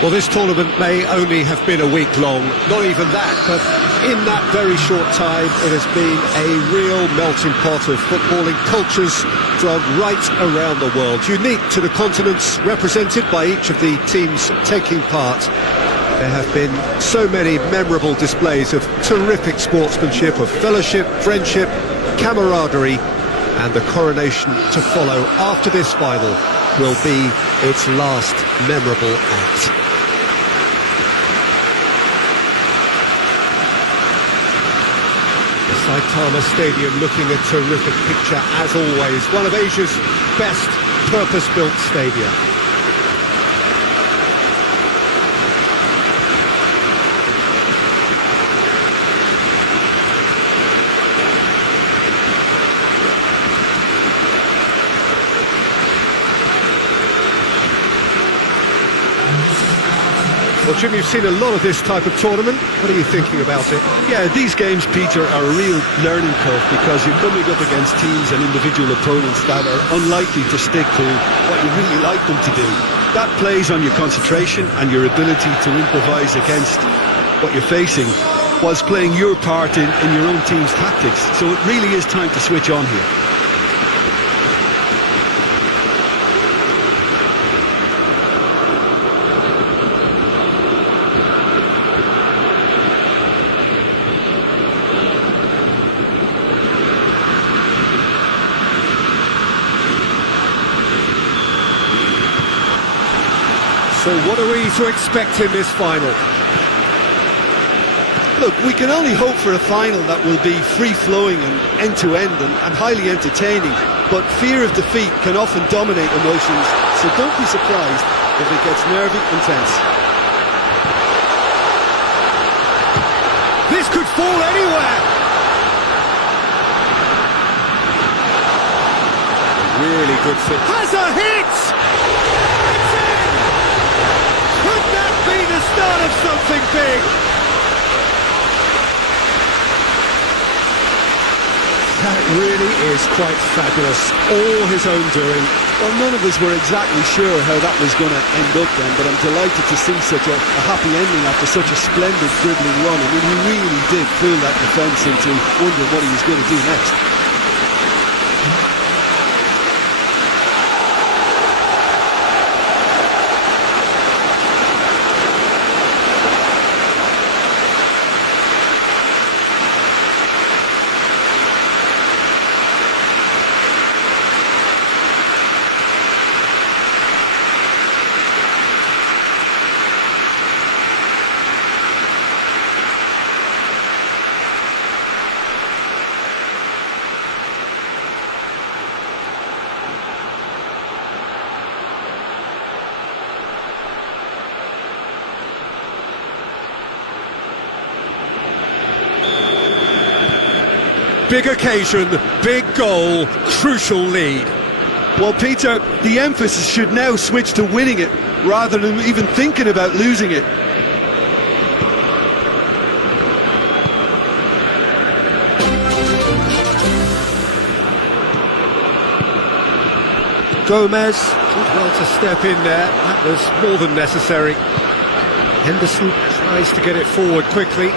Well, this tournament may only have been a week long, not even that, but in that very short time it has been a real melting pot of footballing cultures from right around the world, unique to the continents represented by each of the teams taking part. There have been so many memorable displays of terrific sportsmanship, of fellowship, friendship, camaraderie, and the coronation to follow after this final will be its last memorable act. Saitama Stadium looking a terrific picture as always, one of Asia's best purpose-built stadia. Well, Jim, you've seen a lot of this type of tournament. What are you thinking about it? Yeah, these games, Peter, are a real learning curve because you're coming up against teams and individual opponents that are unlikely to stick to what you really like them to do. That plays on your concentration and your ability to improvise against what you're facing whilst playing your part in your own team's tactics. So it really is time to switch on here. So what are we to expect in this final? Look, we can only hope for a final that will be free-flowing and end-to-end and highly entertaining, but fear of defeat can often dominate emotions, so don't be surprised if it gets nervy and tense. This could fall anywhere! Really good fit. Has a hit! It's in! Could that be the start of something big? That really is quite fabulous. All his own doing. Well, none of us were exactly sure how that was going to end up then, but I'm delighted to see such a happy ending after such a splendid dribbling run. I mean, he really did fool that defence into wondering what he was going to do next. Big occasion, big goal, crucial lead. Well, Peter, the emphasis should now switch to winning it, rather than even thinking about losing it. Gomez did well to step in there. That was more than necessary. Henderson tries to get it forward quickly.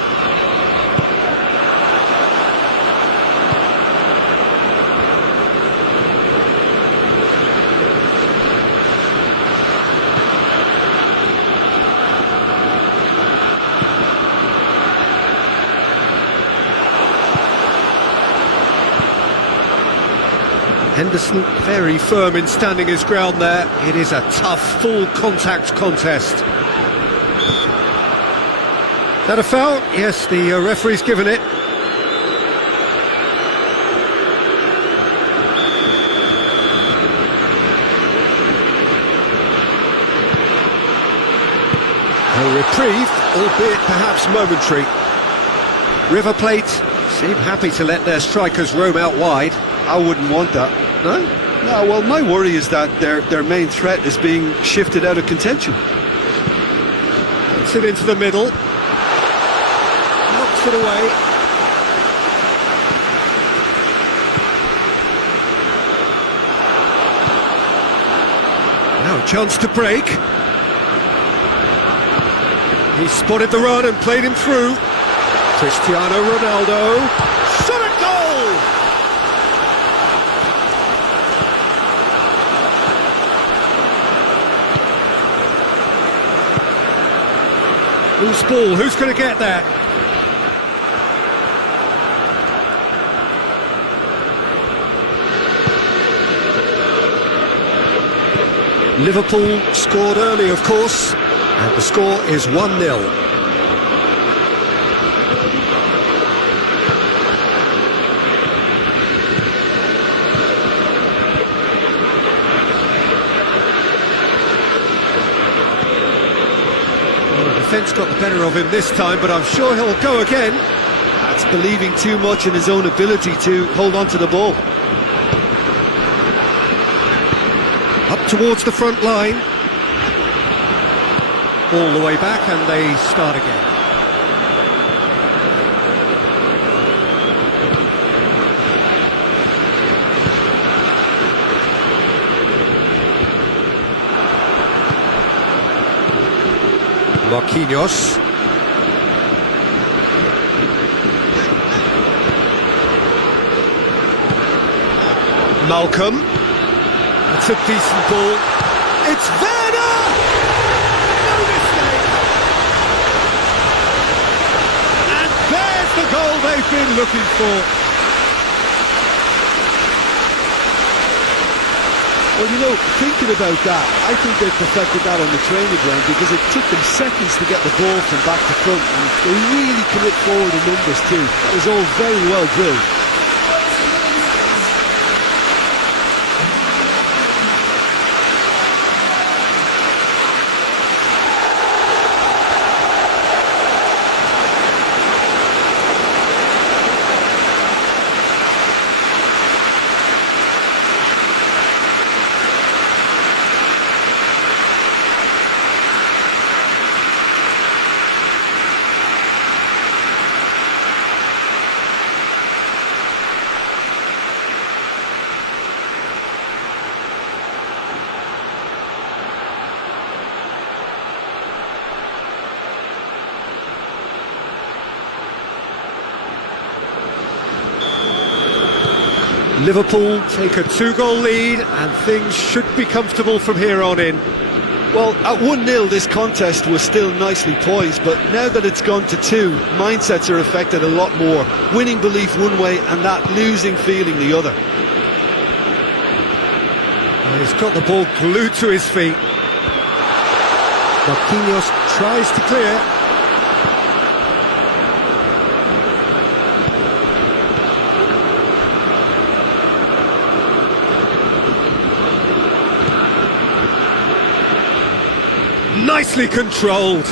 Henderson very firm in standing his ground there. It is a tough, full contact contest. That a foul? Yes, the referee's given it. A reprieve, albeit perhaps momentary. River Plate seem happy to let their strikers roam out wide. I wouldn't want that. No? No, well, my worry is that their main threat is being shifted out of contention. Puts it into the middle. Knocks it away. Now a chance to break. He spotted the run and played him through. Cristiano Ronaldo. Shot at goal! Loose ball, who's going to get that? Liverpool scored early, of course, and the score is 1-0. Defence got the better of him this time, but I'm sure he'll go again. That's believing too much in his own ability to hold on to the ball. Up towards the front line. All the way back, and they start again. Marquinhos. Malcolm. It's a decent ball. It's Werner! No mistake! And there's the goal they've been looking for. Well, you know, thinking about that, I think they perfected that on the training ground because it took them seconds to get the ball from back to front, and they really commit forward in numbers too. It was all very well drilled. Liverpool take a 2-goal lead, and things should be comfortable from here on in. Well, at 1-0 this contest was still nicely poised, but now that it's gone to 2, mindsets are affected a lot more. Winning belief one way and that losing feeling the other. He's got the ball glued to his feet. Marquinhos tries to clear. Nicely controlled.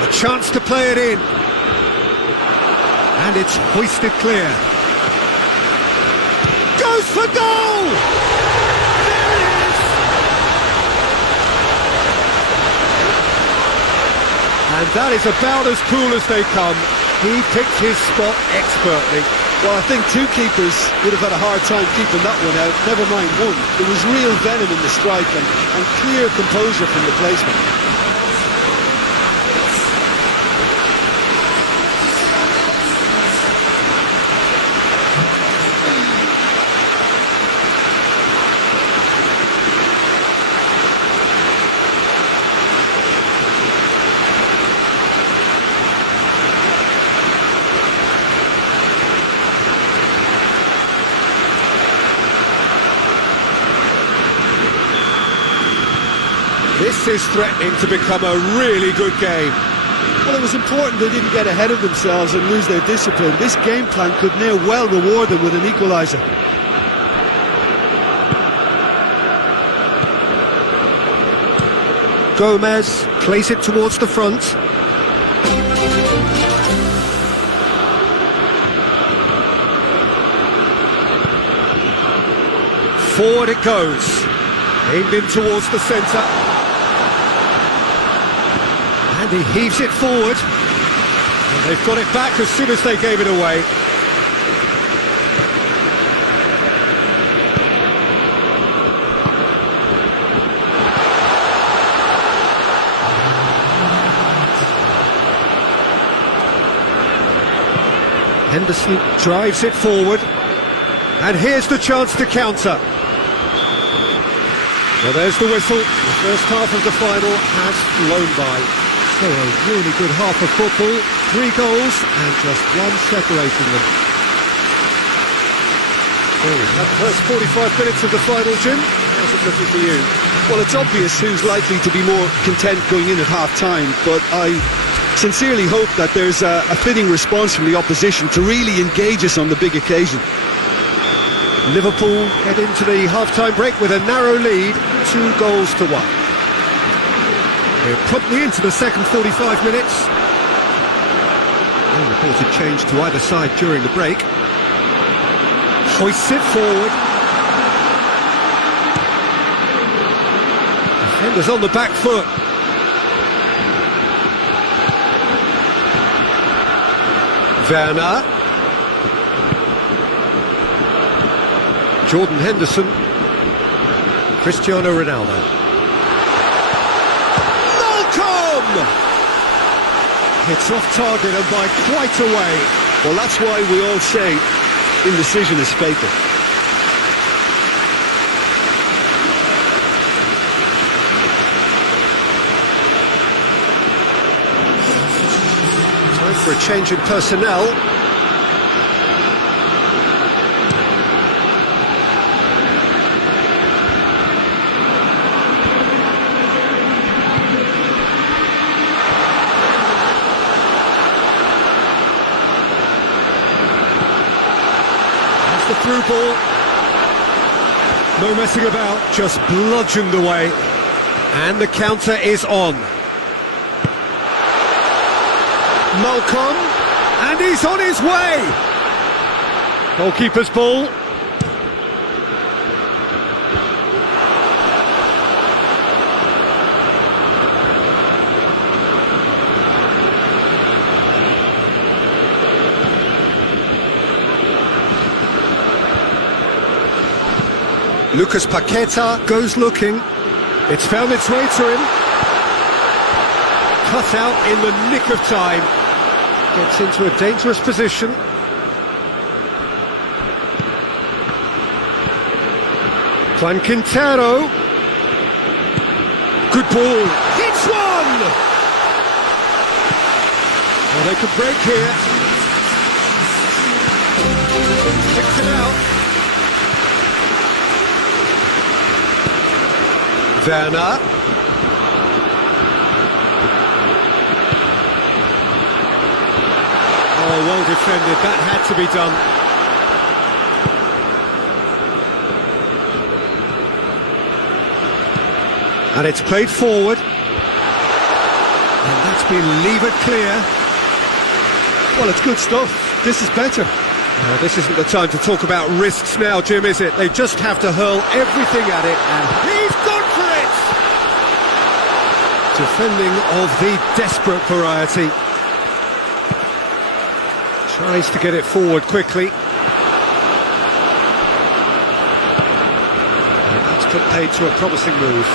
A chance to play it in. And it's hoisted clear. Goes for goal! There it is! And that is about as cool as they come. He picked his spot expertly. Well, I think two keepers would have had a hard time keeping that one out, never mind one. There was real venom in the strike and clear composure from the placement. This is threatening to become a really good game. Well, it was important they didn't get ahead of themselves and lose their discipline. This game plan could now well reward them with an equaliser. Gomez plays it towards the front. Forward it goes. Aimed in towards the centre. And he heaves it forward. And they've got it back as soon as they gave it away. Henderson drives it forward. And here's the chance to counter. Well, there's the whistle. The first half of the final has flown by. So a really good half of football. 3 goals and just one separating them. That first 45 minutes of the final, Jim. How's it looking for you? Well, it's obvious who's likely to be more content going in at half-time, but I sincerely hope that there's a fitting response from the opposition to really engage us on the big occasion. Liverpool head into the half-time break with a narrow lead, 2 goals to 1. We're promptly into the second 45 minutes. No reported change to either side during the break. Hoists it forward. Defenders on the back foot. Werner. Jordan Henderson. Cristiano Ronaldo. Malcolm! It's off target and by quite a way. Well, that's why we all say indecision is fatal. Time for a change in personnel. The through ball, no messing about, just bludgeoned away, and the counter is on. Malcolm, and he's on his way. Goalkeeper's ball. Lucas Paqueta goes looking. It's found its way to him. Cut out in the nick of time. Gets into a dangerous position. Juan Quintero. Good ball. Hits one! Well, they could break here. Kicks it out. Werner. Oh, well defended. That had to be done. And it's played forward. And that's been levered clear. Well, it's good stuff. This is better. This isn't the time to talk about risks now, Jim, is it? They just have to hurl everything at it, and he's gone for it! Defending of the desperate variety. Tries to get it forward quickly. And that's put paid to a promising move.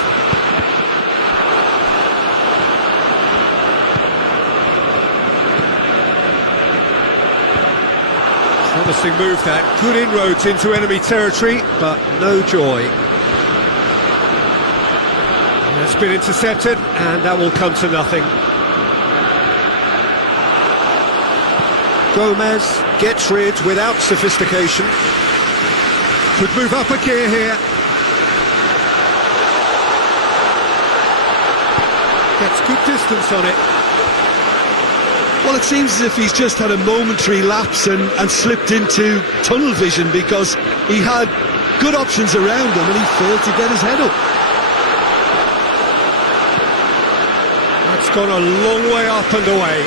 Promising move that. Good inroads into enemy territory, but no joy. And that's been intercepted, and that will come to nothing. Gomez gets rid without sophistication. Could move up a gear here. Gets good distance on it. Well, it seems as if he's just had a momentary lapse and slipped into tunnel vision, because he had good options around him and he failed to get his head up. That's gone a long way up and away.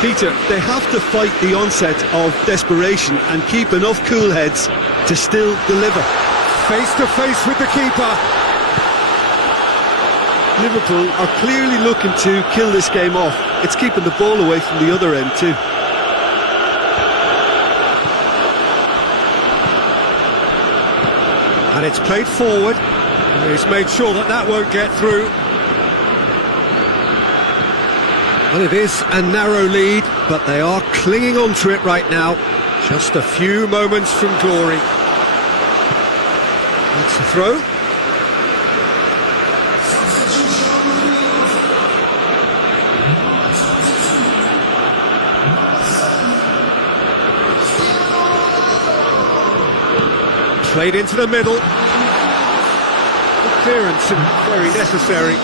Peter, they have to fight the onset of desperation and keep enough cool heads to still deliver. Face to face with the keeper. Liverpool are clearly looking to kill this game off. It's keeping the ball away from the other end too. And it's played forward. And he's made sure that that won't get through. Well, it is a narrow lead, but they are clinging on to it right now. Just a few moments from glory. That's a throw. Played into the middle. Good clearance and very necessary.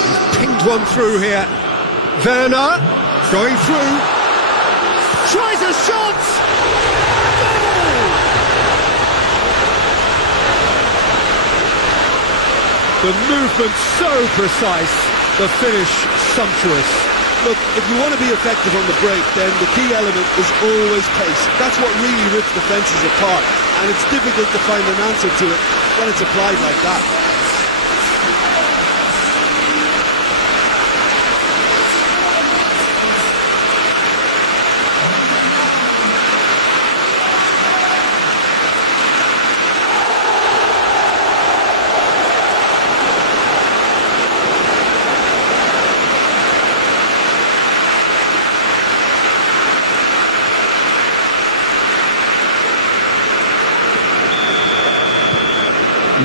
He's pinged one through here. Werner going through. Tries a shot! Goal! The movement so precise, the finish sumptuous. Look, if you want to be effective on the break, then the key element is always pace. That's what really rips defences apart, and it's difficult to find an answer to it when it's applied like that.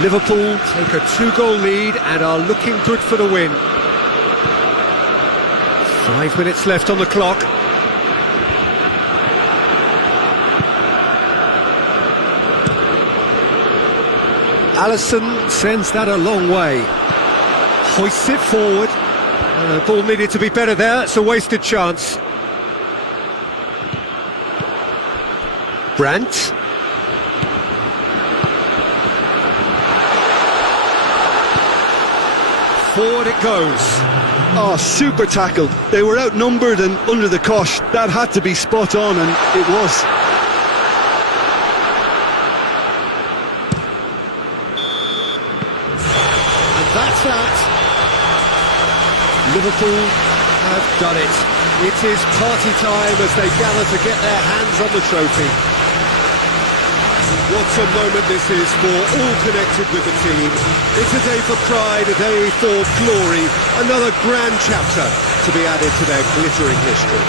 Liverpool take a 2-goal lead and are looking good for the win. 5 minutes left on the clock. Alisson sends that a long way. Hoists it forward. Ball needed to be better there. It's a wasted chance. Brandt. Forward it goes. Oh, super tackle. They were outnumbered and under the cosh. That had to be spot on, and it was. And that's that. Liverpool have done it. It is party time as they gather to get their hands on the trophy. What a moment this is for all connected with the team. It's a day for pride, a day for glory, another grand chapter to be added to their glittering history.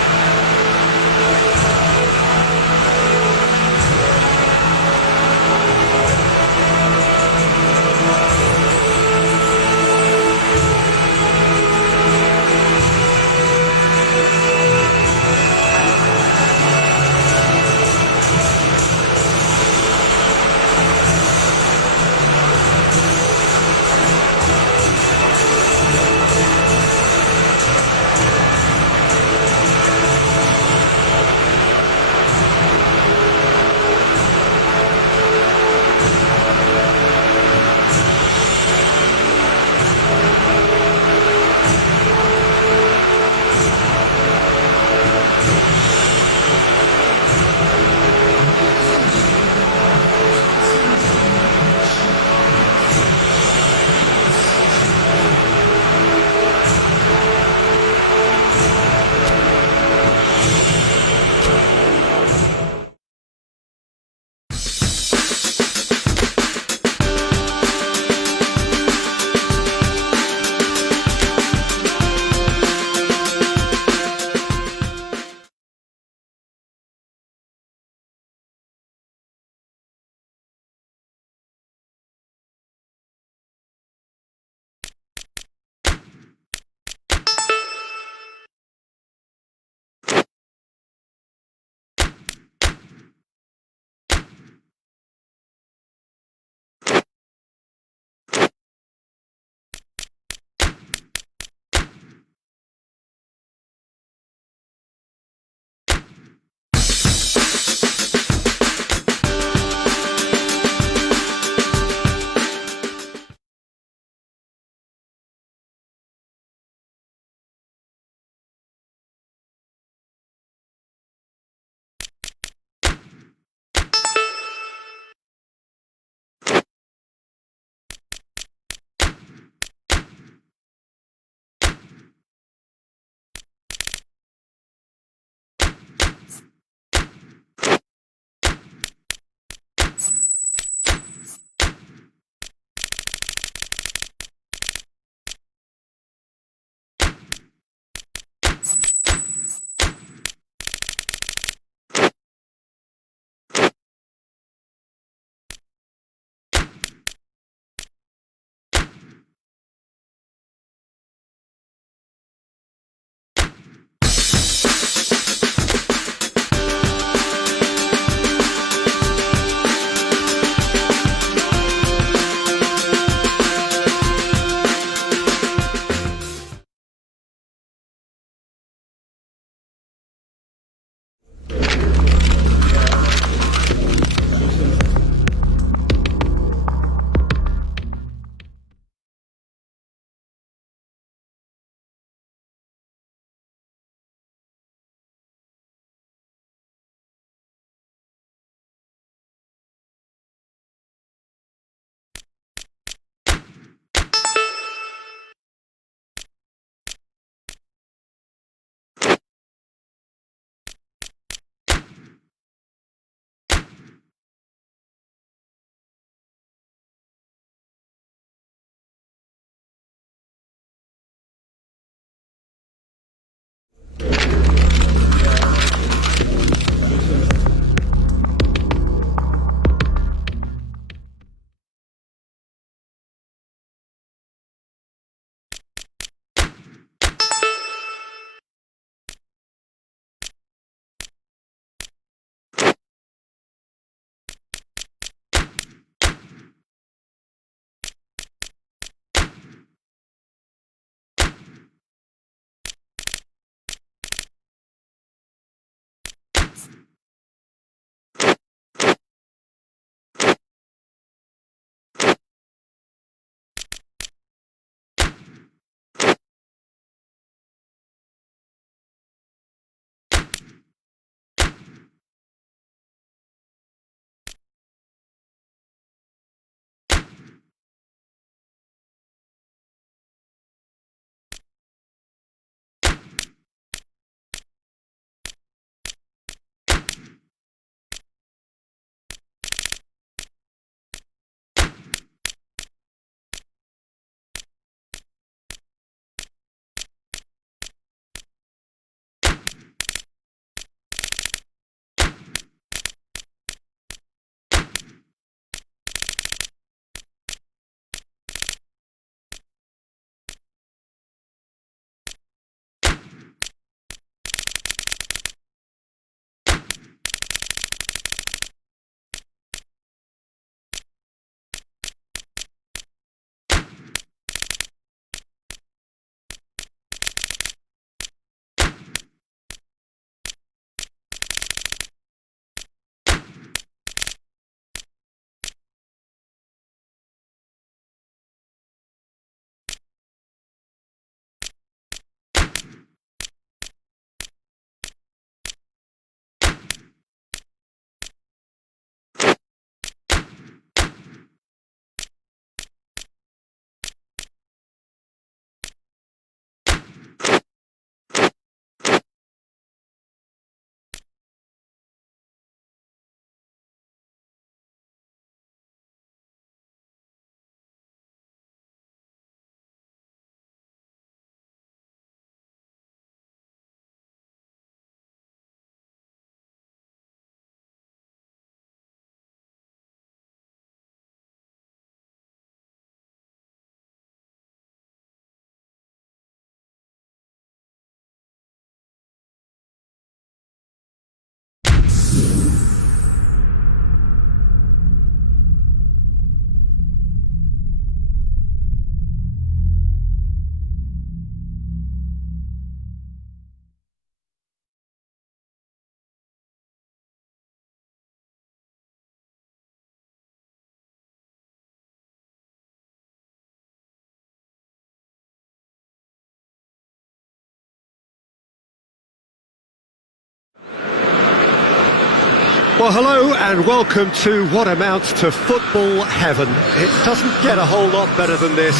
Well, hello and welcome to what amounts to football heaven. It doesn't get a whole lot better than this.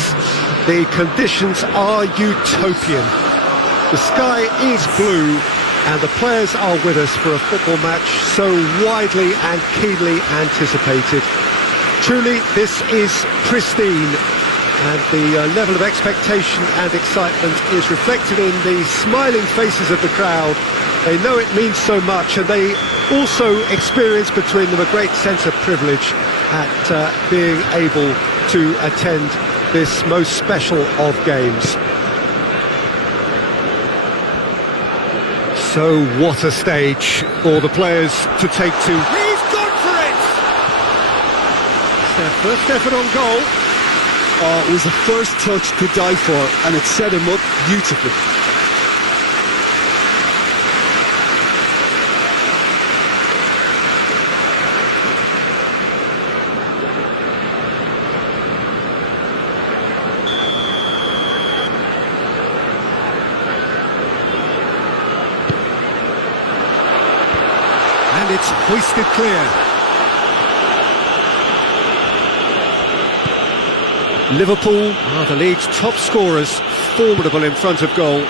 The conditions are utopian. The sky is blue and the players are with us for a football match so widely and keenly anticipated. Truly, this is pristine, and the level of expectation and excitement is reflected in the smiling faces of the crowd. They know it means so much, and they also experience between them a great sense of privilege at being able to attend this most special of games. So what a stage for the players to take to. He's gone for it! It's their first effort on goal. Oh, it was the first touch to die for, and it set him up beautifully. And it's hoisted clear. Liverpool are the league's top scorers, formidable in front of goal.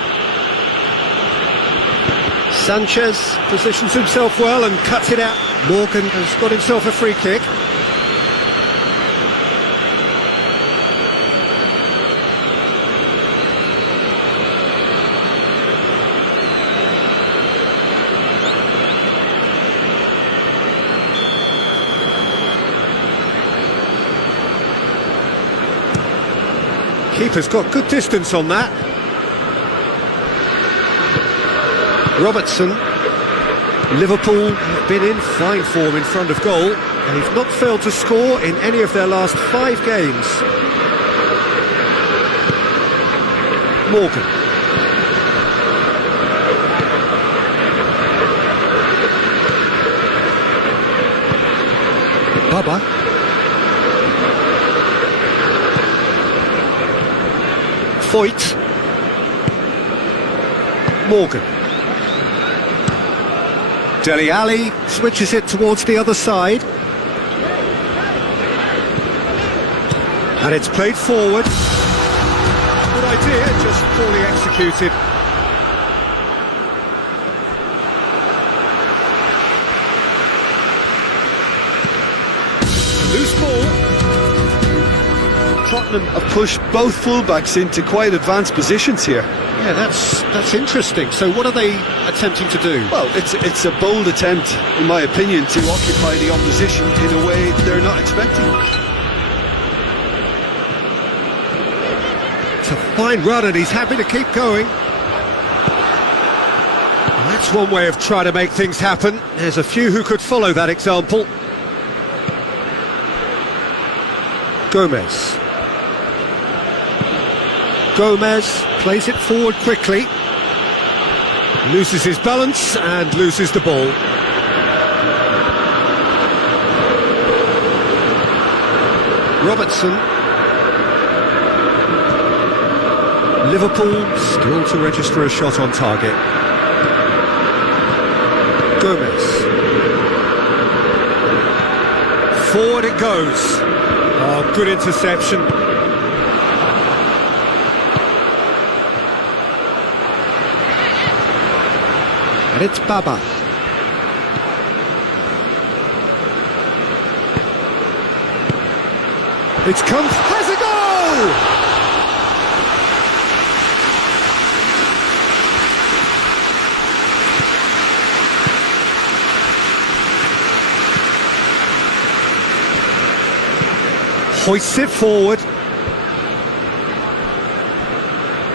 Sanchez positions himself well and cuts it out. Morgan has got himself a free kick. Keeper's got good distance on that. Robertson. Liverpool have been in fine form in front of goal, and have not failed to score in any of their last 5 games. Morgan. Baba. Foyt. Morgan. Dele Alli switches it towards the other side. And it's played forward. Good idea, just poorly executed. Loose ball. Tottenham have pushed both fullbacks into quite advanced positions here. Yeah, that's interesting. So what are they attempting to do? Well, it's a bold attempt, in my opinion, to occupy the opposition in a way they're not expecting. It's a fine run and he's happy to keep going. Well, that's one way of trying to make things happen. There's a few who could follow that example. Gomez. Gomez plays it forward quickly, loses his balance and loses the ball. Robertson. Liverpool still to register a shot on target. Gomez. Forward it goes. Oh, good interception. And it's Baba. It's come, has a goal! Hoists it forward.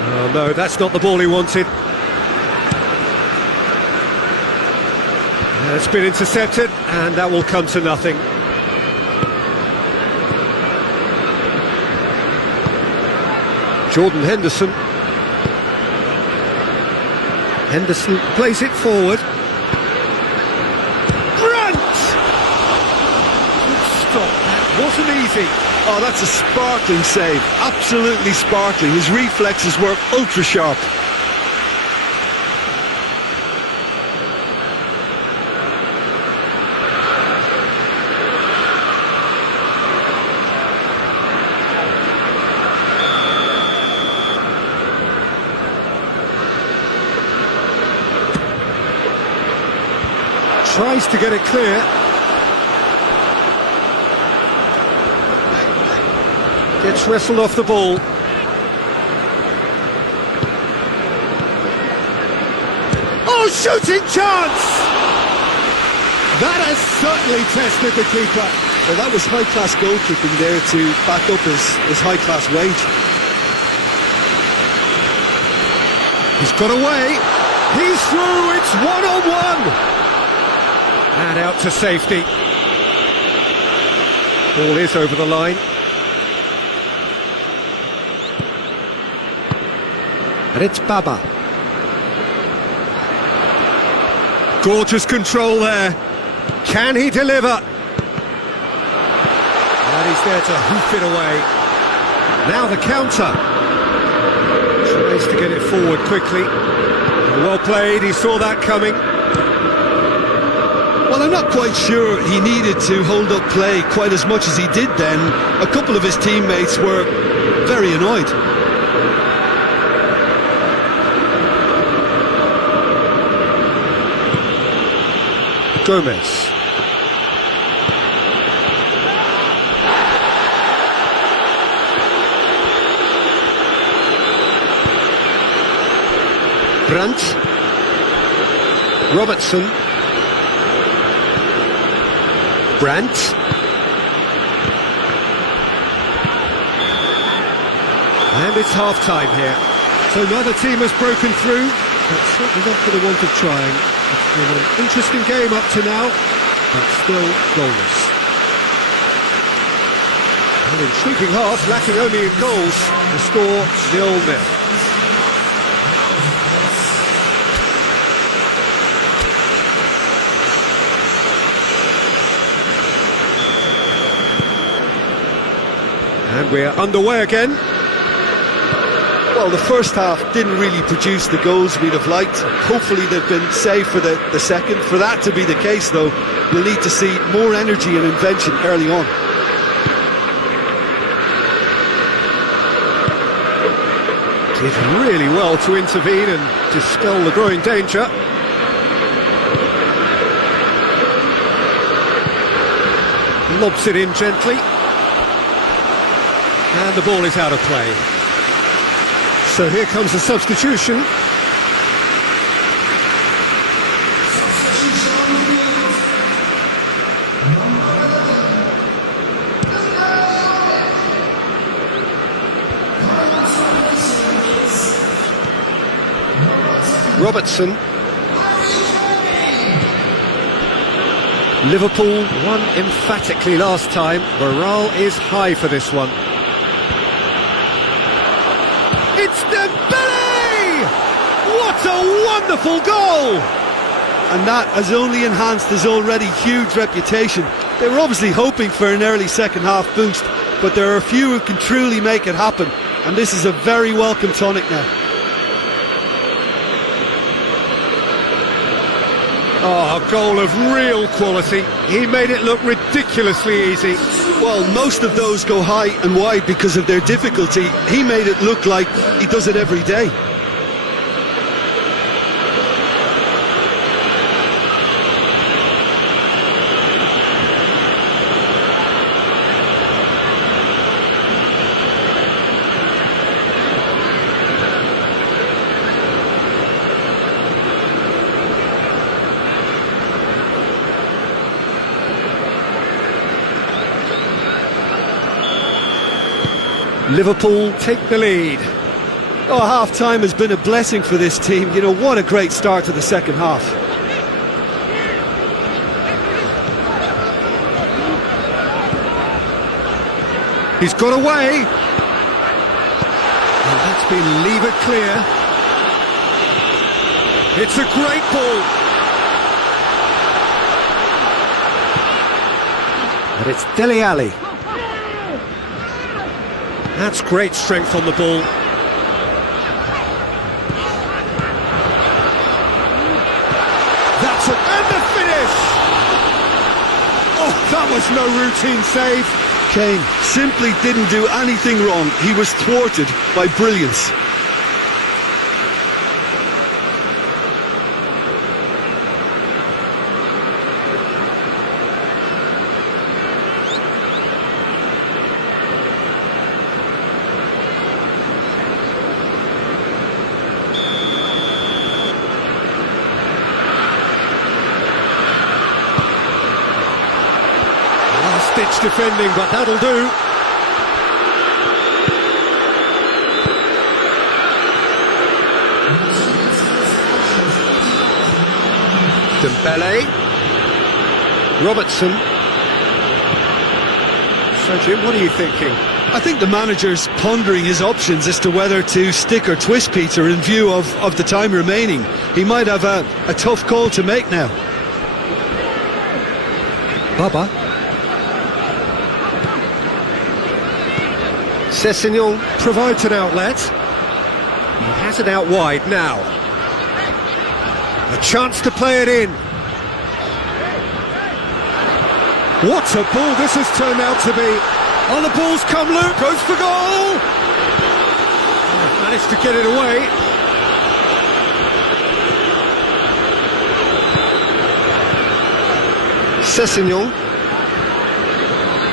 Oh no, that's not the ball he wanted. It's been intercepted, and that will come to nothing. Jordan Henderson. Henderson plays it forward. Grant! Good stop, that wasn't easy. Oh, that's a sparkling save, absolutely sparkling. His reflexes work ultra sharp. Tries to get it clear. Gets wrestled off the ball. Oh, shooting chance! That has certainly tested the keeper. Well, that was high-class goalkeeping there to back up his high-class wage. He's got away. He's through. It's one-on-one. And out to safety. Ball is over the line. And it's Baba. Gorgeous control there. Can he deliver? And he's there to hoof it away. Now the counter. Tries to get it forward quickly. Well played, he saw that coming. Well, I'm not quite sure he needed to hold up play quite as much as he did then. A couple of his teammates were very annoyed. Gomez. Brandt. Robertson. Brandt. And it's half-time here. So neither team has broken through, but certainly not for the want of trying. It's been an interesting game up to now, but still goalless. An intriguing half, lacking only in goals. The score 0-0. And we're underway again. Well, the first half didn't really produce the goals we'd have liked. Hopefully they've been saved for the second. For that to be the case, though, we'll need to see more energy and invention early on. Did really well to intervene and dispel the growing danger. Lobs it in gently. And the ball is out of play. So here comes the substitution. Robertson. Liverpool won emphatically last time. Morale is high for this one. It's Dembele! What a wonderful goal! And that has only enhanced his already huge reputation. They were obviously hoping for an early second half boost, but there are a few who can truly make it happen, and this is a very welcome tonic now. Oh, a goal of real quality. He made it look ridiculously easy. Well, most of those go high and wide because of their difficulty. He made it look like he does it every day. Liverpool take the lead. Oh, half-time has been a blessing for this team. You know, what a great start to the second half. He's got away. And that's been levered clear. It's a great ball. And it's Dele Alli. That's great strength on the ball. That's it, and the finish! Oh, that was no routine save. Kane simply didn't do anything wrong. He was thwarted by brilliance. much defending, but that'll do. Dembele, Robertson. So Jim, what are you thinking? I think the manager's pondering his options as to whether to stick or twist Peter in view of the time remaining. He might have a tough call to make now. Baba. Sessegnon provides an outlet. He has it out wide now. A chance to play it in. What a ball this has turned out to be. Oh, the ball's come loose. Goes for goal. Oh, managed to get it away. Sessegnon.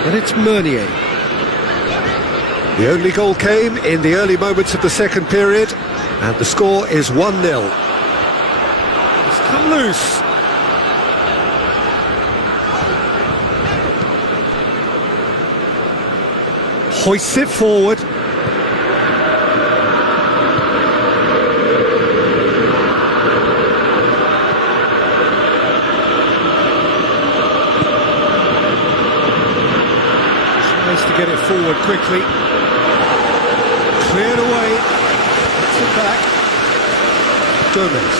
And it's Meunier. The only goal came in the early moments of the second period, and the score is 1-0. It's come loose. Hoists it forward. Tries to get it forward quickly. Cleared away. Gets it back. Gomez.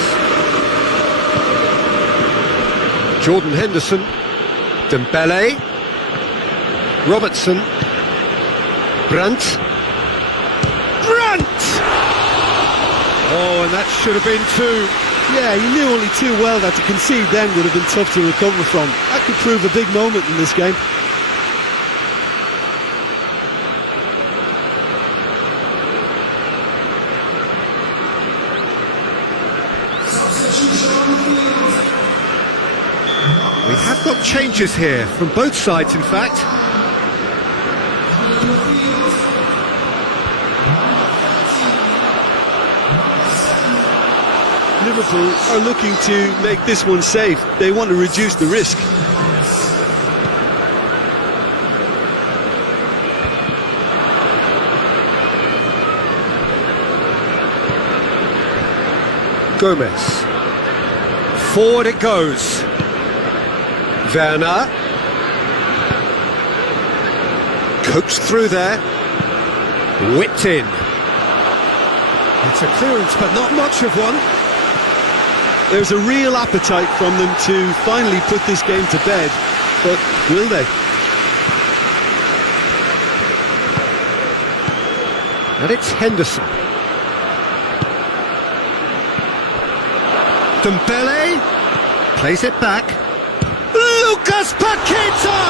Jordan Henderson. Dembele. Robertson. Brandt. Oh, and that should have been two. Yeah, he knew only too well that to concede then would have been tough to recover from. That could prove a big moment in this game. We have got changes here from both sides, in fact. Liverpool are looking to make this one safe. They want to reduce the risk. Gomez. Forward it goes. Werner. Coaxed through there. Whipped in. It's a clearance, but not much of one. There's a real appetite from them to finally put this game to bed, but will they? And it's Henderson. Dembele plays it back. Lucas Paqueta!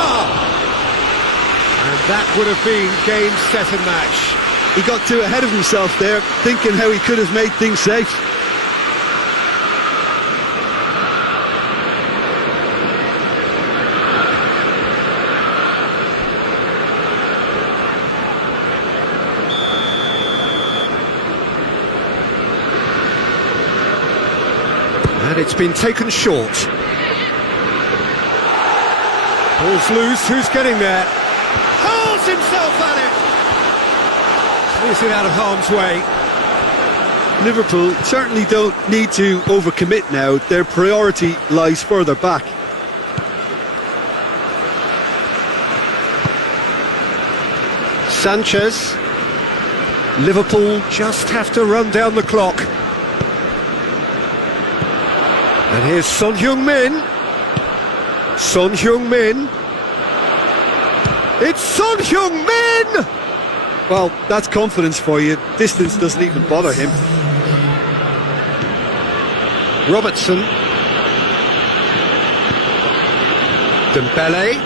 And that would have been game, set and match. He got too ahead of himself there, thinking how he could have made things safe. And it's been taken short. Ball's loose, who's getting there? Hurls himself at it! Clears it out of harm's way. Liverpool certainly don't need to overcommit now. Their priority lies further back. Sanchez. Liverpool just have to run down the clock. And here's Son Heung-min. Son Heung-min. It's Son Heung-min! Well, that's confidence for you. Distance doesn't even bother him. Robertson. Dembele.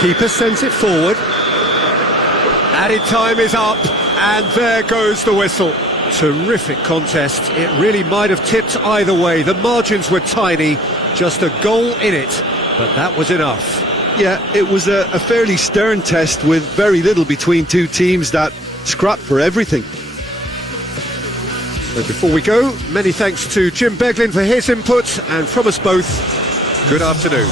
Keeper sends it forward. Added time is up, and there goes the whistle. Terrific contest. It really might have tipped either way. The margins were tiny, just a goal in it, but that was enough. Yeah, it was a fairly stern test with very little between two teams that scrapped for everything. But before we go, many thanks to Jim Beglin for his input, and from us both, good afternoon.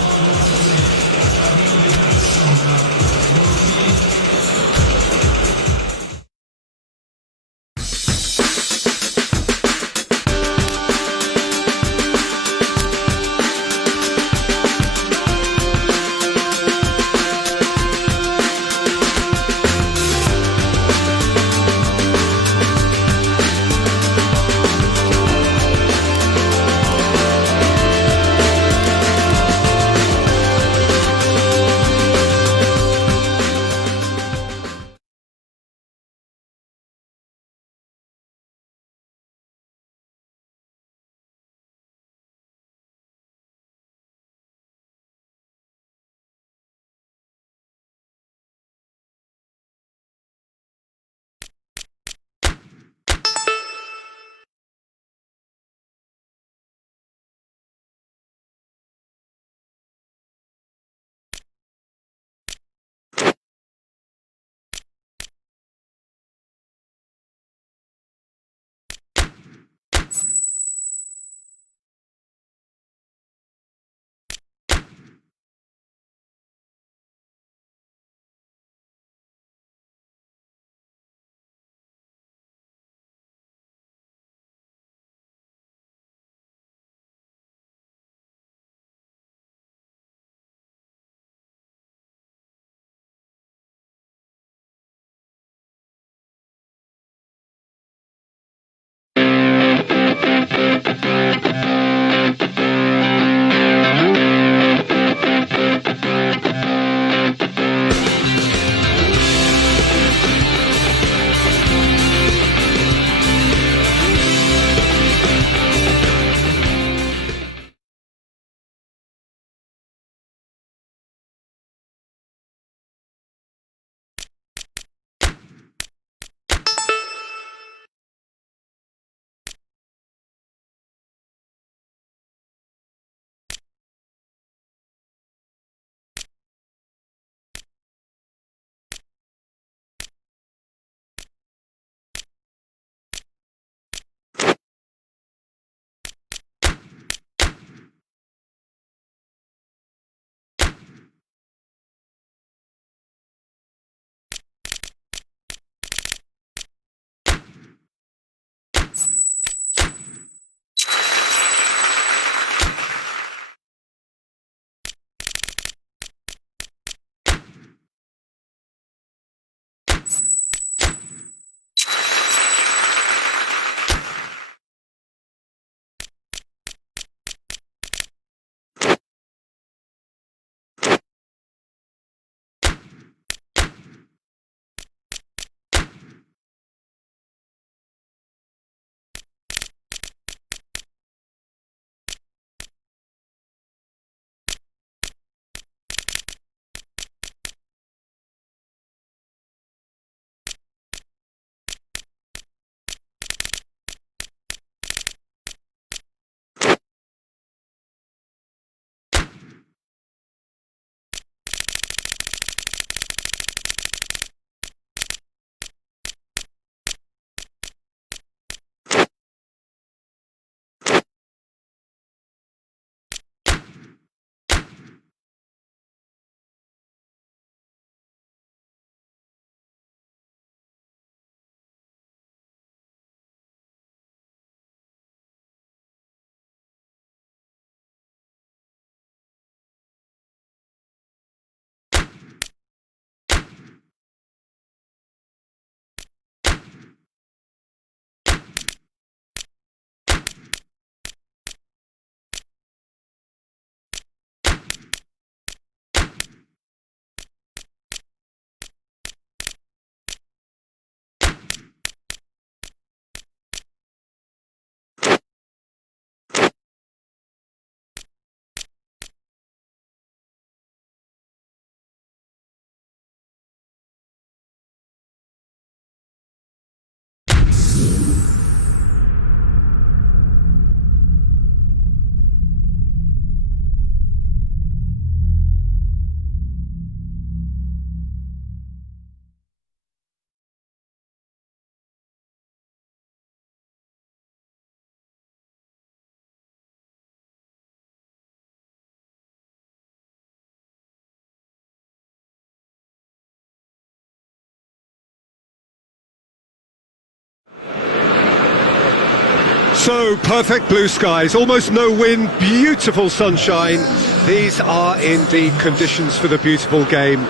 So perfect blue skies, almost no wind, beautiful sunshine. These are indeed conditions for the beautiful game.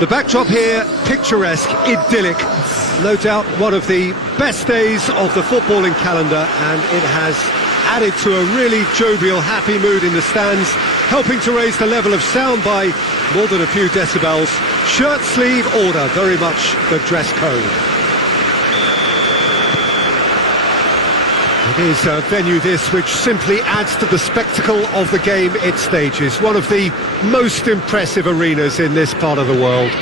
The backdrop here, picturesque, idyllic. No doubt one of the best days of the footballing calendar, and it has added to a really jovial, happy mood in the stands, helping to raise the level of sound by more than a few decibels. Shirt sleeve order, very much the dress code. It is a venue this which simply adds to the spectacle of the game it stages. One of the most impressive arenas in this part of the world.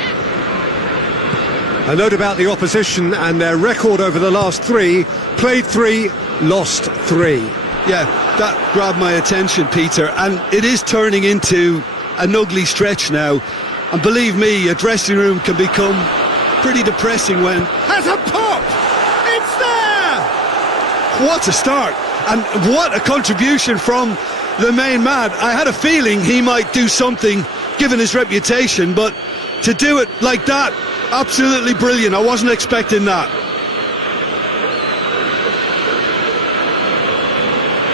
A note about the opposition and their record over the last three: played 3, lost 3. Yeah, that grabbed my attention, Peter, and it is turning into an ugly stretch now. And believe me, a dressing room can become pretty depressing when... Has a pop! It's there! What a start, and what a contribution from the main man. I had a feeling he might do something, given his reputation, but to do it like that, absolutely brilliant. I wasn't expecting that.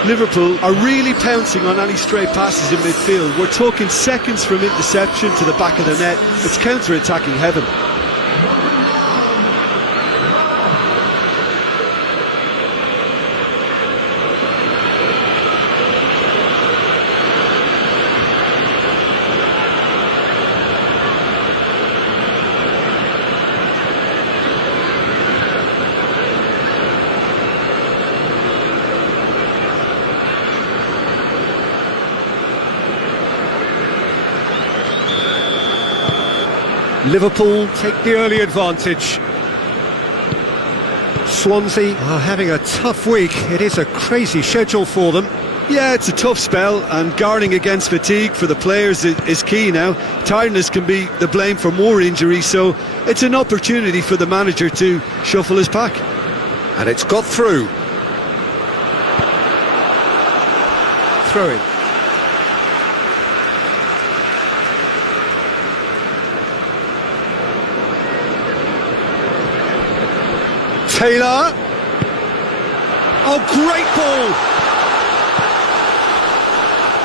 Liverpool are really pouncing on any stray passes in midfield. We're talking seconds from interception to the back of the net. It's counter-attacking heaven. Liverpool take the early advantage. Swansea are having a tough week. It is a crazy schedule for them. Yeah, it's a tough spell, and guarding against fatigue for the players is key now. Tiredness can be the blame for more injuries, so it's an opportunity for the manager to shuffle his pack. And it's got through. Throw in. Taylor. Oh, great ball.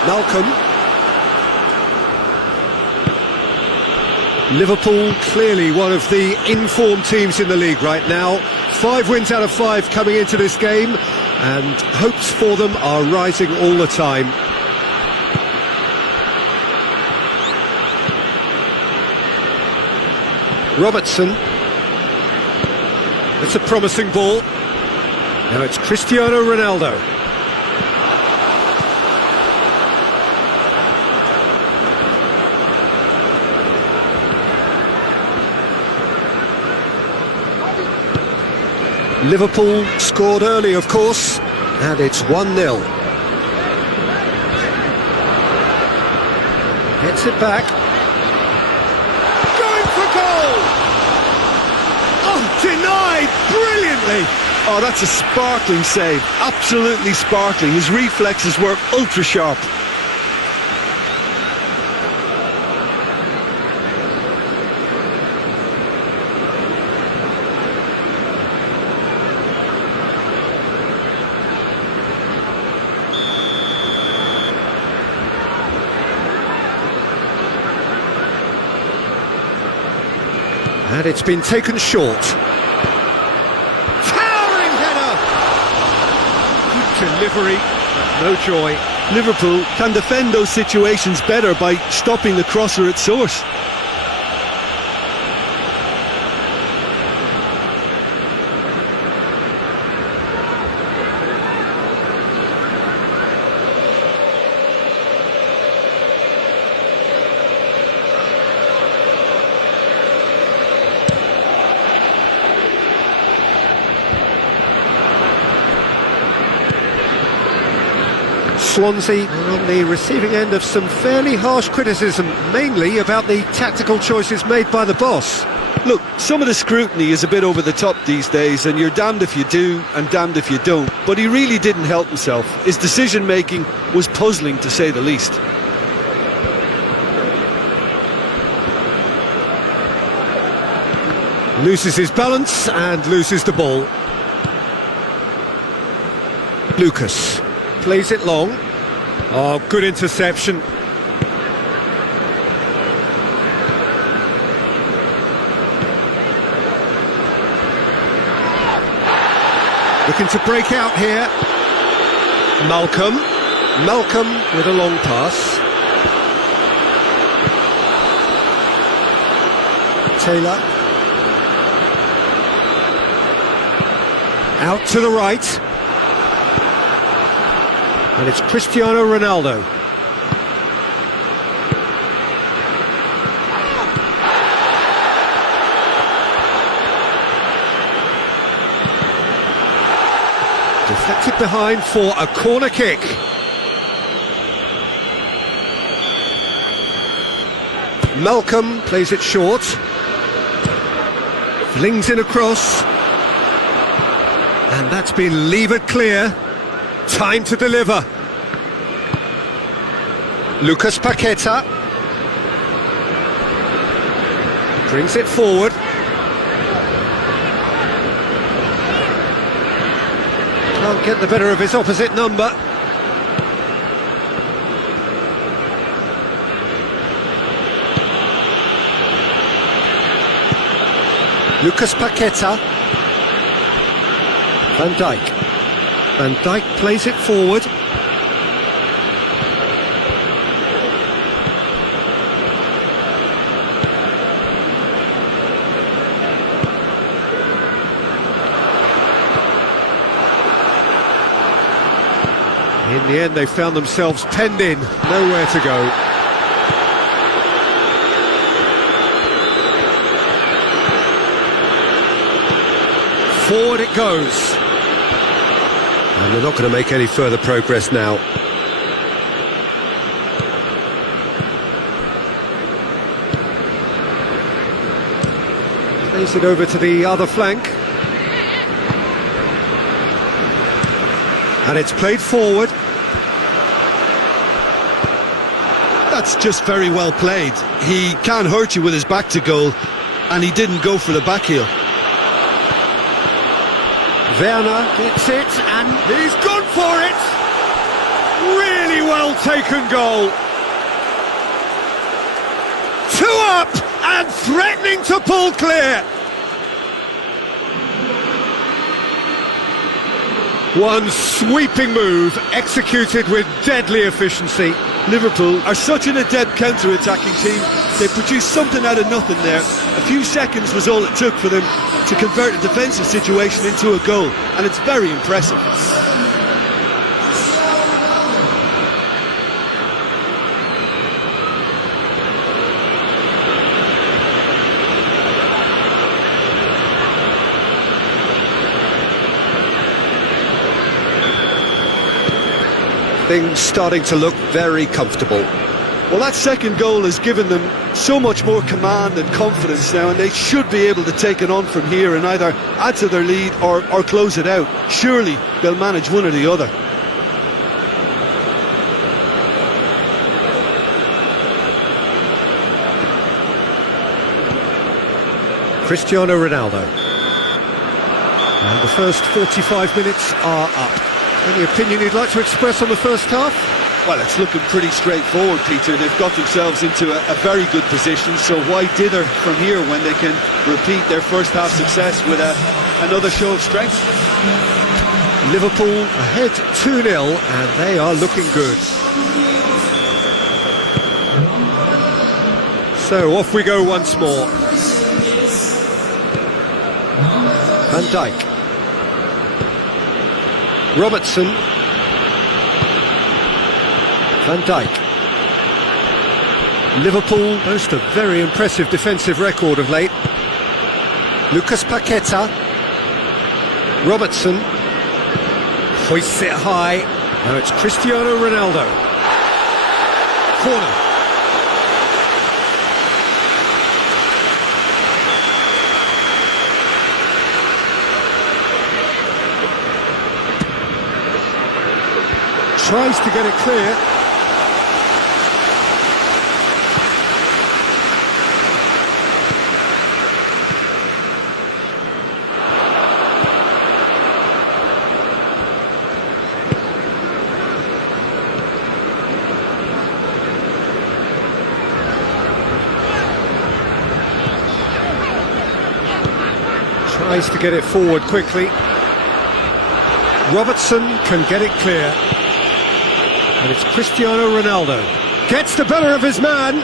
Malcolm. Liverpool clearly one of the informed teams in the league right now. 5 wins out of 5 coming into this game, and hopes for them are rising all the time. Robertson. It's a promising ball. Now it's Cristiano Ronaldo. Liverpool scored early, of course, and it's 1-0. Gets it back. Going for goal! Oh, denied brilliantly! Oh, that's a sparkling save. Absolutely sparkling. His reflexes were ultra sharp. And it's been taken short. Towering header! Good delivery, but no joy. Liverpool can defend those situations better by stopping the crosser at source. Swansea are on the receiving end of some fairly harsh criticism, mainly about the tactical choices made by the boss. Look, some of the scrutiny is a bit over the top these days, and you're damned if you do and damned if you don't. But he really didn't help himself. His decision-making was puzzling, to say the least. Loses his balance and loses the ball. Lucas plays it long. Oh, good interception. Looking to break out here. Malcolm with a long pass. Taylor. Out to the right. And it's Cristiano Ronaldo. Deflected behind for a corner kick. Malcolm plays it short. Flings in across. And that's been levered clear. Time to deliver. Lucas Paqueta brings it forward. Can't get the better of his opposite number. Lucas Paqueta. Van Dijk. Van Dijk plays it forward. In the end, they found themselves penned in, nowhere to go. Forward it goes. And they're not going to make any further progress now. Plays it over to the other flank. And it's played forward. That's just very well played. He can't hurt you with his back to goal, and he didn't go for the back heel. Werner gets it, and he's gone for it! Really well taken goal. 2 up, and threatening to pull clear. One sweeping move, executed with deadly efficiency. Liverpool are such an adept counter-attacking team. They produced something out of nothing there. A few seconds was all it took for them to convert a defensive situation into a goal, and it's very impressive. Things starting to look very comfortable. Well, that second goal has given them so much more command and confidence now, and they should be able to take it on from here and either add to their lead or close it out. Surely they'll manage one or the other. Cristiano Ronaldo. And the first 45 minutes are up. Any opinion you'd like to express on the first half? Well, it's looking pretty straightforward, Peter. They've got themselves into a very good position, so why dither from here when they can repeat their first half success with another show of strength? Liverpool ahead 2-0, and they are looking good. So off we go once more. Van Dijk. Robertson. Van Dijk. Liverpool boast a very impressive defensive record of late. Lucas Paqueta. Robertson. Hoists it high. Now it's Cristiano Ronaldo. Corner. Tries to get it clear. Tries to get it forward quickly. Robertson can get it clear. And it's Cristiano Ronaldo. Gets the better of his man.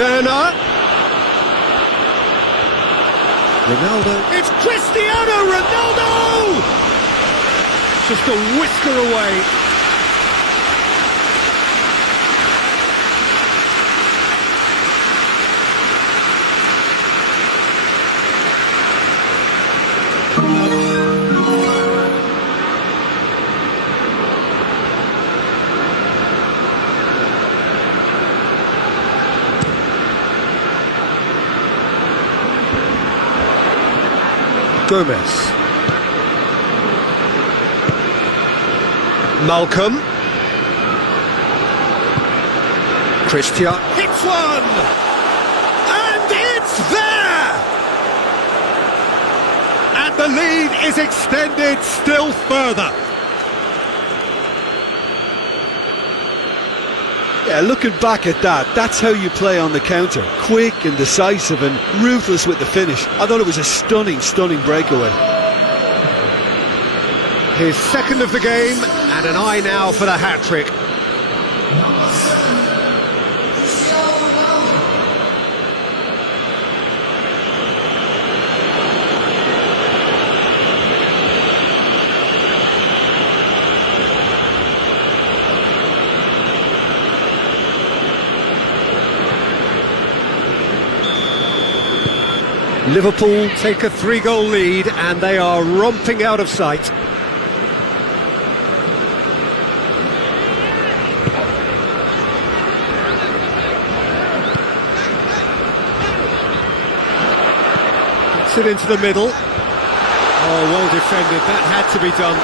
Werner. Ronaldo. It's Cristiano Ronaldo! Just a whisker away. Gomez. Malcolm. Christian hits one! And it's there! And the lead is extended still further. Yeah, looking back at that, that's how you play on the counter. Quick and decisive and ruthless with the finish. I thought it was a stunning, stunning breakaway. His second of the game, and an eye now for the hat-trick. Liverpool take a 3-goal lead and they are romping out of sight. Gets it into the middle. Oh, well defended, that had to be done.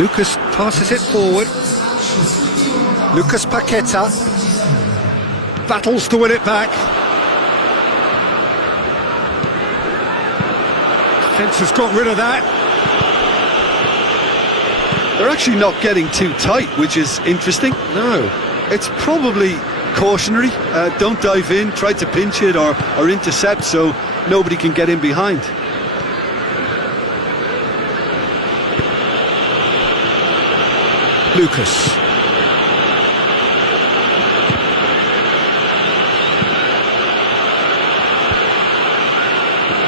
Lucas passes it forward. Lucas Paqueta battles to win it back. Defence has got rid of that. They're actually not getting too tight, which is interesting. No. It's probably cautionary. Don't dive in, try to pinch it or intercept so nobody can get in behind. Lucas.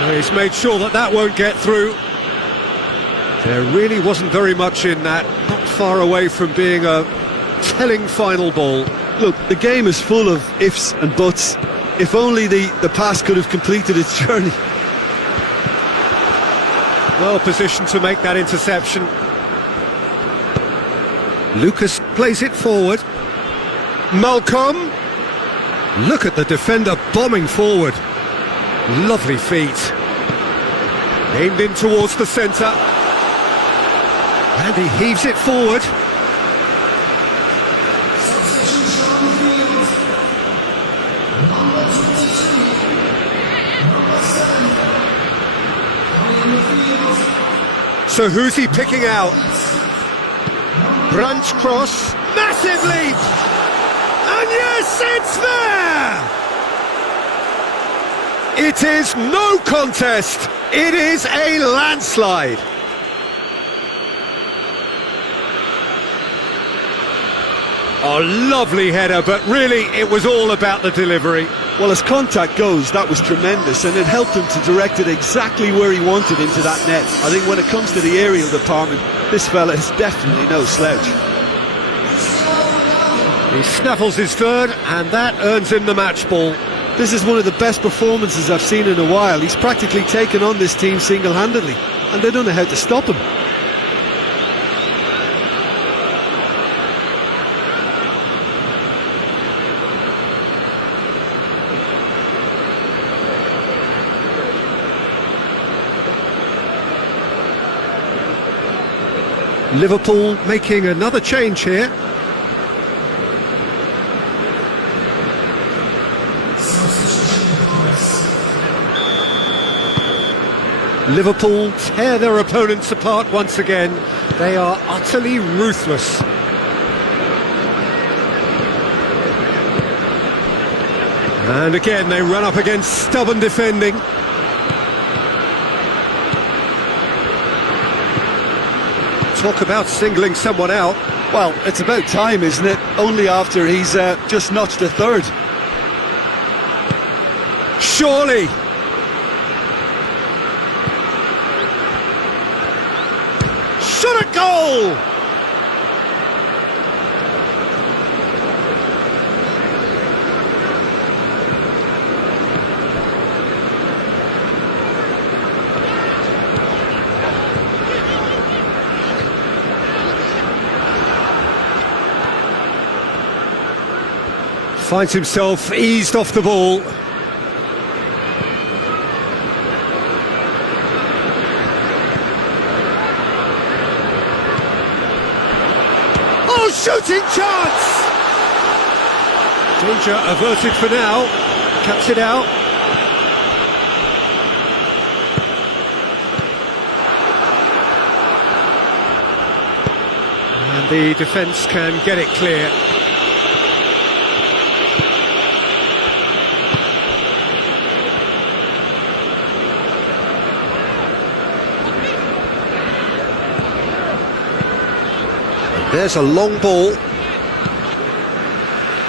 He's made sure that that won't get through. There really wasn't very much in that, not far away from being a telling final ball. Look, the game is full of ifs and buts. If only the pass could have completed its journey. Well positioned to make that interception. Lucas plays it forward. Malcolm. Look at the defender bombing forward. Lovely feet. Aimed in towards the centre. And he heaves it forward. So who's he picking out? Branch cross. Massive leap! And yes, it's there! It is no contest. It is a landslide. A lovely header, but really it was all about the delivery. Well, as contact goes, that was tremendous, and it helped him to direct it exactly where he wanted into that net. I think when it comes to the aerial department, this fella is definitely no slouch. He snaffles his third, and that earns him the match ball. This is one of the best performances I've seen in a while. He's practically taken on this team single-handedly, and they don't know how to stop him. Liverpool making another change here. Liverpool tear their opponents apart once again. They are utterly ruthless. And again they run up against stubborn defending. Talk about singling someone out. Well, it's about time, isn't it? Only after he's just notched a third. Surely! Shot a goal! Finds himself eased off the ball. Oh, shooting chance! Danger averted for now. Cuts it out. And the defence can get it clear. There's a long ball.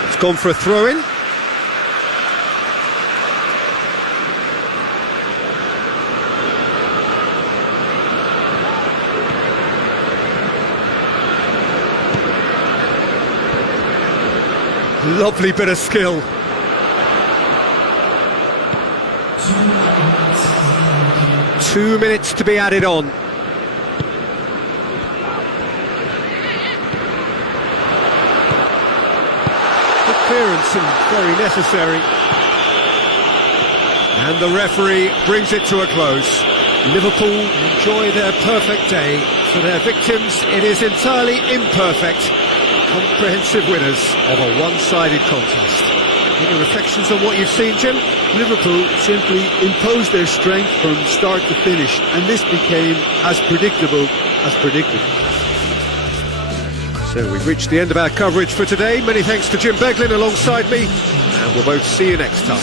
It's gone for a throw-in. Lovely bit of skill. Two minutes to be added on. Clearance and very necessary. And the referee brings it to a close. Liverpool enjoy their perfect day. For their victims, it is entirely imperfect. Comprehensive winners of a one-sided contest. Any reflections on what you've seen, Jim? Liverpool simply imposed their strength from start to finish, and this became as predictable as predicted. So we've reached the end of our coverage for today. Many thanks to Jim Beglin alongside me, and we'll both see you next time.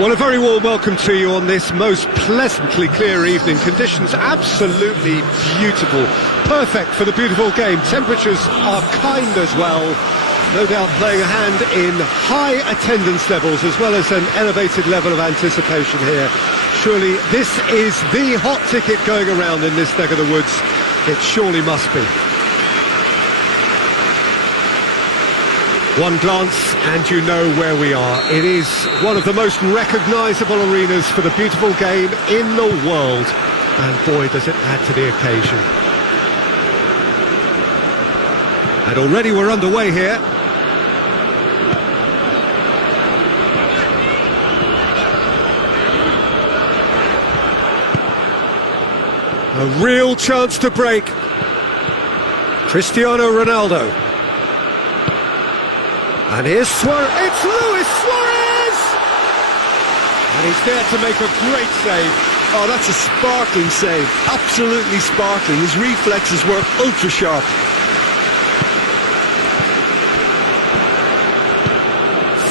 Well, a very warm welcome to you on this most pleasantly clear evening. Conditions absolutely beautiful. Perfect for the beautiful game. Temperatures are kind as well. No doubt playing a hand in high attendance levels as well as an elevated level of anticipation here. Surely this is the hot ticket going around in this neck of the woods. It surely must be. One glance and you know where we are. It is one of the most recognisable arenas for the beautiful game in the world. And boy, does it add to the occasion. And already we're underway here. A real chance to break. Cristiano Ronaldo. And here's Suarez. It's Luis Suarez! And he's there to make a great save. Oh, that's a sparkling save. Absolutely sparkling. His reflexes were ultra sharp.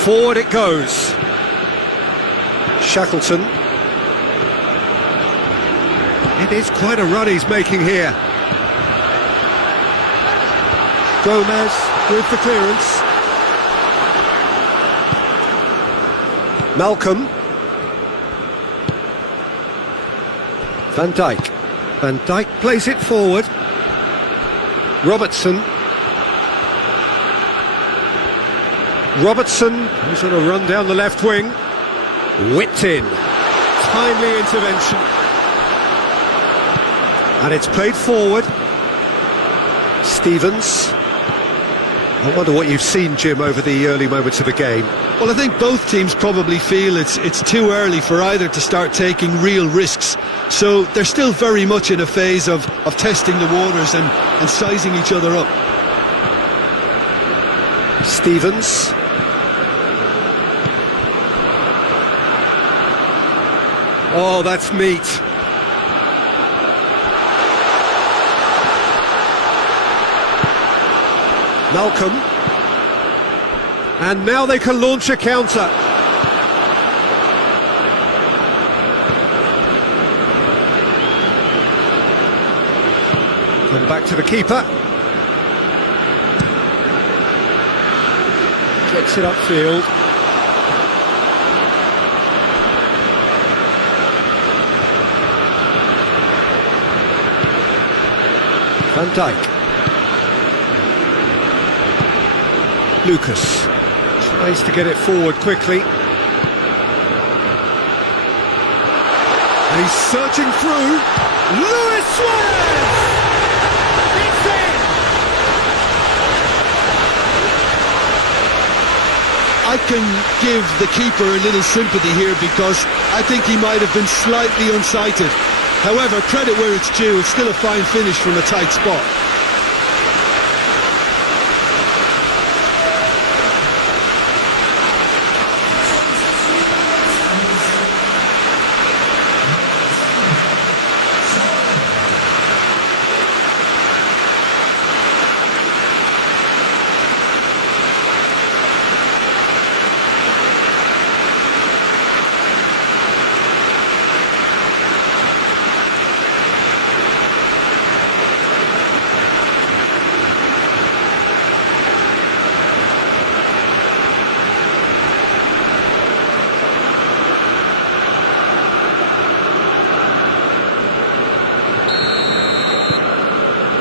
Forward it goes. Shackleton. It is quite a run he's making here. Gomez with the clearance. Malcolm. Van Dijk. Van Dijk plays it forward. Robertson. Robertson, who's on a run down the left wing. Whipped in. Timely intervention. And it's played forward. Stevens. I wonder what you've seen, Jim, over the early moments of the game. Well, I think both teams probably feel it's too early for either to start taking real risks. So they're still very much in a phase of testing the waters and sizing each other up. Stevens. Oh, that's neat. Malcolm. And now they can launch a counter. Come back to the keeper. Gets it upfield. Van Dijk. Lucas tries to get it forward quickly. And he's searching through. Luis Suarez! It's in! I can give the keeper a little sympathy here because I think he might have been slightly unsighted. However, credit where it's due, it's still a fine finish from a tight spot.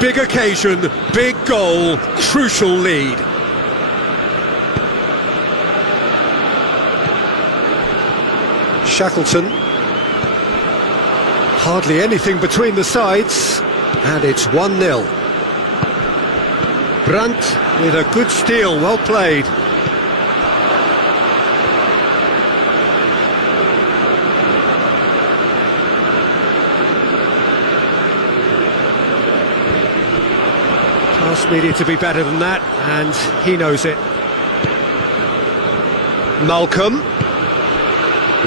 Big occasion, big goal, crucial lead. Shackleton. Hardly anything between the sides, and it's 1-0. Brandt with a good steal, well played. Pass needed to be better than that, and he knows it. Malcolm.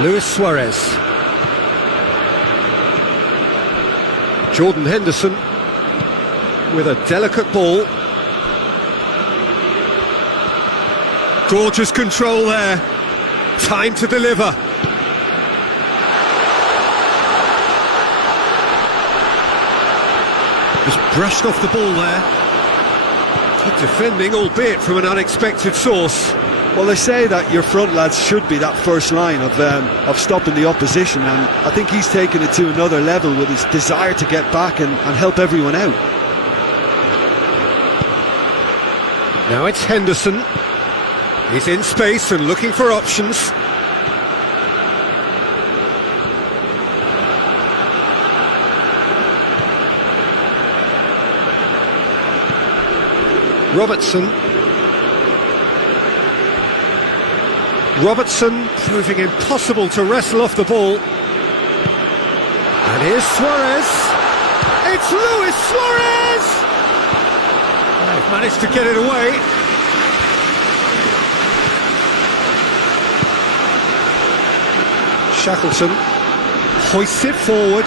Luis Suarez. Jordan Henderson with a delicate ball. Gorgeous control there. Time to deliver. Just brushed off the ball there. Good defending, albeit from an unexpected source. Well, they say that your front lads should be that first line of stopping the opposition, and I think he's taken it to another level with his desire to get back and help everyone out. Now it's Henderson. He's in space and looking for options. Robertson proving impossible to wrestle off the ball. And here's Suarez. It's Luis Suarez! They've managed to get it away. Shackleton hoists it forward.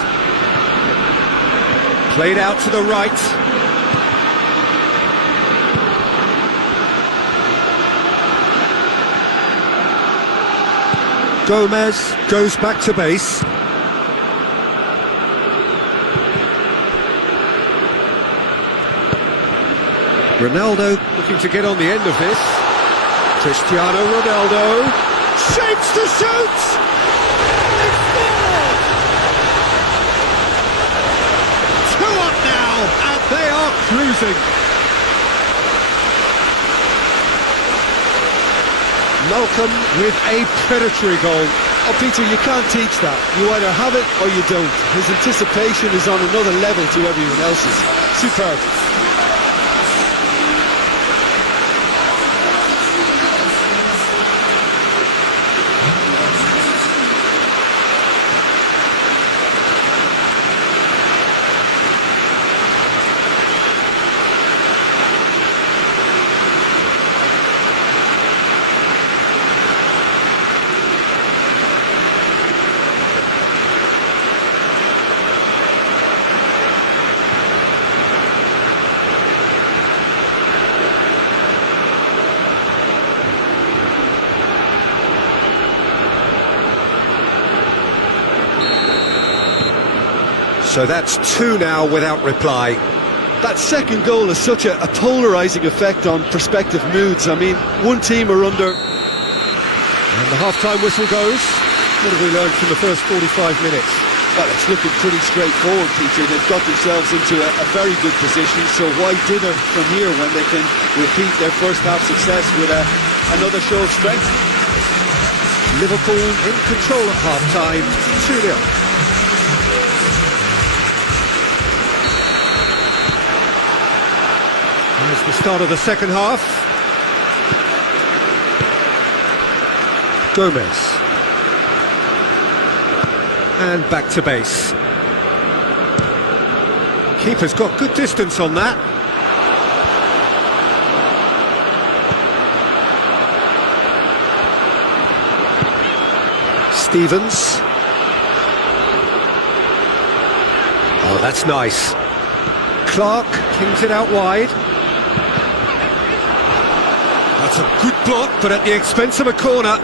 Played out to the right. Gomez goes back to base. Ronaldo looking to get on the end of this. Cristiano Ronaldo shapes to shoot! It's scored! 2 up now, and they are cruising. Malcolm with a predatory goal. Oh, Peter, you can't teach that. You either have it or you don't. His anticipation is on another level to everyone else's. Superb. So that's 2 now without reply. That second goal has such a polarising effect on prospective moods. I mean, one team are under... And the half-time whistle goes. What have we learned from the first 45 minutes? Well, it's looking pretty straightforward, Peter. They've got themselves into a very good position, so why dither from here when they can repeat their first half success with another show of strength? Liverpool in control at half-time, 2-0. Here's the start of the second half. Gomez. And back to base. Keeper's got good distance on that. Stevens. Oh, that's nice. Clark kings it out wide. That's a good block, but at the expense of a corner.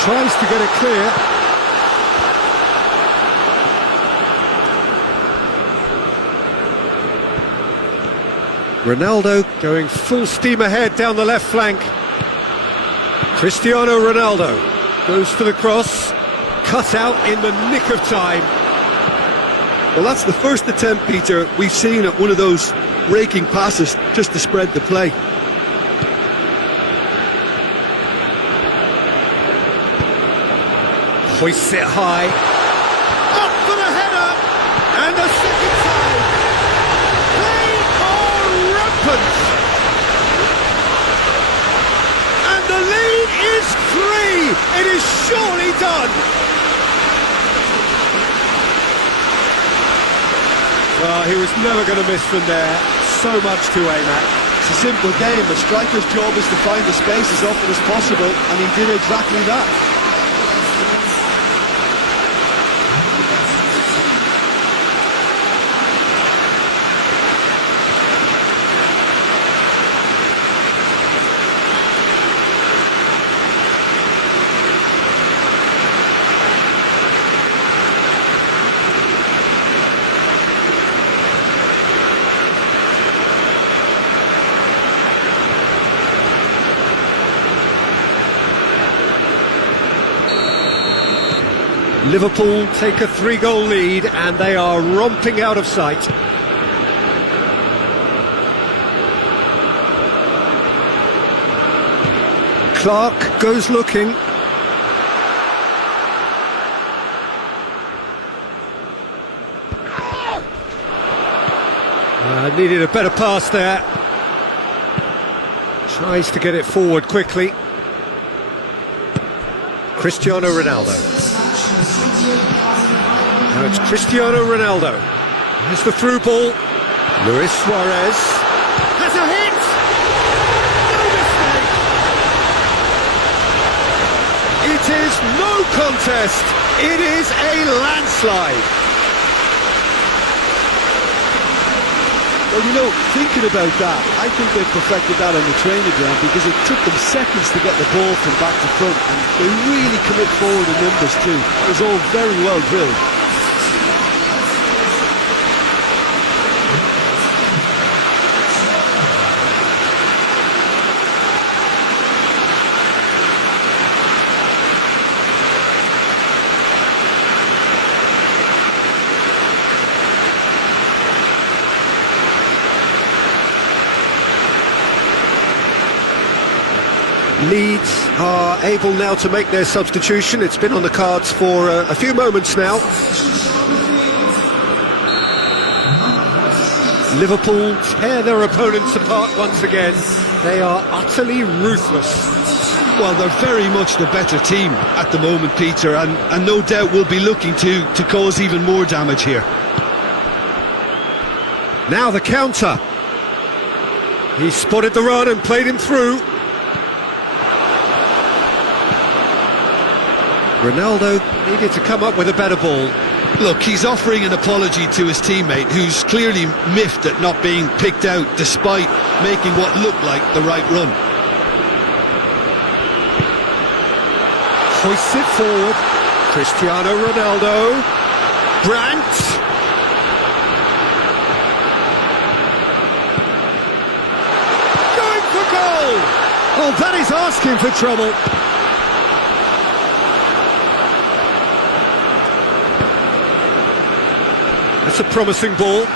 Tries to get it clear. Ronaldo going full steam ahead down the left flank. Cristiano Ronaldo goes for the cross. Cut out in the nick of time. Well, that's the first attempt, Peter, we've seen at one of those raking passes just to spread the play. Hoists it high. Up for the header! And a second time! They are rampant! And the lead is 3! It is surely done! Well, he was never going to miss from there. So much to aim at. It's a simple game. A striker's job is to find the space as often as possible, and he did exactly that. Liverpool take a 3-goal lead and they are romping out of sight. Clark goes looking. Needed a better pass there. Tries to get it forward quickly. Cristiano Ronaldo. Now it's Cristiano Ronaldo. Here's the through ball. Luis Suarez has a hit! No mistake! It is no contest! It is a landslide! Well, you know, thinking about that, I think they perfected that on the training ground because it took them seconds to get the ball from back to front, and they really commit forward in numbers too. It was all very well drilled. Leeds are able now to make their substitution. It's been on the cards for a few moments now. Liverpool tear their opponents apart once again. They are utterly ruthless. Well, they're very much the better team at the moment, Peter, and no doubt will be looking to cause even more damage here. Now the counter. He spotted the run and played him through. Ronaldo needed to come up with a better ball. Look, he's offering an apology to his teammate, who's clearly miffed at not being picked out despite making what looked like the right run. Hoists it forward. Cristiano Ronaldo. Brandt. Going for goal! Oh, that is asking for trouble. That's a promising ball.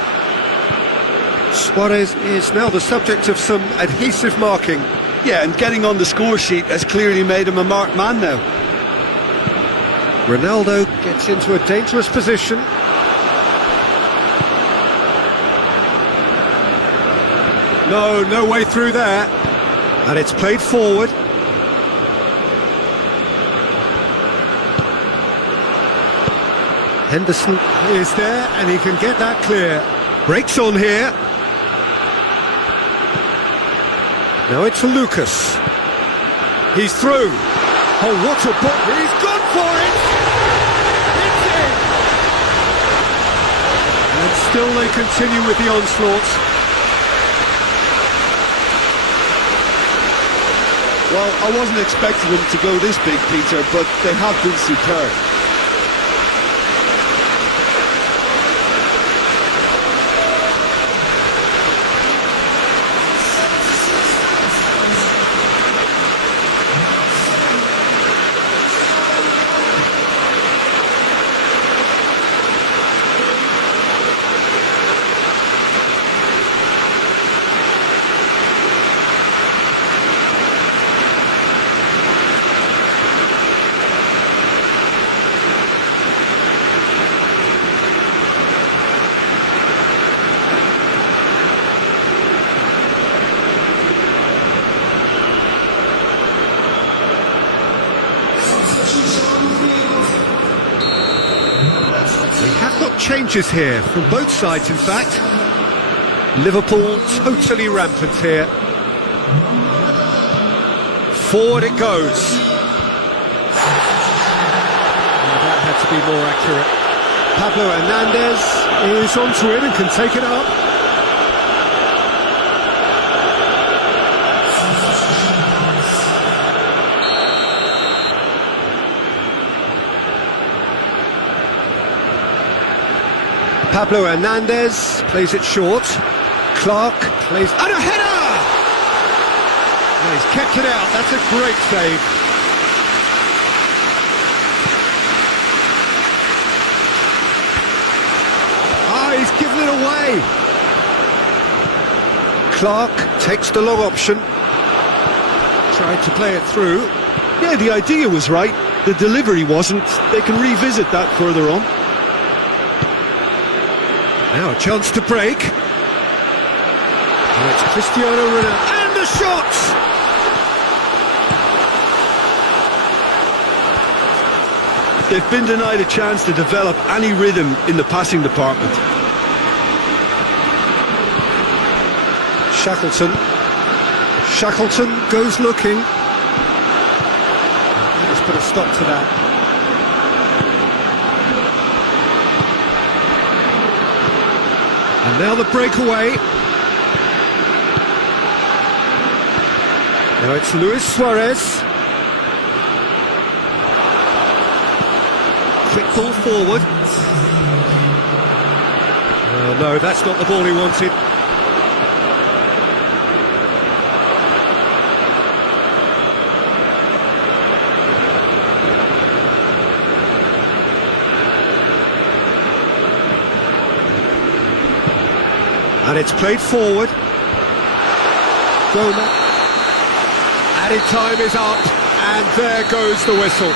Suarez is now the subject of some adhesive marking. Yeah, and getting on the score sheet has clearly made him a marked man now. Ronaldo gets into a dangerous position. No way through there. And it's played forward. Henderson is there and he can get that clear. Breaks on here. Now it's Lucas. He's through. Oh, what a ball. He's gone for it. It's in. And still they continue with the onslaught. Well, I wasn't expecting them to go this big, Peter, but they have been superb. Changes here from both sides, in fact. Liverpool totally rampant here. Forward it goes. Oh, that had to be more accurate. Pablo Hernandez is onto it and can take it up. Pablo Hernandez plays it short. Clark plays... And a header! And he's kept it out. That's a great save. away. Clark takes the long option. Tried to play it through. Yeah, the idea was right. The delivery wasn't. They can revisit that further on. Now a chance to break. And it's Cristiano Ronaldo. And the shot! They've been denied a chance to develop any rhythm in the passing department. Shackleton goes looking. Let's put a stop to that. And now the breakaway. Now it's Luis Suarez. Quick ball forward. Oh, no, that's not the ball he wanted. And it's played forward. Goma. Added time is up, and there goes the whistle.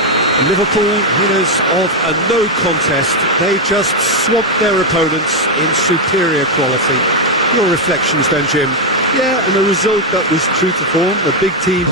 Liverpool, winners of a no contest. They just swamped their opponents in superior quality. Your reflections then, Jim? Yeah, and a result that was true to form. A big team.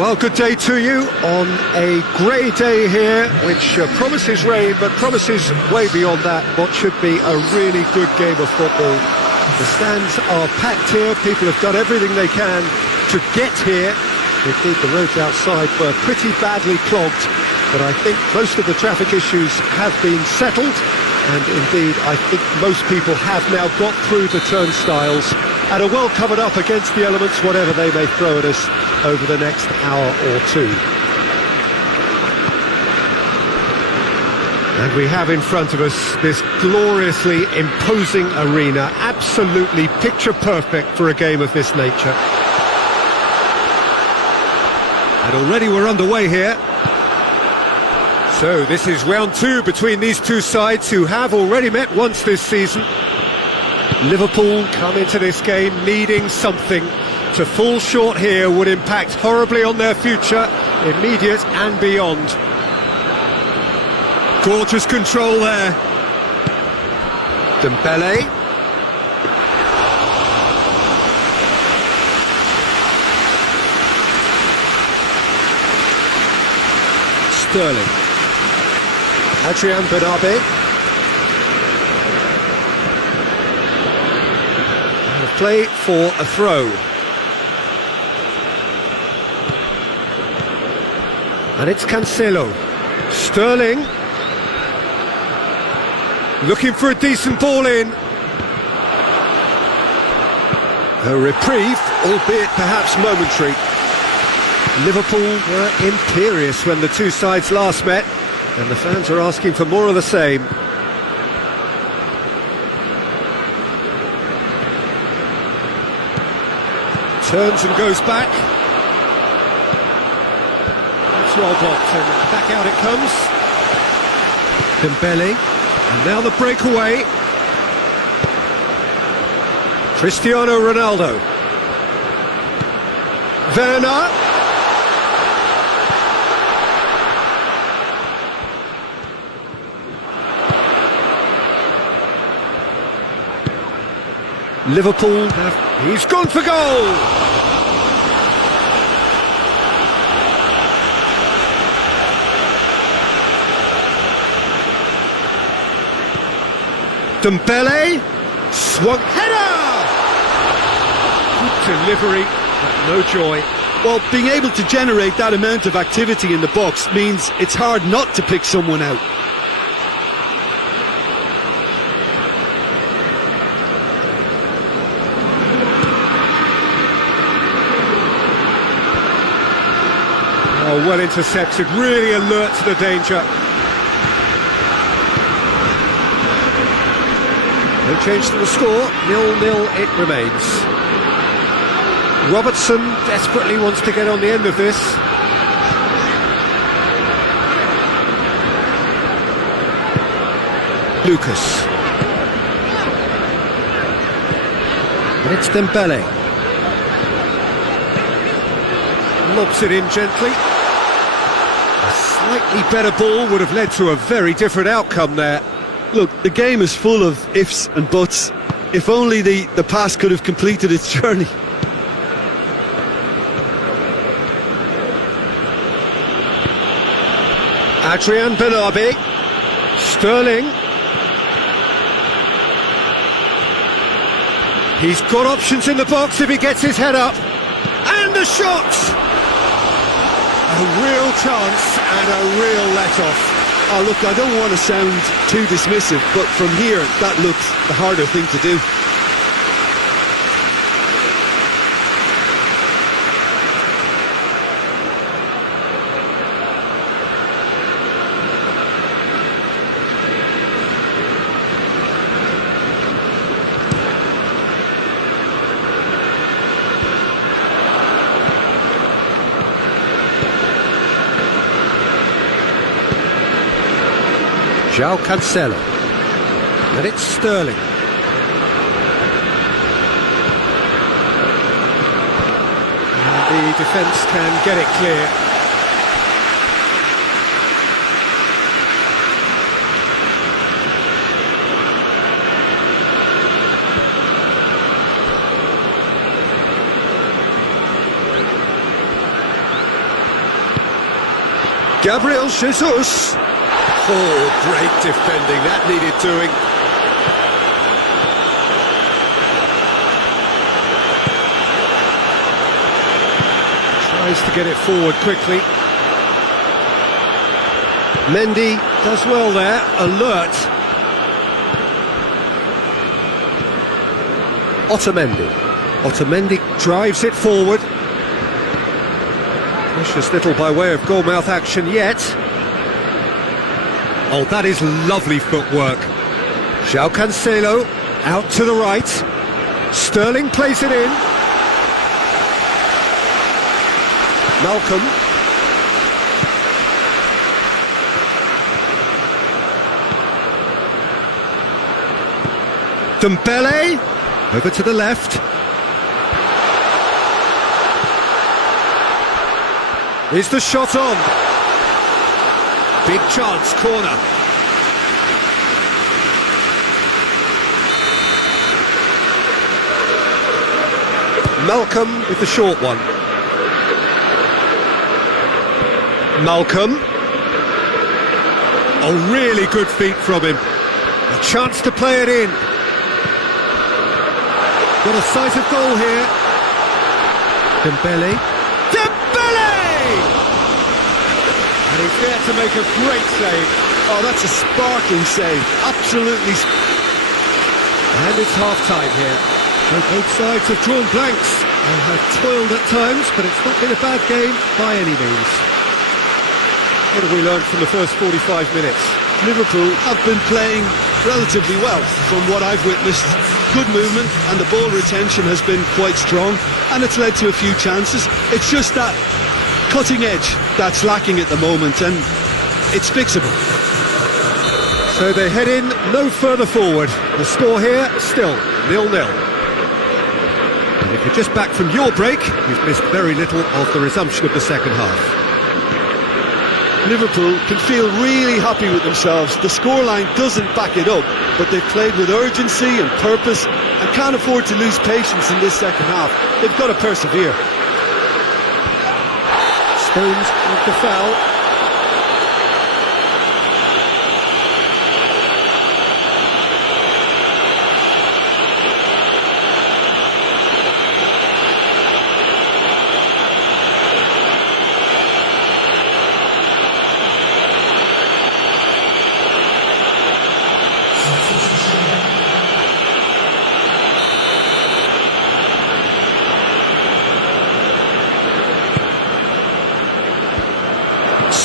Well, good day to you on a grey day here, which promises rain, but promises way beyond that what should be a really good game of football. The stands are packed here, people have done everything they can to get here. Indeed, the roads outside were pretty badly clogged, but I think most of the traffic issues have been settled, and indeed I think most people have now got through the turnstiles and are well covered up against the elements, whatever they may throw at us over the next hour or two. And we have in front of us this gloriously imposing arena, absolutely picture perfect for a game of this nature. And already we're underway here. So this is round two between these two sides who have already met once this season. Liverpool come into this game needing something. To fall short here would impact horribly on their future, immediate and beyond. Gorgeous control there. Dembele. Sterling. Adrian Bernabé. Play for a throw. And it's Cancelo. Sterling. Looking for a decent ball in. A reprieve, albeit perhaps momentary. Liverpool were imperious when the two sides last met, and the fans are asking for more of the same. Turns and goes back. That's well blocked, and back out it comes. Dembele, and now the breakaway. Cristiano Ronaldo. Werner. Liverpool he's gone for goal! Dembele, swung header! Good delivery, but no joy. Well, being able to generate that amount of activity in the box means it's hard not to pick someone out. Oh, well intercepted, really alert to the danger. No change to the score, 0-0 it remains. Robertson desperately wants to get on the end of this. Lucas. And it's Dembele. Lobs it in gently. A slightly better ball would have led to a very different outcome there. Look, the game is full of ifs and buts. If only the pass could have completed its journey. Adrian Bernabé. Sterling. He's got options in the box if he gets his head up. And the shot! A real chance and a real let-off. Oh, look, I don't want to sound too dismissive, but from here, that looks the harder thing to do. João Cancelo. And it's Sterling. And the defence can get it clear. Gabriel Jesus. Oh, great defending, that needed doing. Tries to get it forward quickly. Mendy does well there, alert. Otamendi drives it forward. Precious little by way of goalmouth action yet. Oh, that is lovely footwork. João Cancelo out to the right. Sterling plays it in. Malcolm. Dembele over to the left. Is the shot on? Big chance, corner. Malcolm with the short one. Malcolm. Oh, really good feet from him. A chance to play it in. Got a sight of goal here. Dembele. And he's there to make a great save. Oh, that's a sparkling save. Absolutely. And it's half-time here. So both sides have drawn blanks. They have toiled at times, but it's not been a bad game by any means. What have we learned from the first 45 minutes? Liverpool have been playing relatively well from what I've witnessed. Good movement and the ball retention has been quite strong, and it's led to a few chances. It's just that cutting edge that's lacking at the moment, and it's fixable. So they head in no further forward. The score here still 0-0. And if you're just back from your break, you've missed very little of the resumption of the second half. Liverpool can feel really happy with themselves. The scoreline doesn't back it up, but they've played with urgency and purpose and can't afford to lose patience in this second half. They've got to persevere. Stones with the foul.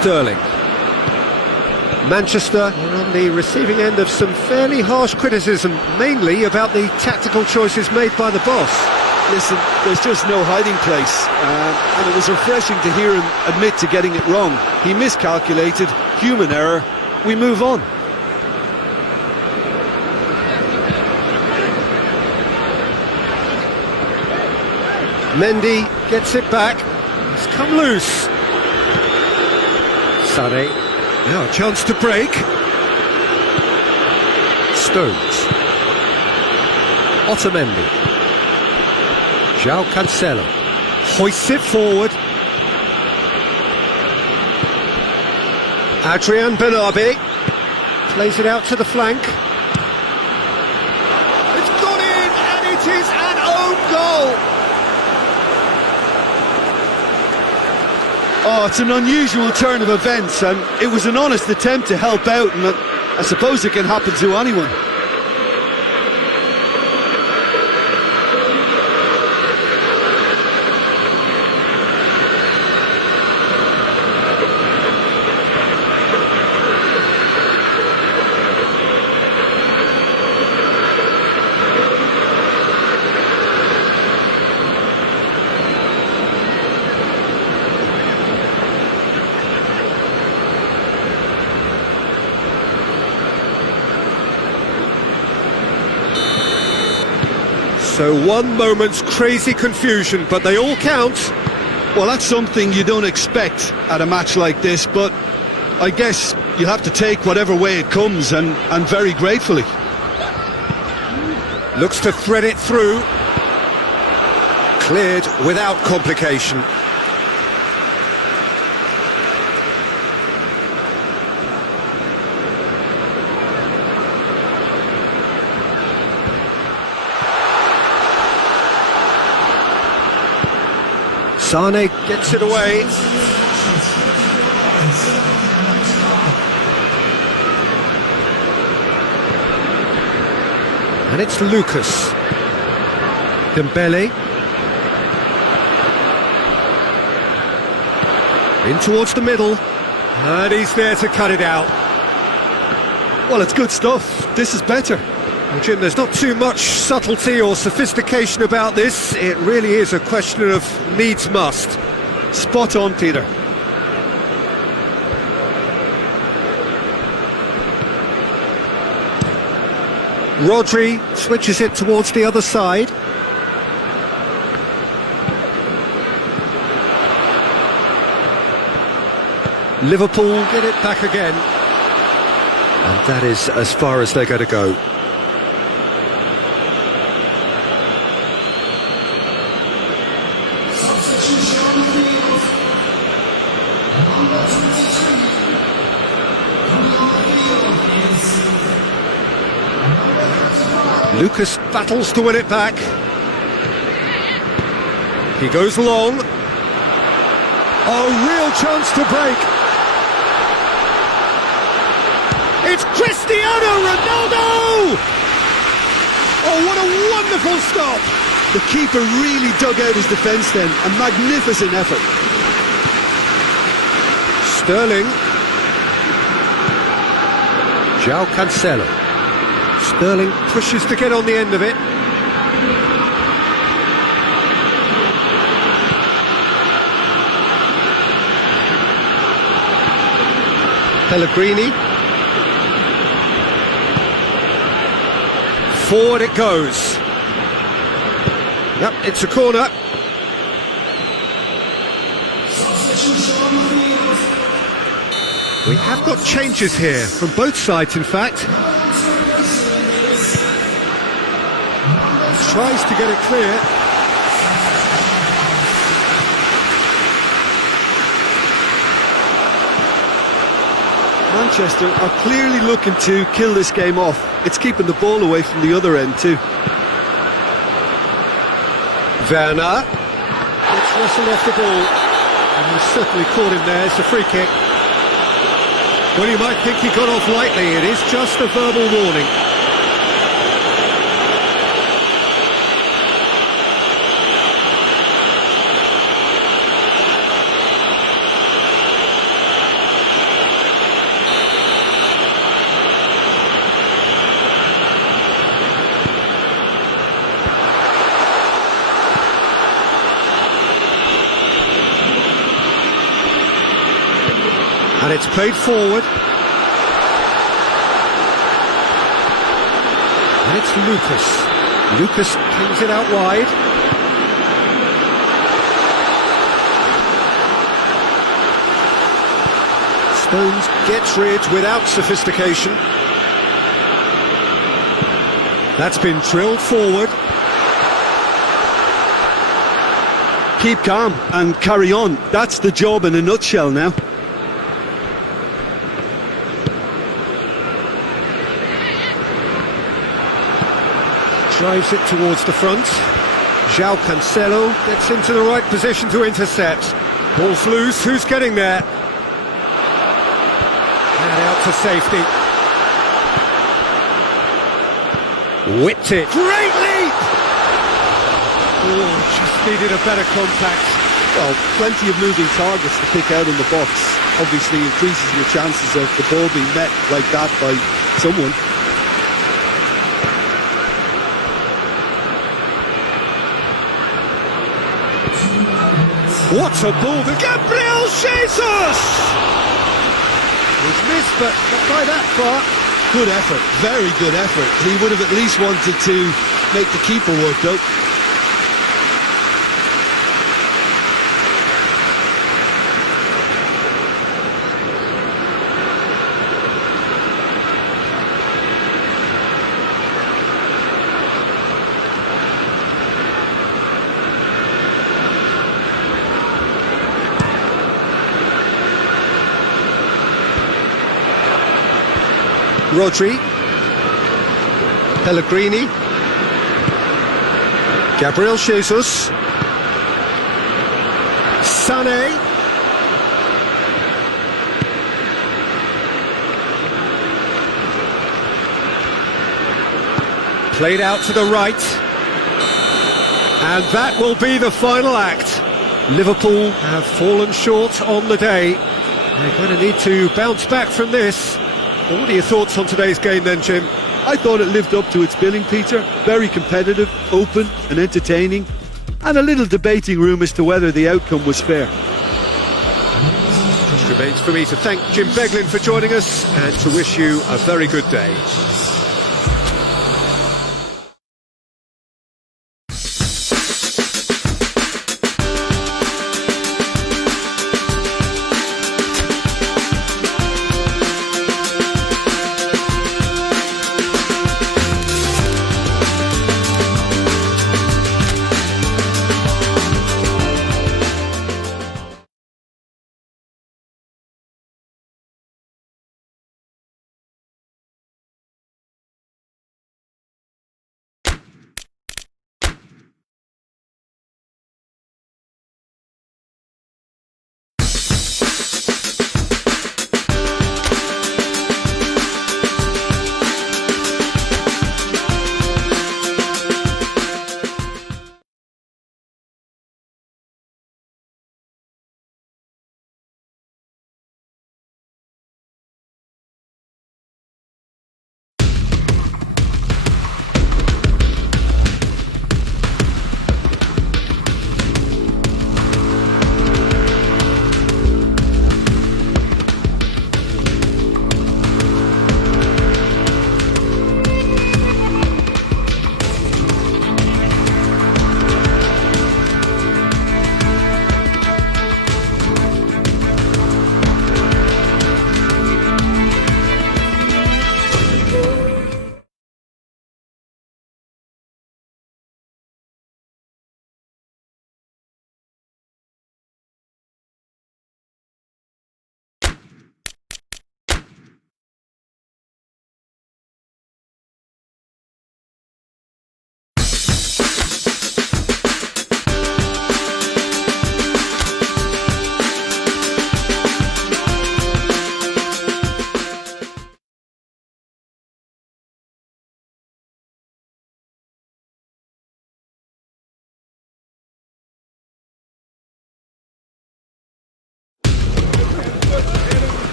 Sterling. Manchester are on the receiving end of some fairly harsh criticism, mainly about the tactical choices made by the boss. Listen, there's just no hiding place, and it was refreshing to hear him admit to getting it wrong. He miscalculated, human error, we move on. Mendy gets it back, it's come loose. Sané, now a chance to break. Stones. Otamendi. João Cancelo hoists it forward. Adrian Benabi plays it out to the flank. It's gone in, and it is an own goal. Oh, it's an unusual turn of events, and it was an honest attempt to help out, and I suppose it can happen to anyone. So one moment's crazy confusion, but they all count. Well, that's something you don't expect at a match like this, but I guess you have to take whatever way it comes, and very gratefully. Looks to thread it through. Cleared without complication. Sane gets it away. And it's Lucas. Dembele. In towards the middle. And he's there to cut it out. Well, it's good stuff. This is better. Well, Jim, there's not too much subtlety or sophistication about this. It really is a question of needs must. Spot on, Peter. Rodri switches it towards the other side. Liverpool get it back again. And that is as far as they're going to go. Lucas battles to win it back. He goes long. A real chance to break. It's Cristiano Ronaldo! Oh, what a wonderful stop! The keeper really dug out his defence then. A magnificent effort. Sterling. João Cancelo. Sterling pushes to get on the end of it. Pellegrini. Forward it goes. Yep, it's a corner. We have got changes here, from both sides in fact. Tries to get it clear. Manchester are clearly looking to kill this game off. It's keeping the ball away from the other end too. Werner. It's wrestled off the ball. And he certainly caught him there. It's a free kick. Well, you might think he got off lightly. It is just a verbal warning. And it's played forward. And it's Lucas. Lucas kings it out wide. Stones gets rid without sophistication. That's been drilled forward. Keep calm and carry on. That's the job in a nutshell now. Drives it towards the front. João Cancelo gets into the right position to intercept. Ball's loose, who's getting there? And out to safety. Whipped it. Great leap! Oh, just needed a better contact. Well, plenty of moving targets to pick out in the box. Obviously increases your chances of the ball being met like that by someone. What a ball to Gabriel Jesus! He's missed, but not by that far. Good effort, very good effort. He would have at least wanted to make the keeper work though. Rodri. Pellegrini. Gabriel Jesus. Sané. Played out to the right. And that will be the final act. Liverpool have fallen short on the day. They're going to need to bounce back from this. What are your thoughts on today's game then, Jim? I thought it lived up to its billing, Peter. Very competitive, open and entertaining, and a little debating room as to whether the outcome was fair. Just remains for me to thank Jim Beglin for joining us and to wish you a very good day.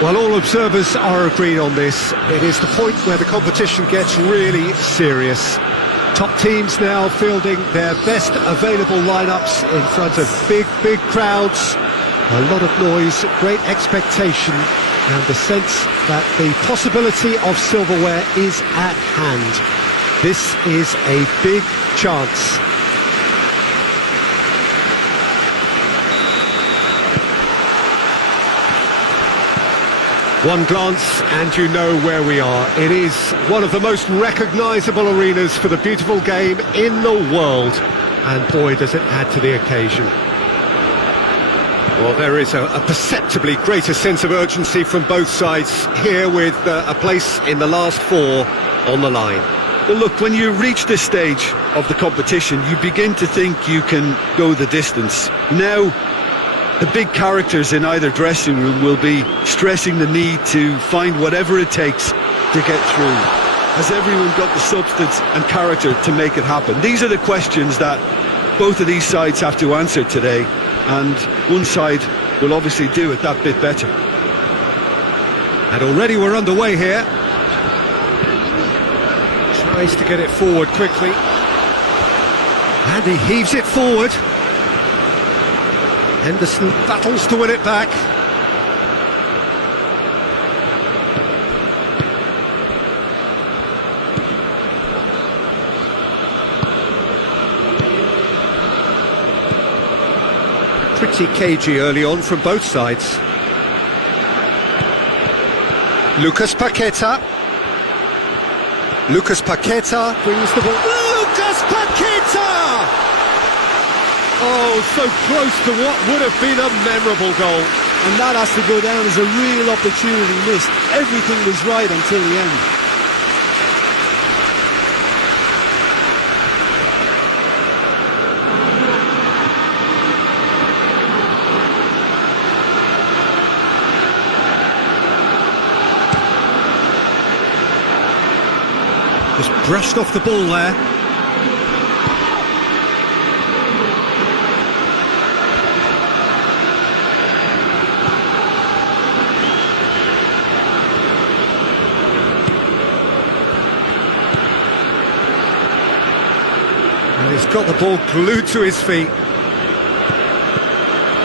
Well, all observers are agreed on this. It is the point where the competition gets really serious. Top teams now fielding their best available lineups in front of big crowds. A lot of noise, great expectation, and the sense that the possibility of silverware is at hand. This is a big chance. One glance and you know where we are. It is one of the most recognisable arenas for the beautiful game in the world. And boy, does it add to the occasion. Well, there is a perceptibly greater sense of urgency from both sides here, with a place in the last four on the line. Well, look, when you reach this stage of the competition, you begin to think you can go the distance. Now, the big characters in either dressing room will be stressing the need to find whatever it takes to get through. Has everyone got the substance and character to make it happen? These are the questions that both of these sides have to answer today, and one side will obviously do it that bit better. And already we're underway here. Tries to get it forward quickly. And he heaves it forward. Henderson battles to win it back. Pretty cagey early on from both sides. Lucas Paqueta. Lucas Paqueta brings the ball. Lucas Paqueta! Oh, so close to what would have been a memorable goal. And that has to go down as a real opportunity missed. Everything was right until the end. Just brushed off the ball there. And he's got the ball glued to his feet.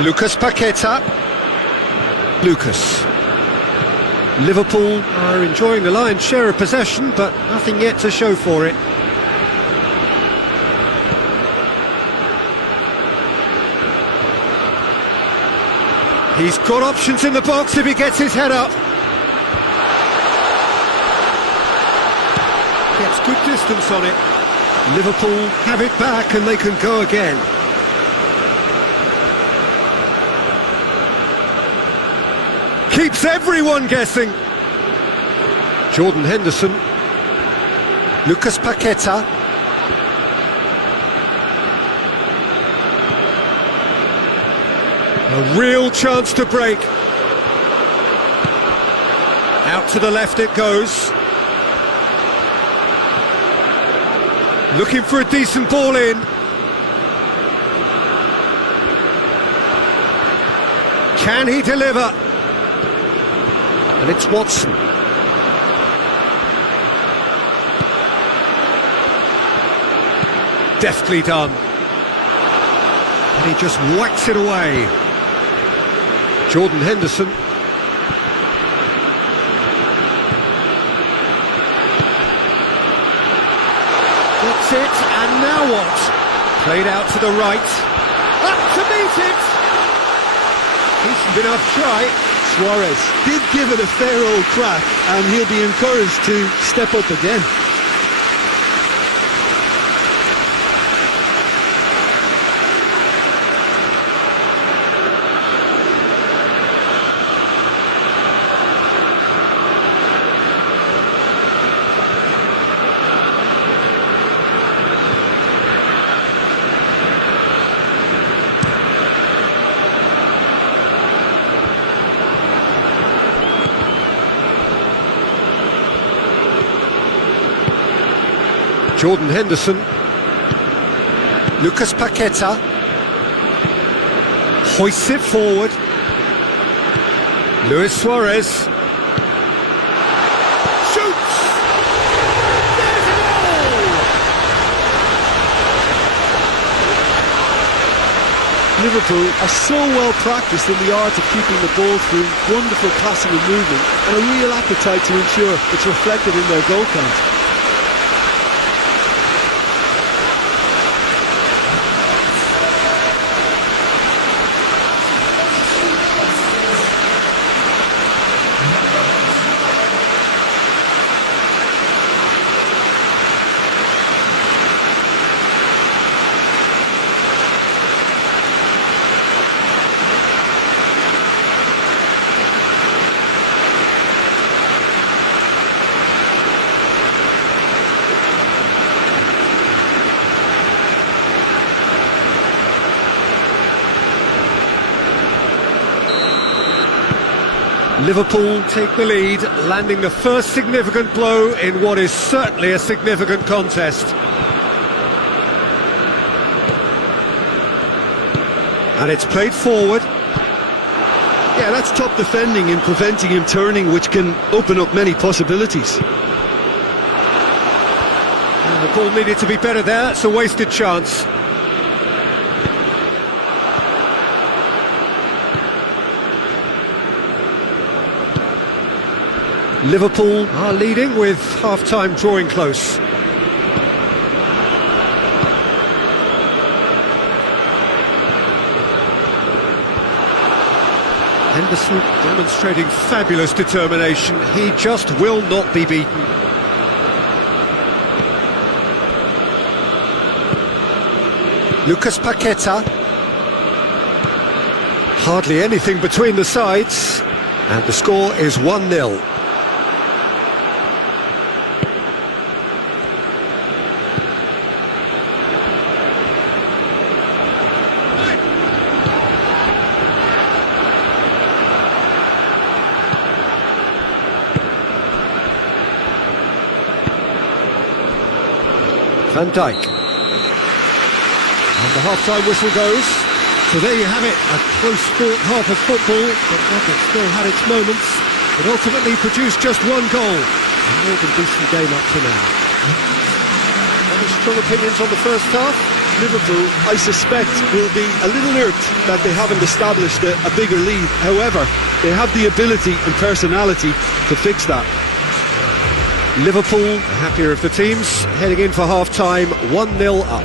Lucas Paqueta. Lucas. Liverpool are enjoying the lion's share of possession, but nothing yet to show for it. He's got options in the box if he gets his head up. Gets good distance on it. Liverpool have it back and they can go again. Keeps everyone guessing. Jordan Henderson. Lucas Paqueta. A real chance to break. Out to the left it goes. Looking for a decent ball in. Can he deliver? And it's Watson. Deftly done. And he just whacks it away. Jordan Henderson. That's it, and now what? Played out to the right. Up to meet it! Decent enough try. Suarez did give it a fair old crack, and he'll be encouraged to step up again. Jordan Henderson. Lucas Paqueta. Hoists it forward. Luis Suarez. Shoots! There's a goal! Liverpool are so well practiced in the art of keeping the ball through wonderful passing and movement, and a real appetite to ensure it's reflected in their goal count. Liverpool take the lead, landing the first significant blow in what is certainly a significant contest. And it's played forward. Yeah, that's top defending and preventing him turning, which can open up many possibilities. And the ball needed to be better there, it's a wasted chance. Liverpool are leading with half-time drawing close. Henderson demonstrating fabulous determination. He just will not be beaten. Lucas Paqueta. Hardly anything between the sides. And the score is 1-0. Van Dijk. And the half-time whistle goes. So there you have it, a close-fought half of football, but one that still had its moments. It ultimately produced just one goal. A more than decent game up to now. Any strong opinions on the first half? Liverpool, I suspect, will be a little irked that they haven't established a bigger lead. However, they have the ability and personality to fix that. Liverpool, the happier of the teams, heading in for half-time, 1-0 up.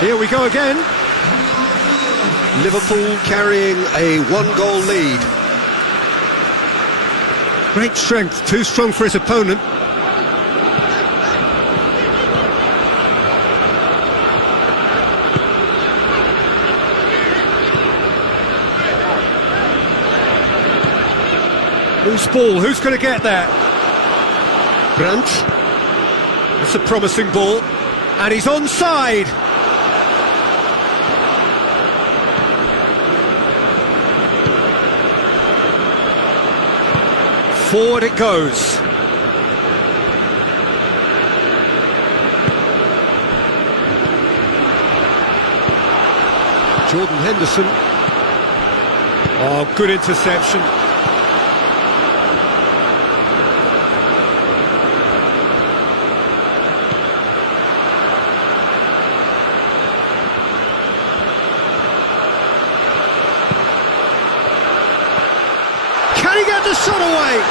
Here we go again. Liverpool carrying a one-goal lead. Great strength, too strong for his opponent. Loose ball, who's going to get that? Brandt. That's a promising ball. And he's onside. Forward it goes. Jordan Henderson. Oh, good interception. Can he get the shot away?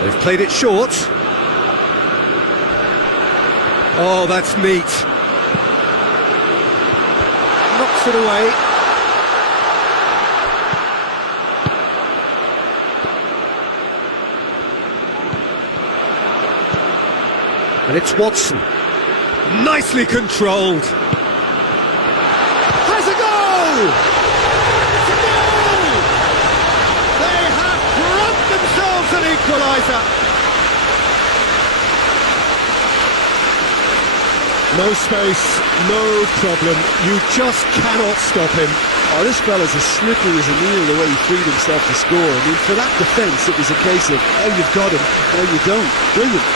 They've played it short. Oh, that's neat. Knocks it away. And it's Watson. Nicely controlled. Has a goal! It's a goal! They have brought themselves an equaliser. No space, no problem. You just cannot stop him. Oh, this fella's as slippery as a needle the way he freed himself to score. I mean, for that defence, it was a case of, oh, you've got him, no, you don't. Brilliant.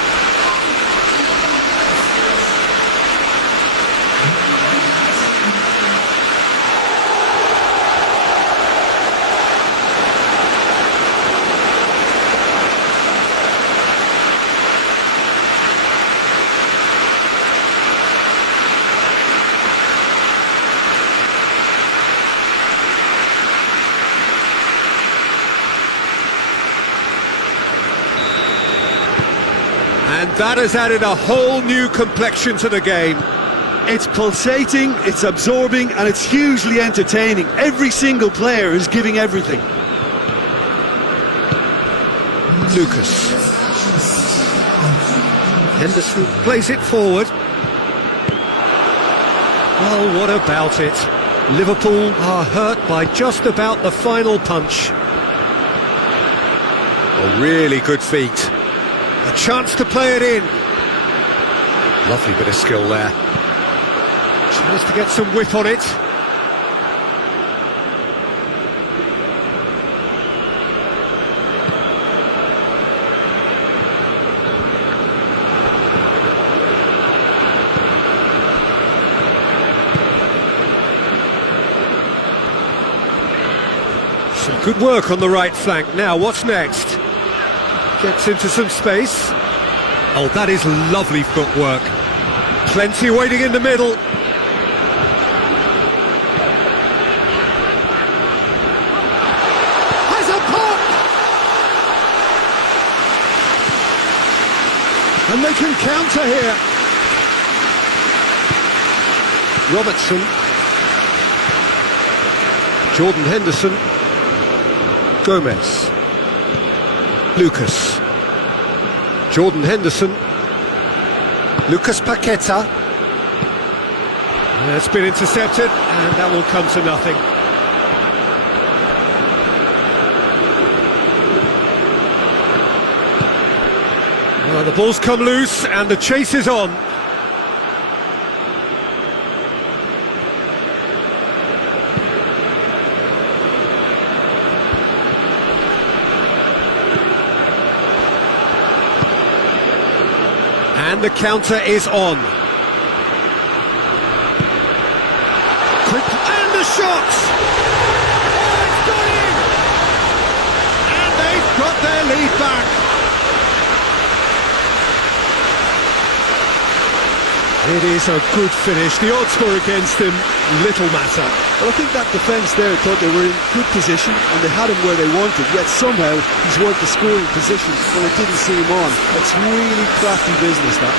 And that has added a whole new complexion to the game. It's pulsating, it's absorbing, and it's hugely entertaining. Every single player is giving everything. Lucas. Henderson plays it forward. Well, what about it? Liverpool are hurt by just about the final punch. A really good feat. A chance to play it in. Lovely bit of skill there. Chance to get some whip on it. Some good work on the right flank. Now, what's next? Gets into some space. Oh, that is lovely footwork. Plenty waiting in the middle. Has a pop! And they can counter here. Robertson. Jordan Henderson. Gomez. Lucas. Jordan Henderson. Lucas Paqueta. It's been intercepted, and that will come to nothing. Well, the ball's come loose, and the chase is on. And the counter is on. Quick, and the shot! Oh, it's got in! And they've got their lead back. It is a good finish. The odds were against him. Little matter. Well, I think that defence there thought they were in good position and they had him where they wanted, yet somehow he's worked the scoring position when it didn't see him on. It's really crafty business, that.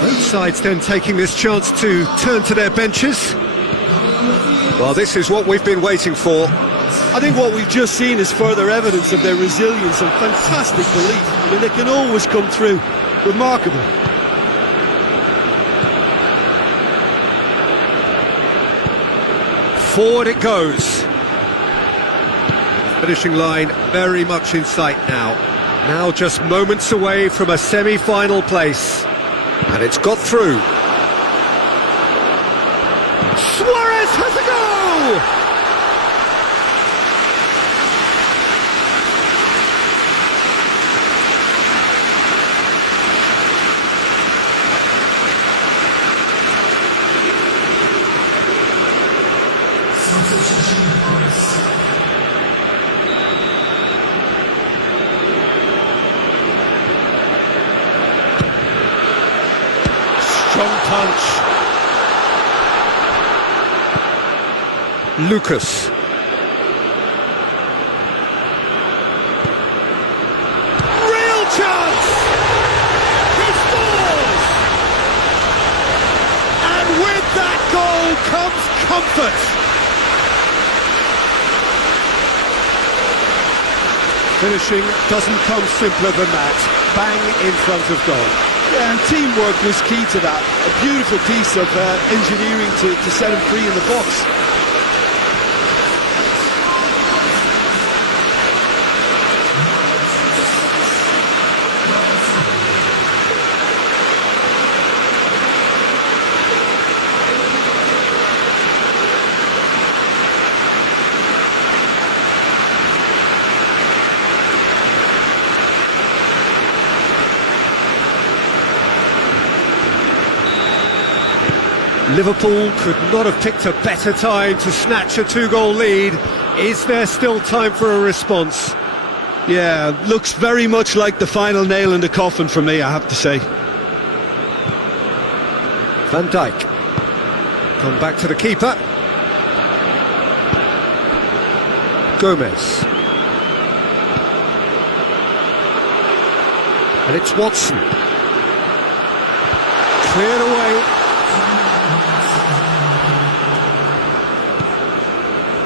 Both sides then taking this chance to turn to their benches. Well, this is what we've been waiting for. I think what we've just seen is further evidence of their resilience and fantastic belief. I mean, they can always come through. Remarkable. Forward it goes. Finishing line very much in sight now. Now just moments away from a semi-final place. And it's got through. Suarez has a goal! strong punch. Lucas. Real chance! He scores! And with that goal comes comfort. Finishing doesn't come simpler than that. Bang in front of goal. Yeah, and teamwork was key to that. A beautiful piece of engineering to set him free in the box. Liverpool could not have picked a better time to snatch a two-goal lead. Is there still time for a response? Yeah, looks very much like the final nail in the coffin for me, I have to say. Van Dijk. Come back to the keeper. Gomez. And it's Watson. Cleared away.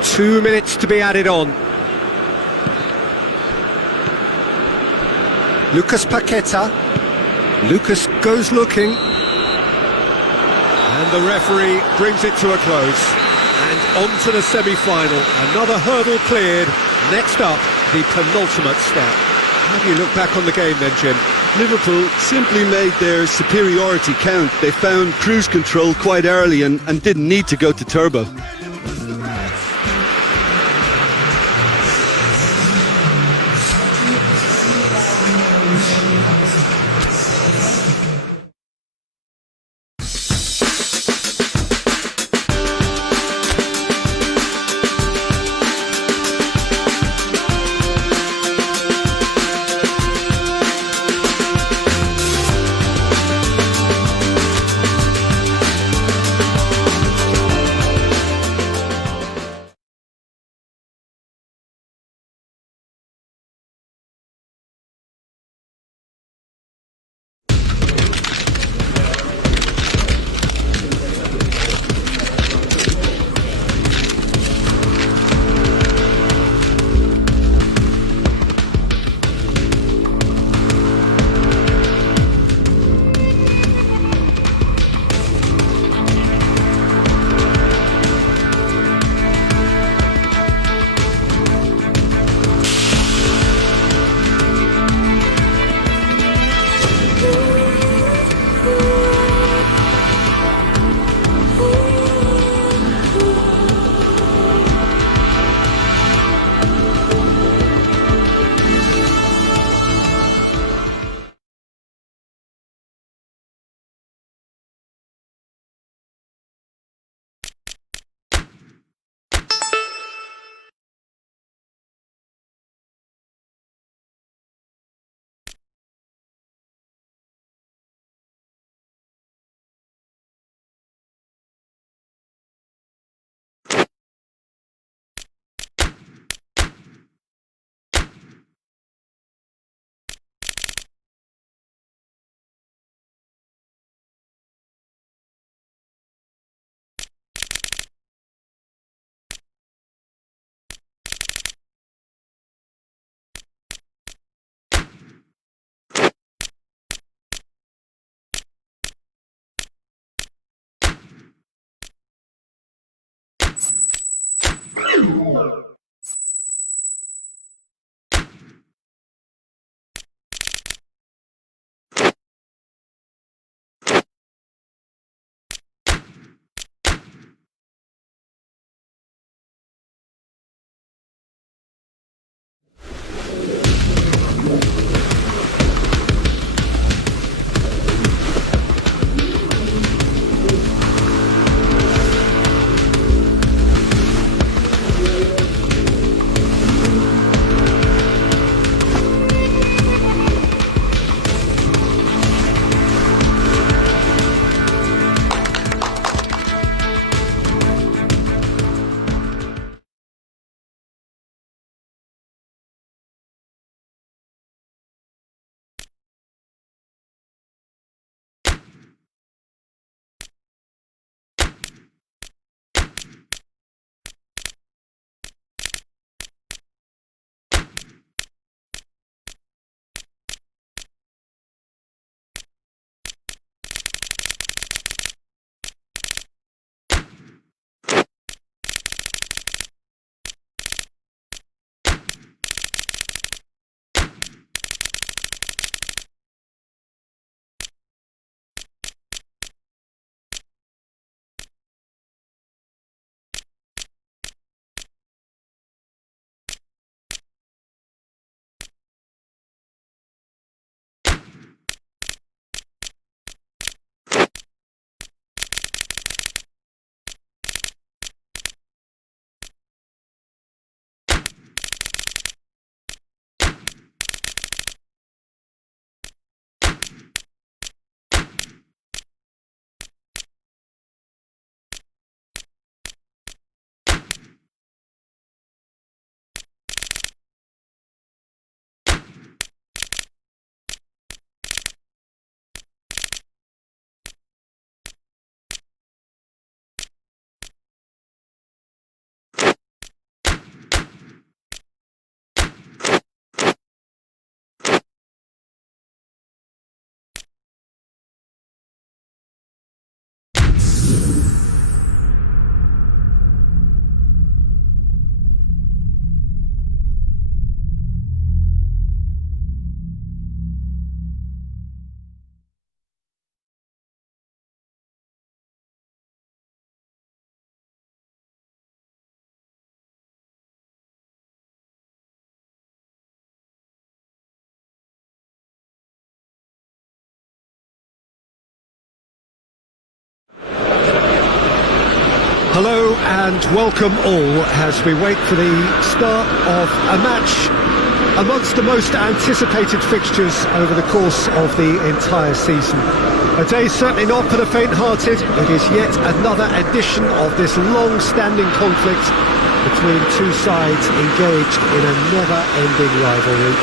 2 minutes to be added on. Lucas Paqueta. Lucas goes looking. And the referee brings it to a close. And on to the semi-final. Another hurdle cleared. Next up, the penultimate step. How do you look back on the game then, Jim? Liverpool simply made their superiority count. They found cruise control quite early and didn't need to go to turbo. Hello and welcome all as we wait for the start of a match amongst the most anticipated fixtures over the course of the entire season. A day certainly not for the faint-hearted. It is yet another edition of this long-standing conflict between two sides engaged in a never-ending rivalry.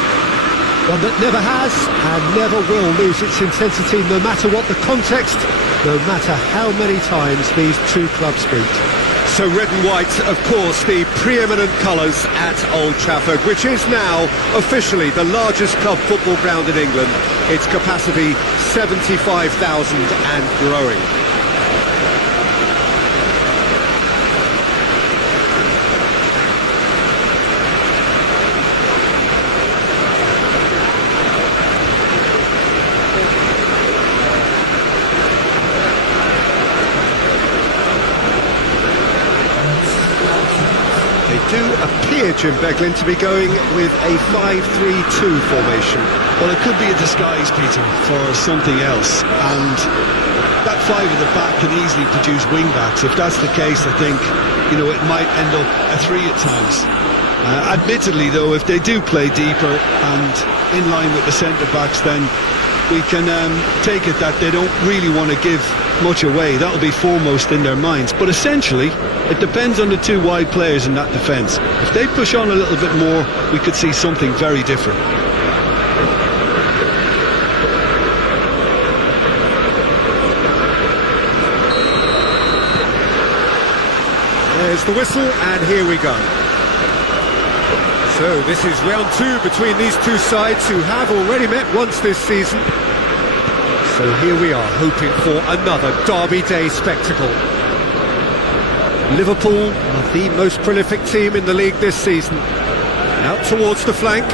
One that never has and never will lose its intensity, no matter what the context, no matter how many times these two clubs meet. So red and white, of course, the preeminent colours at Old Trafford, which is now officially the largest club football ground in England. Its capacity 75,000 and growing. Do appear, Jim Beglin, to be going with a 5-3-2 formation. Well, it could be a disguise, Peter, for something else, and that five at the back can easily produce wing-backs. If that's the case, I think, it might end up a three at times. Admittedly, though, if they do play deeper and in line with the centre-backs, then we can take it that they don't really want to give much away. That'll be foremost in their minds. But essentially, it depends on the two wide players in that defence. If they push on a little bit more, we could see something very different. There's the whistle, and here we go. So this is round two between these two sides who have already met once this season. So here we are, hoping for another Derby Day spectacle. Liverpool are the most prolific team in the league this season. Out towards the flank.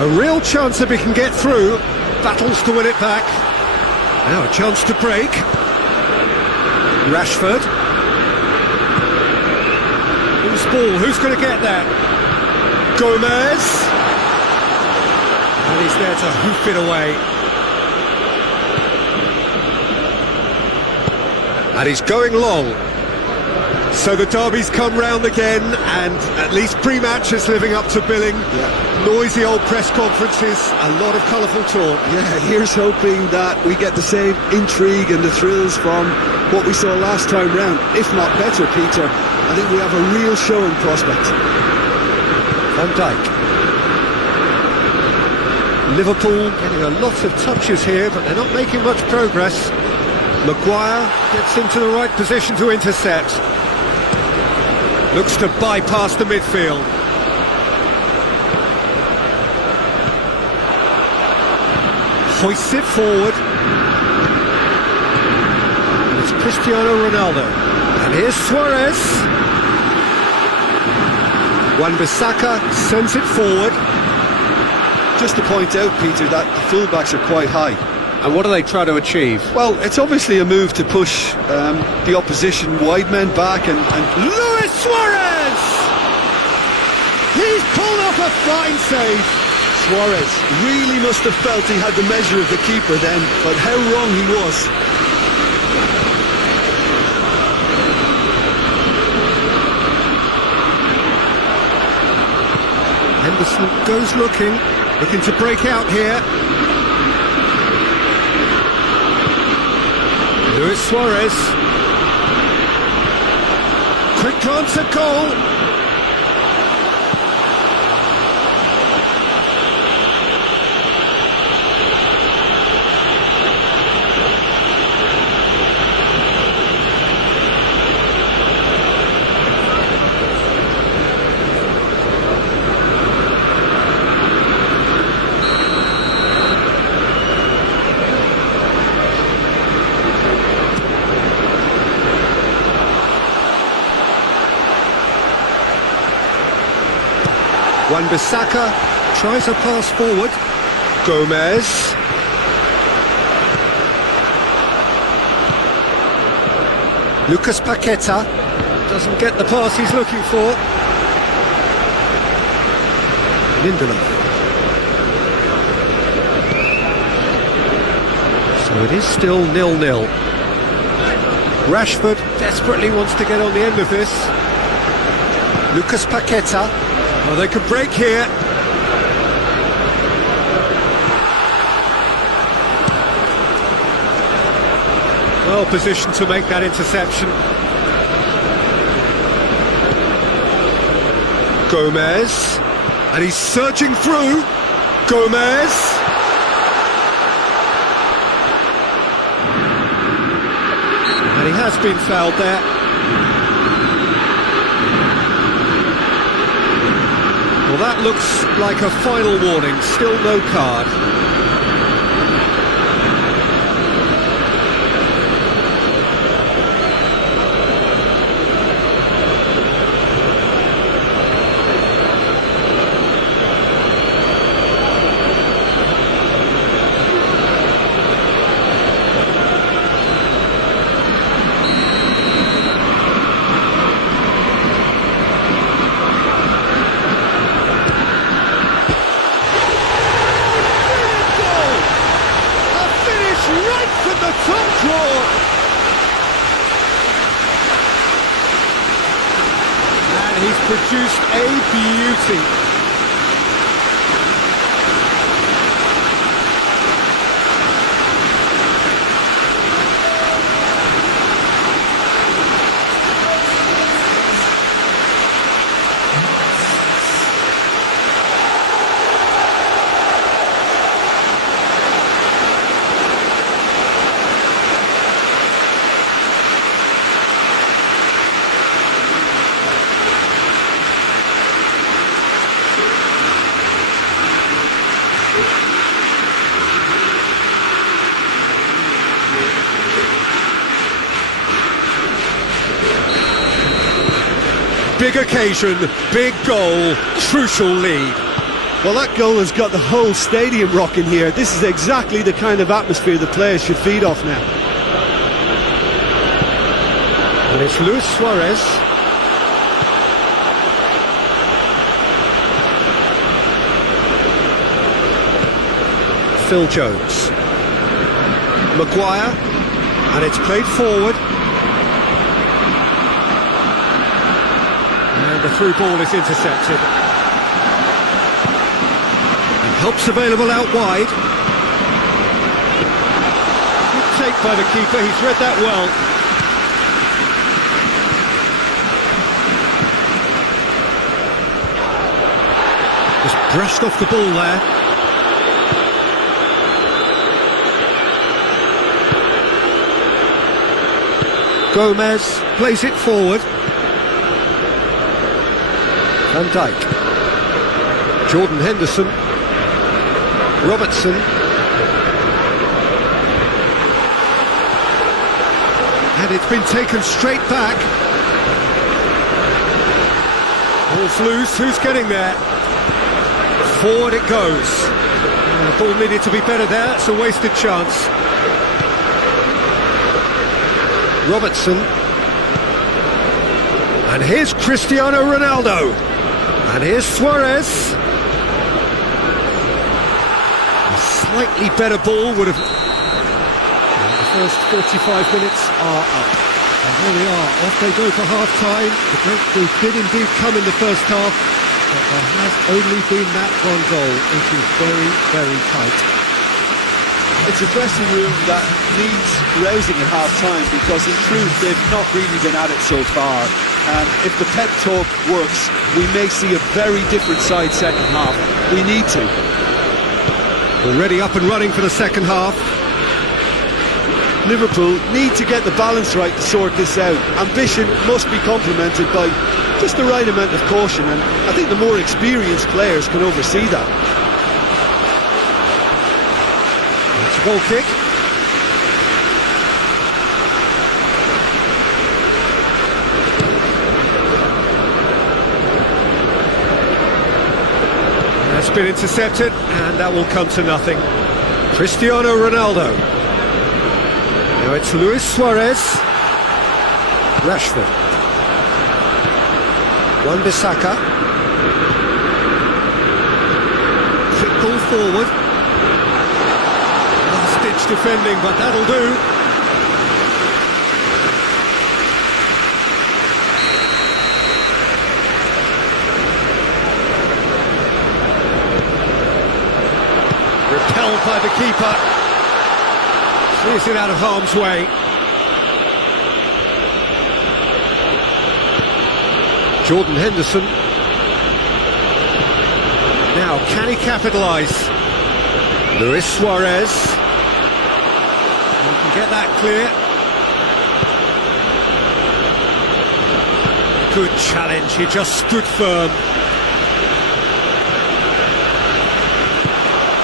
A real chance if he can get through. Battles to win it back. Now a chance to break. Rashford. Who's ball? Who's going to get that? Gomez. And he's there to hoof it away. And he's going long. So the derby's come round again, and at least pre-match is living up to billing. Yeah. Noisy old press conferences, a lot of colourful talk. Yeah, here's hoping that we get the same intrigue and the thrills from what we saw last time round, if not better, Peter. I think we have a real showing prospect. Van Dijk. Liverpool getting a lot of touches here, but they're not making much progress. Maguire gets into the right position to intercept. Looks to bypass the midfield. Hoists it forward. And it's Cristiano Ronaldo. And here's Suarez. Wan-Bissaka sends it forward. Just to point out, Peter, that the fullbacks are quite high. And what do they try to achieve? Well, it's obviously a move to push the opposition wide men back and Luis Suarez! He's pulled off a fine save. Suarez really must have felt he had the measure of the keeper then, but how wrong he was. Henderson goes looking to break out here. Luis Suarez. Quick glance at goal. Wan-Bissaka tries a pass forward. Gomez. Lucas Paqueta doesn't get the pass he's looking for. Lindelof. So it is still 0-0. Rashford desperately wants to get on the end of this. Lucas Paqueta. Oh, they could break here. Well positioned to make that interception. Gomez. And he's surging through. Gomez. And he has been fouled there. Well, that looks like a final warning. Still no card. He's produced a beauty. Big occasion, big goal, crucial lead. Well, that goal has got the whole stadium rocking here. This is exactly the kind of atmosphere the players should feed off now. And it's Luis Suarez. Phil Jones. Maguire. And it's played forward. And the through ball is intercepted. And help's available out wide. Good take by the keeper, he's read that well. Just brushed off the ball there. Gomez plays it forward. Van Dijk, Jordan Henderson, Robertson, and it's been taken straight back. Ball's loose, who's getting there? Forward it goes. The ball needed to be better there, it's a wasted chance. Robertson, and here's Cristiano Ronaldo. And here's Suarez. A slightly better ball would have... The first 45 minutes are up. And here we are, off they go for half-time. The breakthrough did indeed come in the first half, but there has only been that one goal. It is very, very tight. It's a dressing room that needs rousing at half-time because in truth they've not really been at it so far. And if the pep talk works, we may see a very different side second half. We need to. Already up and running for the second half. Liverpool need to get the balance right to sort this out. Ambition must be complemented by just the right amount of caution, and I think the more experienced players can oversee that. It's a goal kick. That's been intercepted, and that will come to nothing. Cristiano Ronaldo. Now it's Luis Suarez. Rashford. Wan-Bissaka. Quick ball forward. Last-ditch defending, but that'll do. held by the keeper. Clears it out of harm's way. Jordan Henderson. Now, can he capitalise? Luis Suarez. He can get that clear. Good challenge, he just stood firm.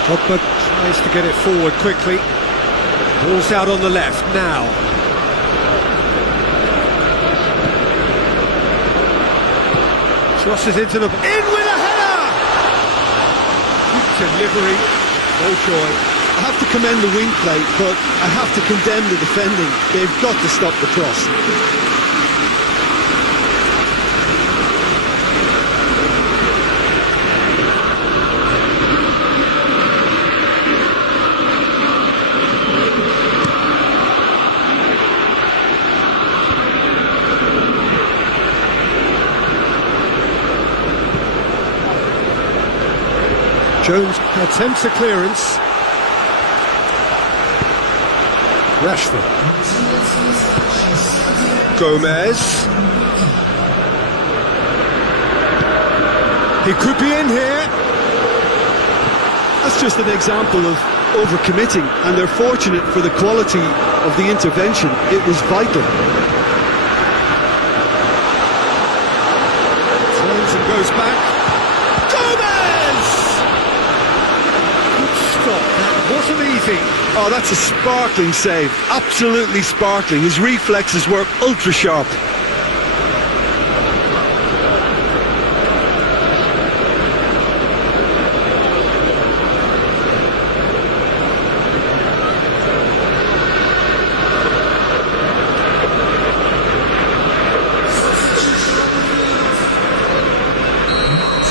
Pogba tries to get it forward quickly. Ball's out on the left now. Crosses into the... in with a header! Good delivery, no joy. I have to commend the wing play, but I have to condemn the defending. They've got to stop the cross. Jones attempts a clearance. Rashford. Gomez. He could be in here. That's just an example of overcommitting, and they're fortunate for the quality of the intervention. It was vital. Turns and goes back. That wasn't easy. Oh, that's a sparkling save. Absolutely sparkling. His reflexes were ultra sharp.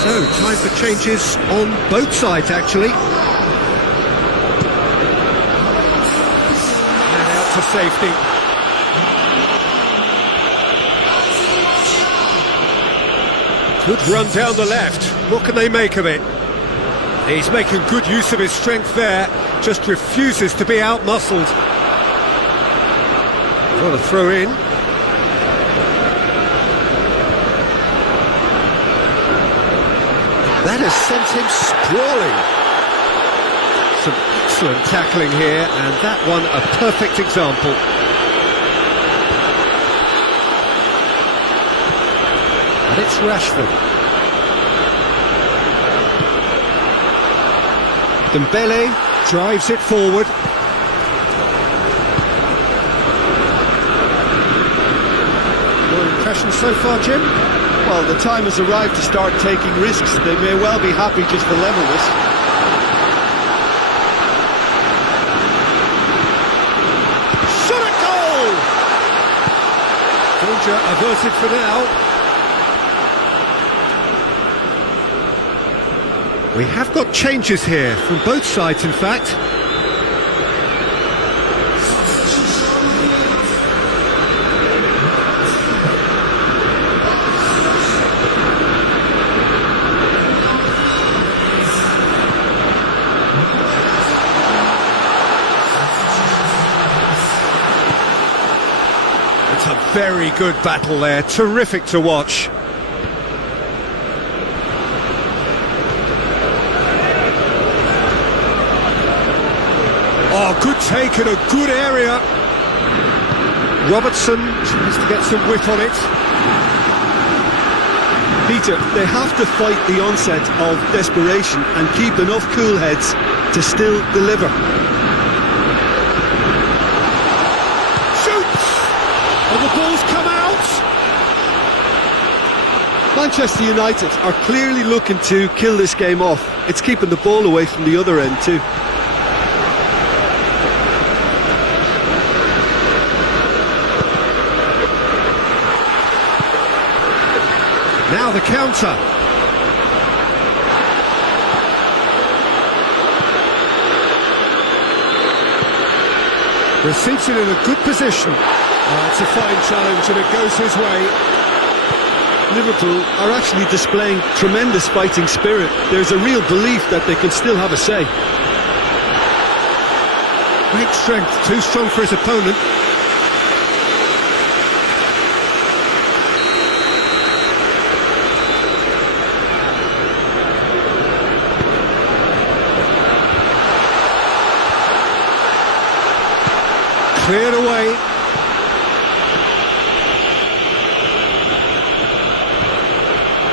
So, time for changes on both sides, actually. For safety. Good run down the left. What can they make of it? He's making good use of his strength there, just refuses to be out-muscled. Got a throw in. That has sent him sprawling. Some excellent tackling here, and that one a perfect example. And it's Rashford. Dembele drives it forward. Your impressions so far, Jim? Well, the time has arrived to start taking risks. They may well be happy just to level this. Danger averted for now. We have got changes here, from both sides in fact. It's a very good battle there, terrific to watch. Oh, good take in a good area. Robertson tries to get some width on it. Peter, they have to fight the onset of desperation and keep enough cool heads to still deliver. Shoots! And the ball's come out! Manchester United are clearly looking to kill this game off. It's keeping the ball away from the other end too. Now the counter. Receives it in a good position. It's a fine challenge and it goes his way. Liverpool are actually displaying tremendous fighting spirit. There's a real belief that they can still have a say. Great strength, too strong for his opponent. Cleared away.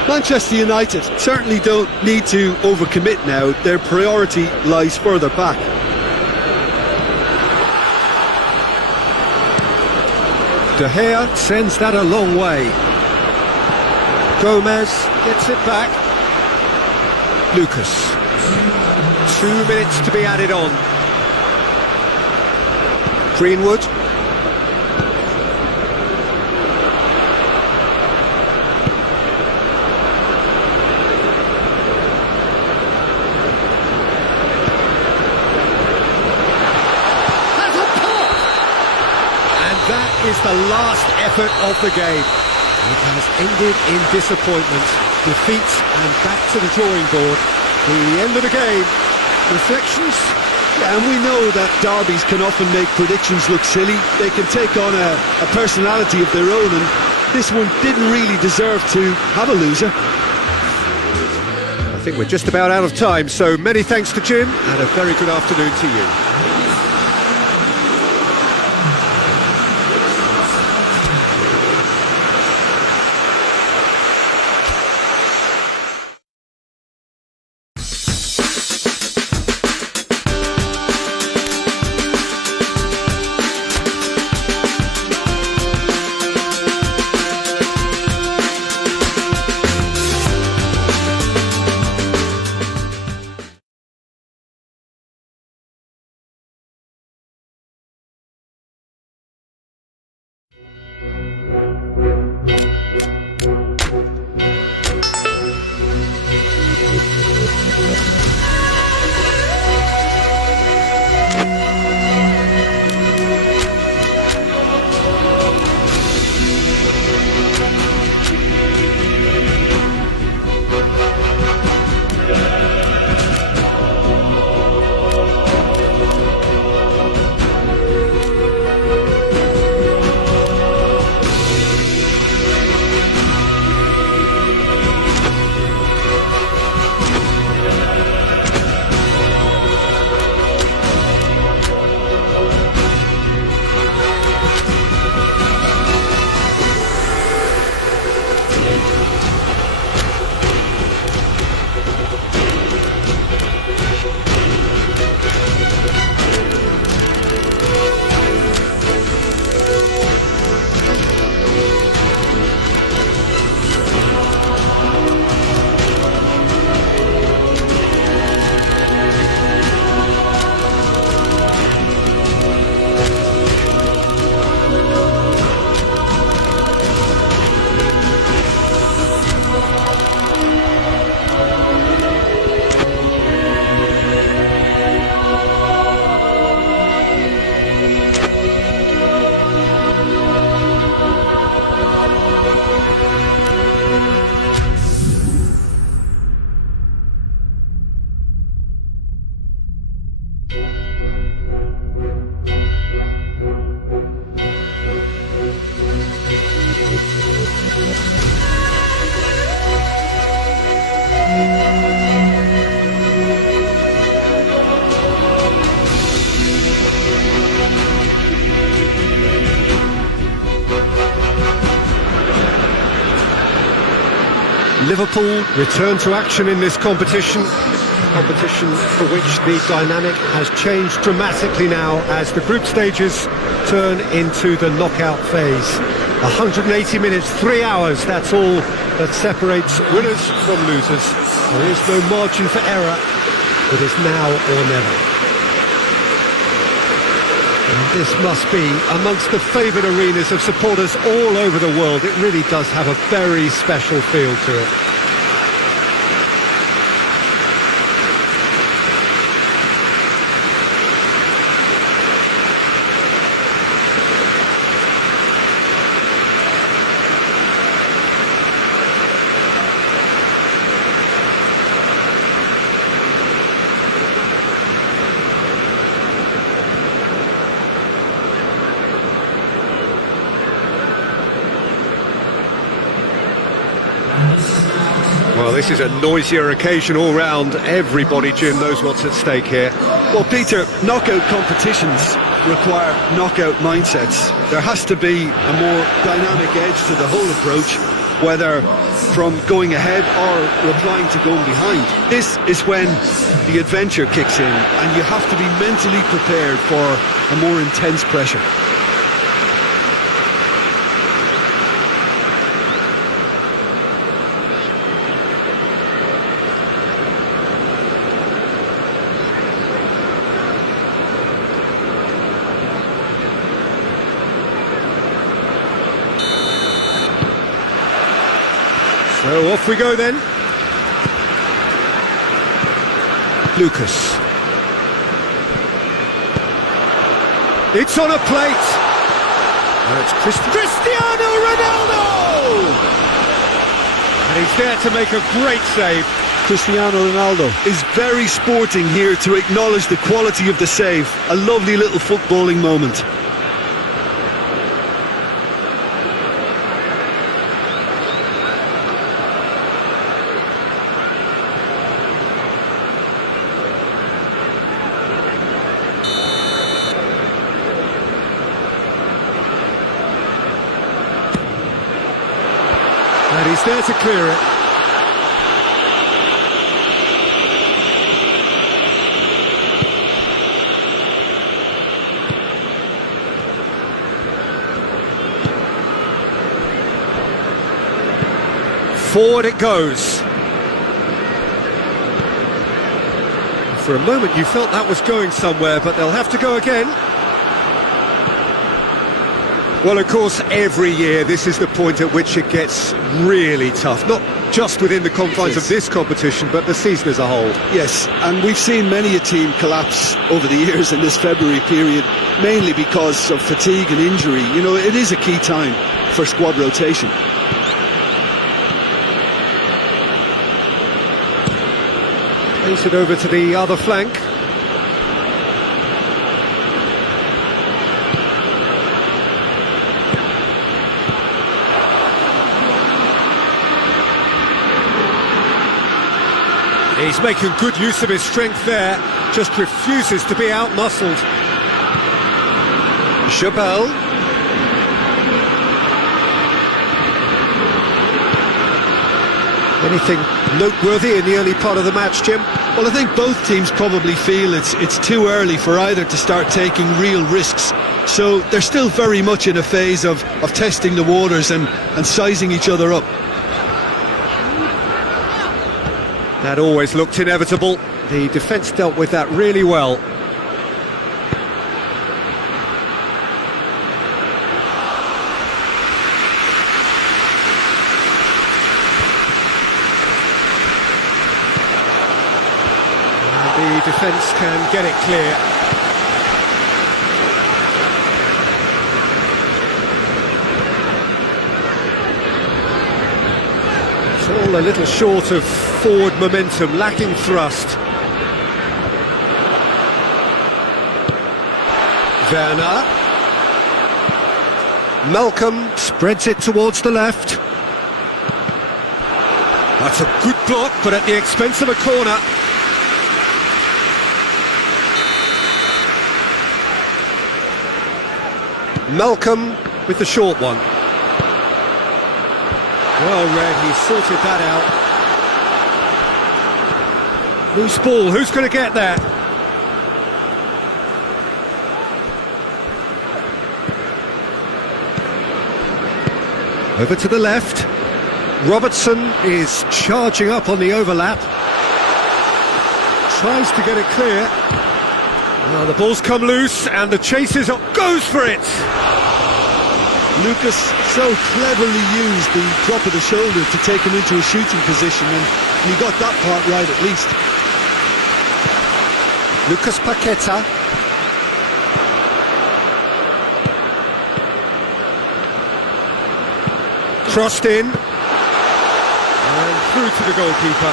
Manchester United certainly don't need to overcommit now. Their priority lies further back. De Gea sends that a long way. Gomez gets it back. Lucas. 2 minutes to be added on. Greenwood. Is the last effort of the game. It has ended in disappointment, defeat, and back to the drawing board. The end of the game. Reflections? And we know that derbies can often make predictions look silly. They can take on a personality of their own, and this one didn't really deserve to have a loser. I think we're just about out of time, so many thanks to Jim, and a very good afternoon to you. Liverpool return to action in this competition for which the dynamic has changed dramatically now as the group stages turn into the knockout phase. 180 minutes, 3 hours, that's all that separates winners from losers. There is no margin for error. It is now or never. And this must be amongst the favoured arenas of supporters all over the world. It really does have a very special feel to it. this is a noisier occasion all round. Everybody, Jim, knows what's at stake here. Well, Peter, knockout competitions require knockout mindsets. There has to be a more dynamic edge to the whole approach, whether from going ahead or replying to going behind. This is when the adventure kicks in, and you have to be mentally prepared for a more intense pressure. So off we go then. Lucas. It's on a plate. And it's Cristiano Ronaldo! And he's there to make a great save. Cristiano Ronaldo Is very sporting here to acknowledge the quality of the save. A lovely little footballing moment. And he's there to clear it. Forward it goes. For a moment you felt that was going somewhere, but they'll have to go again. Well, of course, every year this is the point at which it gets really tough. Not just within the confines of this competition, but the season as a whole. Yes, and we've seen many a team collapse over the years in this February period, mainly because of fatigue and injury. You know, it is a key time for squad rotation. Plays it over to the other flank. He's making good use of his strength there, just refuses to be out-muscled. Chabal. Anything noteworthy in the early part of the match, Jim? Well, I think both teams probably feel it's too early for either to start taking real risks. So they're still very much in a phase of testing the waters and sizing each other up. That always looked inevitable. The defence dealt with that really well. The defence can get it clear. It's all a little short of forward momentum, lacking thrust. Werner. Malcolm spreads it towards the left. That's a good block, but at the expense of a corner. Malcolm with the short one. Well read, he sorted that out. Loose ball, who's going to get that? Over to the left. Robertson is charging up on the overlap. Tries to get it clear. Well, the ball's come loose and the chase is up, goes for it! Lucas so cleverly used the drop of the shoulder to take him into a shooting position, and he got that part right at least. Lucas Paqueta. Crossed in. And through to the goalkeeper.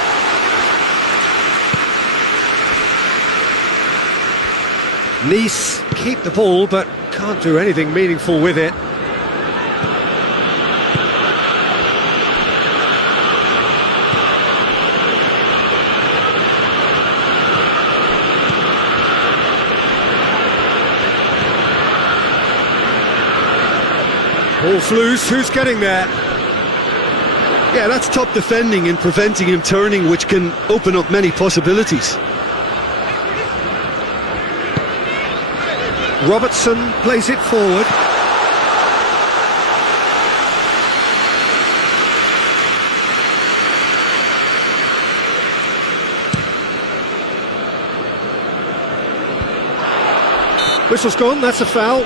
Nice keep the ball, but can't do anything meaningful with it. Ball's loose, who's getting there? Yeah, that's top defending and preventing him turning, which can open up many possibilities. Robertson plays it forward. Whistle's gone, that's a foul.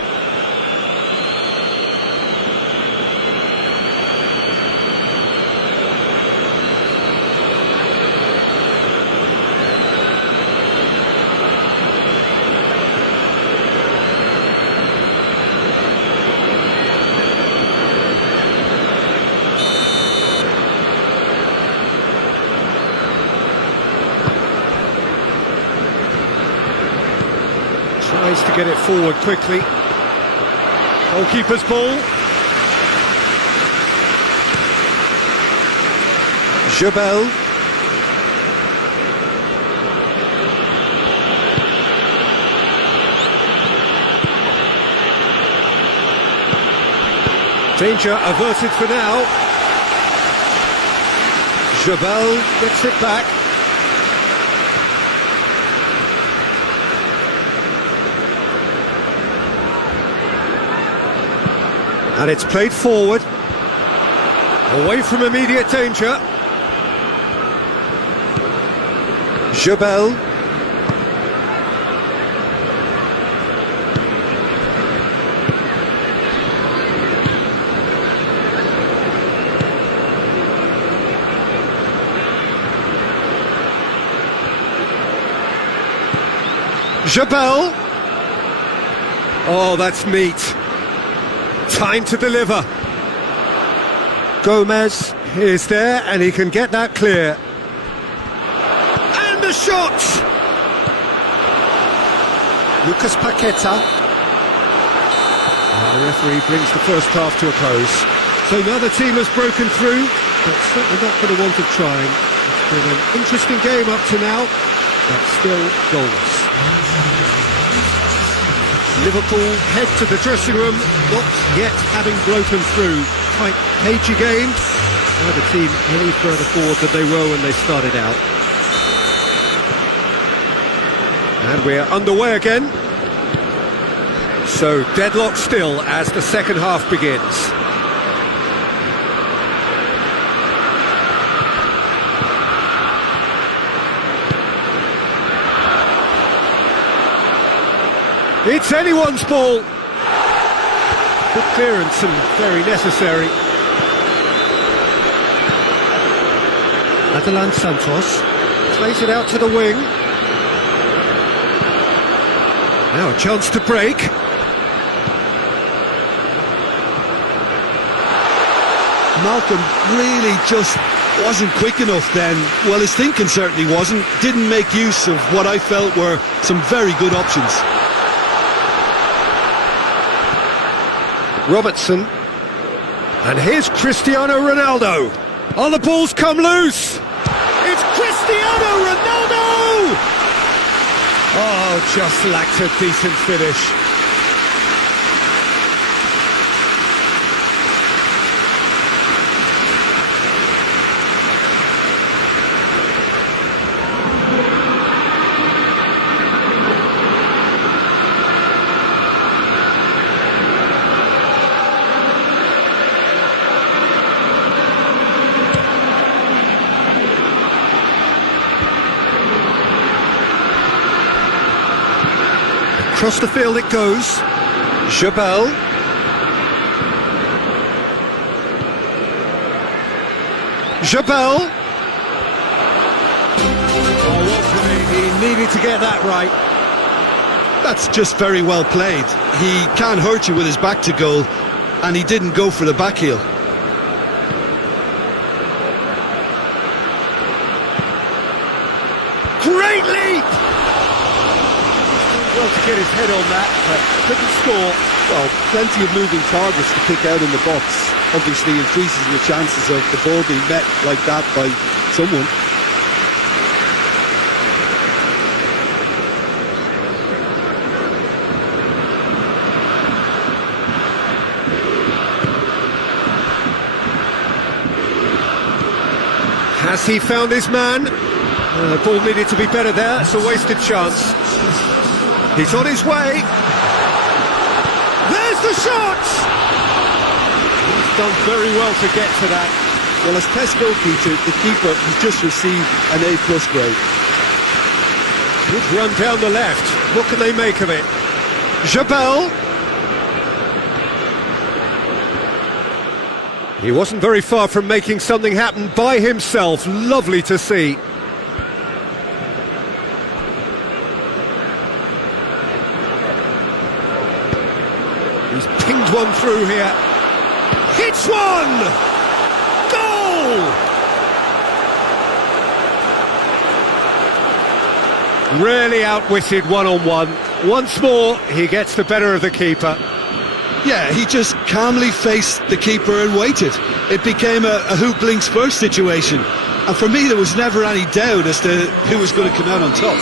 Tries to get it forward quickly. Goalkeeper's ball. Jabel. Danger averted for now. Jabel. Gets it back. And it's played forward, away from immediate danger. Jabel. Jabel. Oh, that's neat. Time to deliver. Gomez is there and he can get that clear. And the shot! Lucas Paqueta. And the referee brings the first half to a close. So now the team has broken through, but certainly not for the want of trying. It's been an interesting game up to now, but still goalless. Liverpool head to the dressing room, not yet having broken through. Quite cagey game. Now the team any further forward than they were when they started out. And we're underway again. So deadlock still as the second half begins. It's anyone's ball. Good clearance and very necessary. Adelan Santos plays it out to the wing. Now a chance to break. Malcolm really just wasn't quick enough then. Well, his thinking certainly wasn't. Didn't make use of what I felt were some very good options. Robertson. And here's Cristiano Ronaldo. Oh, the ball's come loose. It's Cristiano Ronaldo! Oh, just lacked a decent finish. Across the field it goes. Jabel. Jabel. Oh, what play. He needed to get that right. That's just very well played. He can't hurt you with his back to goal, and he didn't go for the back heel. Great leap! Well, to get his head on that, but couldn't score. Well, plenty of moving targets to pick out in the box. Obviously increases the chances of the ball being met like that by someone. Has he found his man? Ball needed to be better there. It's a wasted chance. He's on his way. There's the shot! He's done very well to get to that. Well, as test goalkeeper, the keeper has just received an A+ grade. Good run down the left. What can they make of it? Jabel. He wasn't very far from making something happen by himself. Lovely to see. He's pinged one through here. Hits one! Goal! Really outwitted one-on-one. Once more, he gets the better of the keeper. Yeah, he just calmly faced the keeper and waited. It became a who blinks first situation. And for me, there was never any doubt as to who was going to come out on top.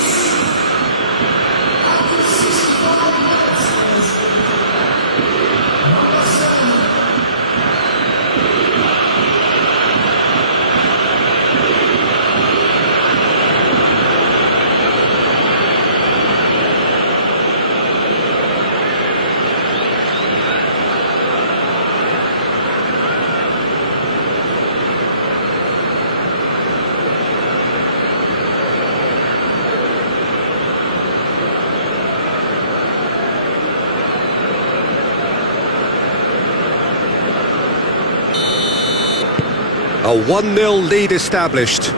A 1-0 lead established.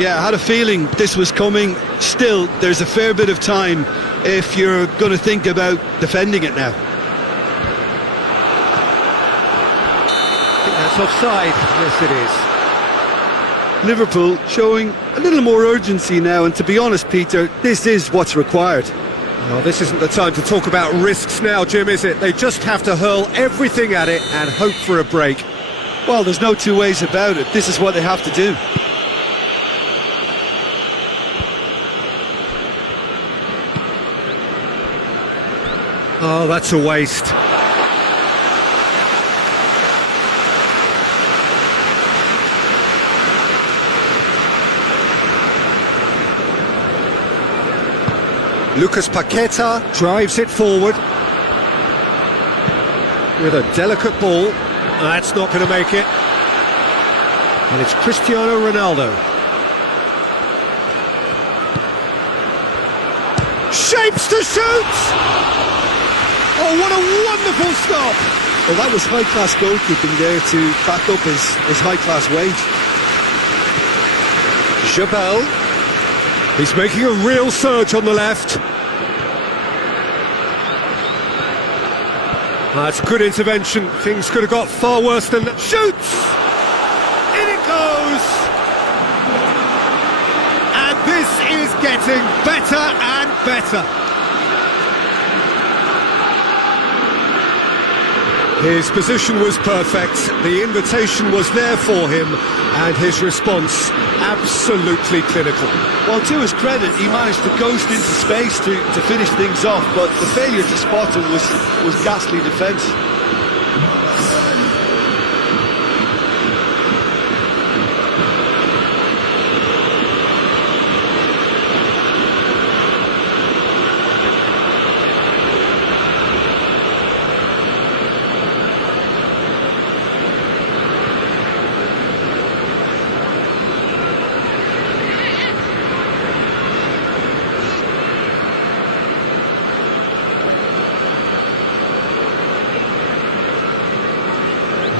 Yeah, I had a feeling this was coming. Still, there's a fair bit of time if you're going to think about defending it now. I think that's offside. Yes, it is. Liverpool showing a little more urgency now, and to be honest, Peter, this is what's required. Well, this isn't the time to talk about risks now, Jim, is it? They just have to hurl everything at it and hope for a break. Well, there's no two ways about it. This is what they have to do. Oh, that's a waste. Lucas Paqueta drives it forward with a delicate ball. That's not going to make it. And it's Cristiano Ronaldo. Shapes to shoot! Oh, what a wonderful stop! Well, that was high-class goalkeeping there to back up his high-class wage. Jabel. He's making a real surge on the left. That's good intervention. Things could have got far worse than that. Shoots! In it goes! And this is getting better and better. His position was perfect, the invitation was there for him, and his response absolutely clinical. Well, to his credit, he managed to ghost into space to finish things off, but the failure to spot him was ghastly defence.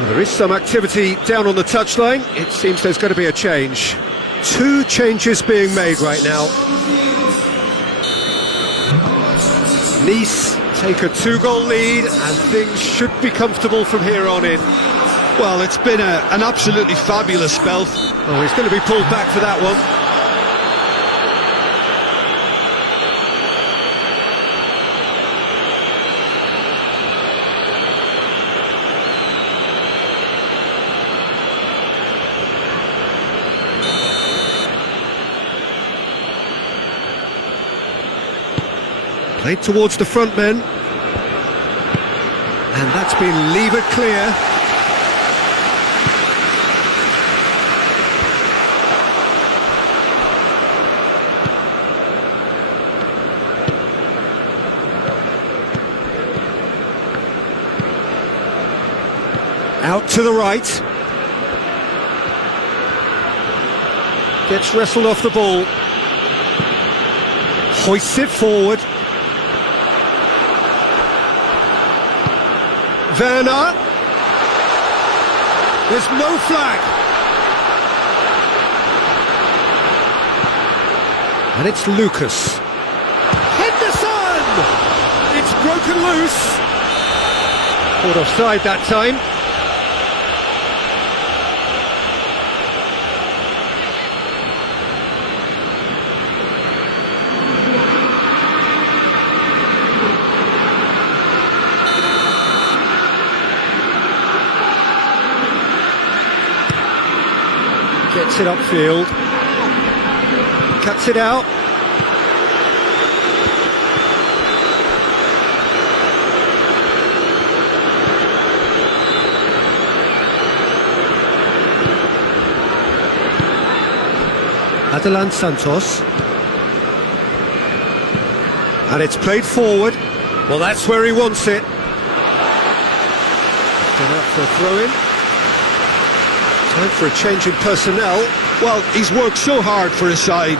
There is some activity down on the touchline. It seems there's going to be a change. 2 changes being made right now. Nice take a 2-goal lead and things should be comfortable from here on in. Well, it's been an absolutely fabulous spell. Oh, he's going to be pulled back for that one. Played towards the front men. And that's been levered clear. Out to the right. Gets wrestled off the ball. Hoists it forward. Werner. There's no flag. And it's Lucas. Henderson! It's broken loose. Caught offside that time. Gets it upfield. Cuts it out. Adelan Santos. And it's played forward. Well, that's where he wants it. Going out for a throw-in. Time for a change in personnel. Well, he's worked so hard for his side,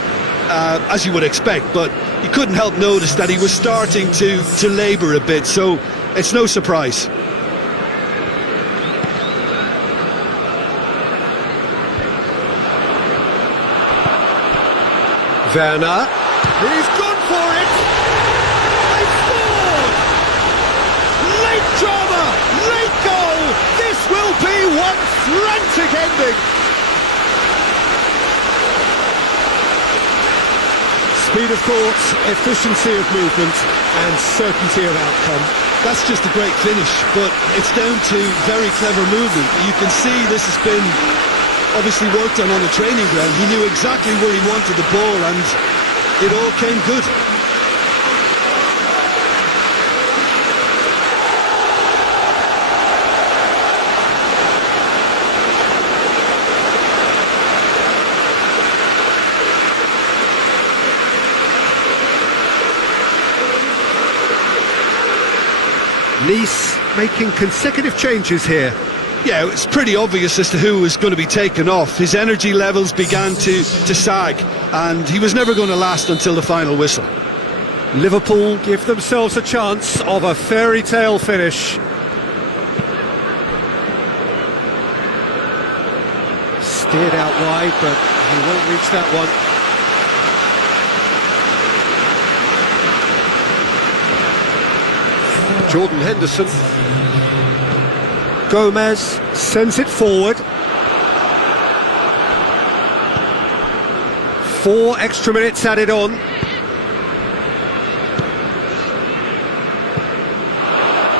as you would expect, but you couldn't help notice that he was starting to labour a bit, so it's no surprise. Werner. He's gone for it. They scored. Late drama, late goal. This will be one frantic ending. Speed of thought, efficiency of movement, and certainty of outcome. That's just a great finish, but it's down to very clever movement. You can see this has been obviously worked on the training ground. He knew exactly where he wanted the ball and it all came good. Nice making consecutive changes here. Yeah, it's pretty obvious as to who was going to be taken off. His energy levels began to sag, and he was never going to last until the final whistle. Liverpool give themselves a chance of a fairy tale finish. Steered out wide, but he won't reach that one. Jordan Henderson. Gomez sends it forward. 4 extra minutes added on.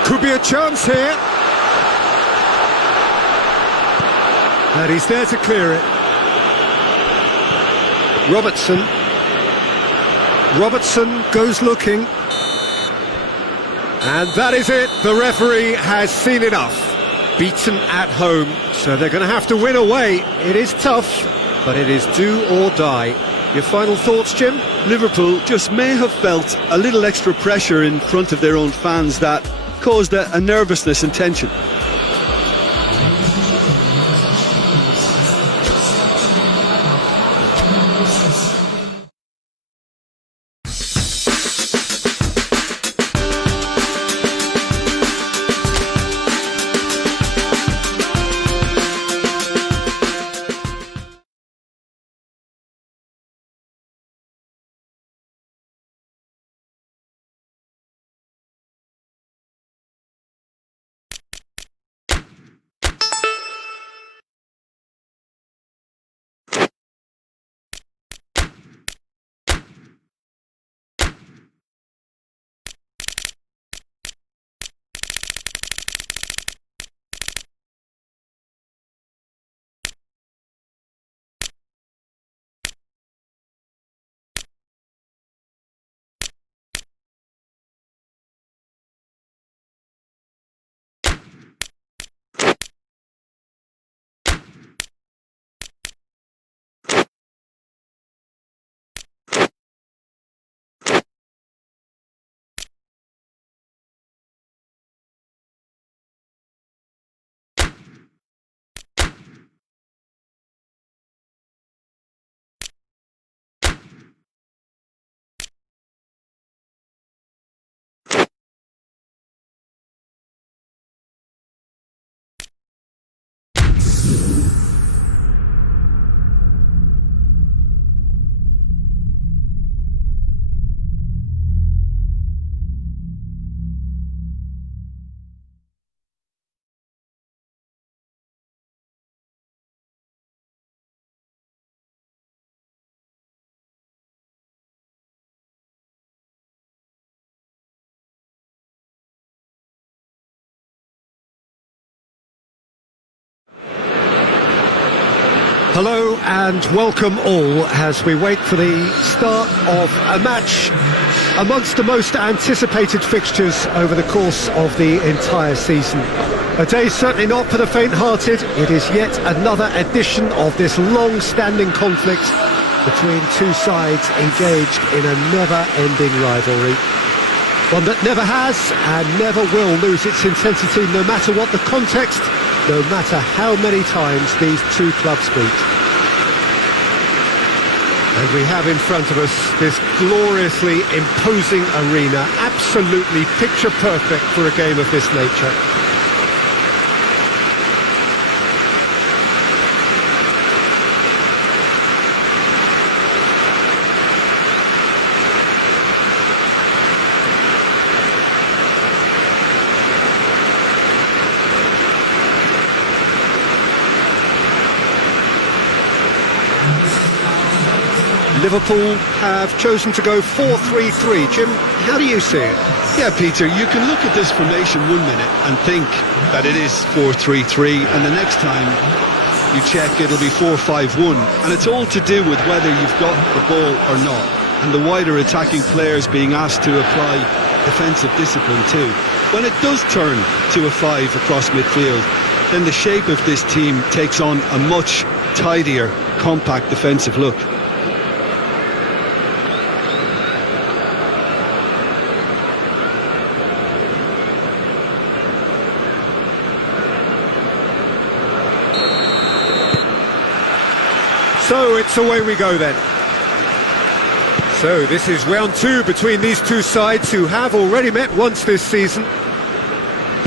Could be a chance here. And he's there to clear it. Robertson goes looking. And that is it. The referee has seen enough. Beaten at home, so they're going to have to win away. It is tough, but it is do or die. Your final thoughts, Jim? Liverpool just may have felt a little extra pressure in front of their own fans that caused a nervousness and tension. Hello and welcome all as we wait for the start of a match amongst the most anticipated fixtures over the course of the entire season. A day certainly not for the faint-hearted. It is yet another edition of this long-standing conflict between two sides engaged in a never-ending rivalry. One that never has and never will lose its intensity, no matter what the context, no matter how many times these two clubs meet. And we have in front of us this gloriously imposing arena, absolutely picture perfect for a game of this nature. Liverpool have chosen to go 4-3-3. Jim, how do you see it? Yeah, Peter, you can look at this formation 1 minute and think that it is 4-3-3, and the next time you check it'll be 4-5-1, and it's all to do with whether you've got the ball or not, and the wider attacking players being asked to apply defensive discipline too. When it does turn to a 5 across midfield, then the shape of this team takes on a much tidier, compact defensive look. So it's away we go then. So this is round 2 between these two sides who have already met once this season.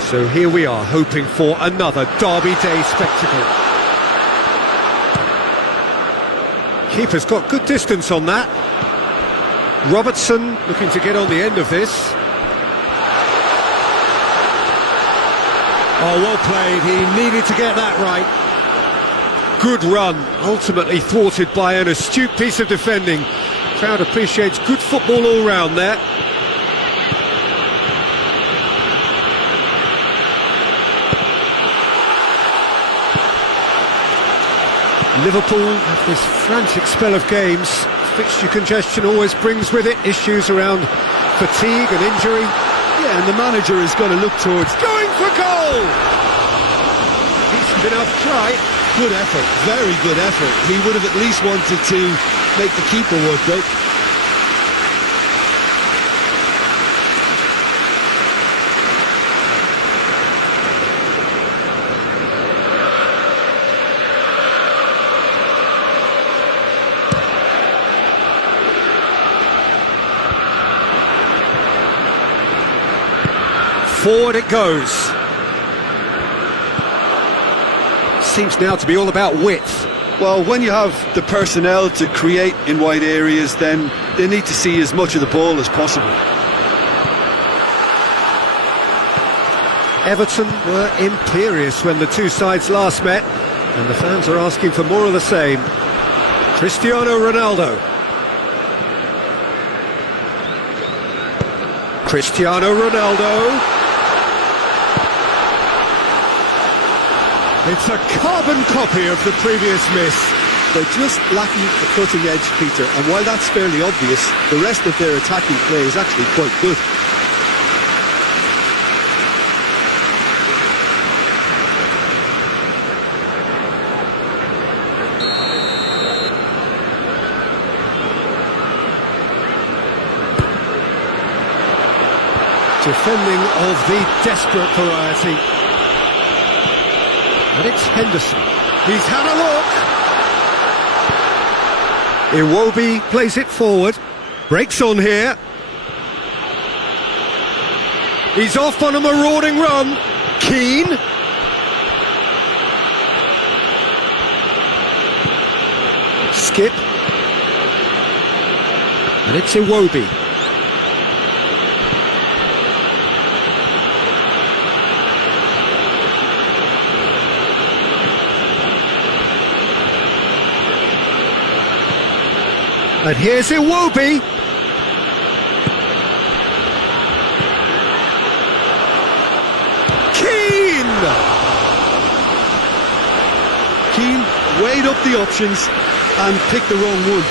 So here we are, hoping for another Derby Day spectacle. Keeper's got good distance on that. Robertson looking to get on the end of this. Oh, well played, he needed to get that right. Good run, ultimately thwarted by an astute piece of defending. Crowd appreciates good football all round there. Liverpool have this frantic spell of games. Fixture congestion always brings with it issues around fatigue and injury. Yeah, and the manager is going to look towards Going for goal! Decent enough try. good effort, very good effort. He would have at least wanted to make the keeper work though. Forward it goes. Seems now to be all about width. Well, when you have the personnel to create in wide areas, then they need to see as much of the ball as possible. Everton were imperious when the two sides last met, and the fans are asking for more of the same. Cristiano Ronaldo. Cristiano Ronaldo. It's a carbon copy of the previous miss. They're just lacking the cutting edge, Peter, and while that's fairly obvious, the rest of their attacking play is actually quite good. Defending of the desperate variety. And it's Henderson. He's had a look. Iwobi plays it forward. Breaks on here. He's off on a marauding run. Keane. Skip. And it's Iwobi. And here's Iwobi. Keane, way weighed up the options and picked the wrong one.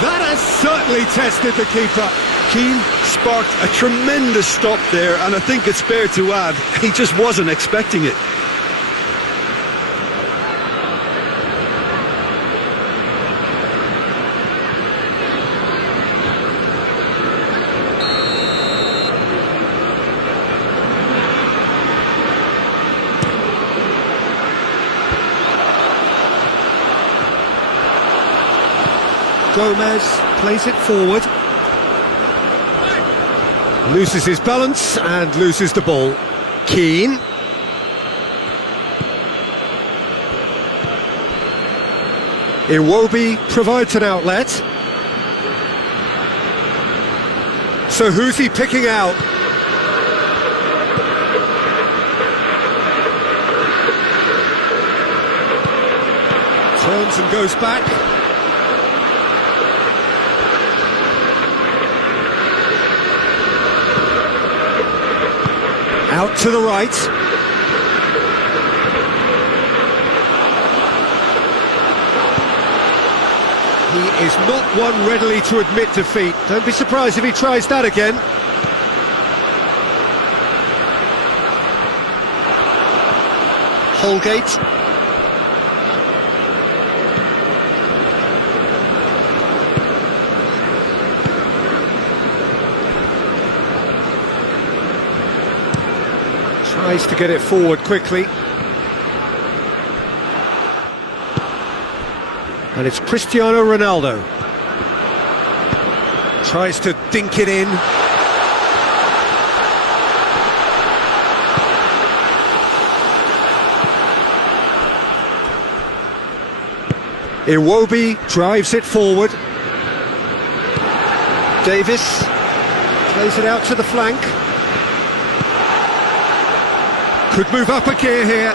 That has certainly tested the keeper. Keane sparked a tremendous stop there, and I think it's fair to add, he just wasn't expecting it. Gomez plays it forward. Loses his balance and loses the ball. Keane. Iwobi provides an outlet. So who's he picking out? Turns and goes back. Out to the right. He is not one readily to admit defeat. Don't be surprised if he tries that again. Holgate. Tries to get it forward quickly. And it's Cristiano Ronaldo. Tries to dink it in. Iwobi drives it forward. Davis plays it out to the flank. Could move up a gear here.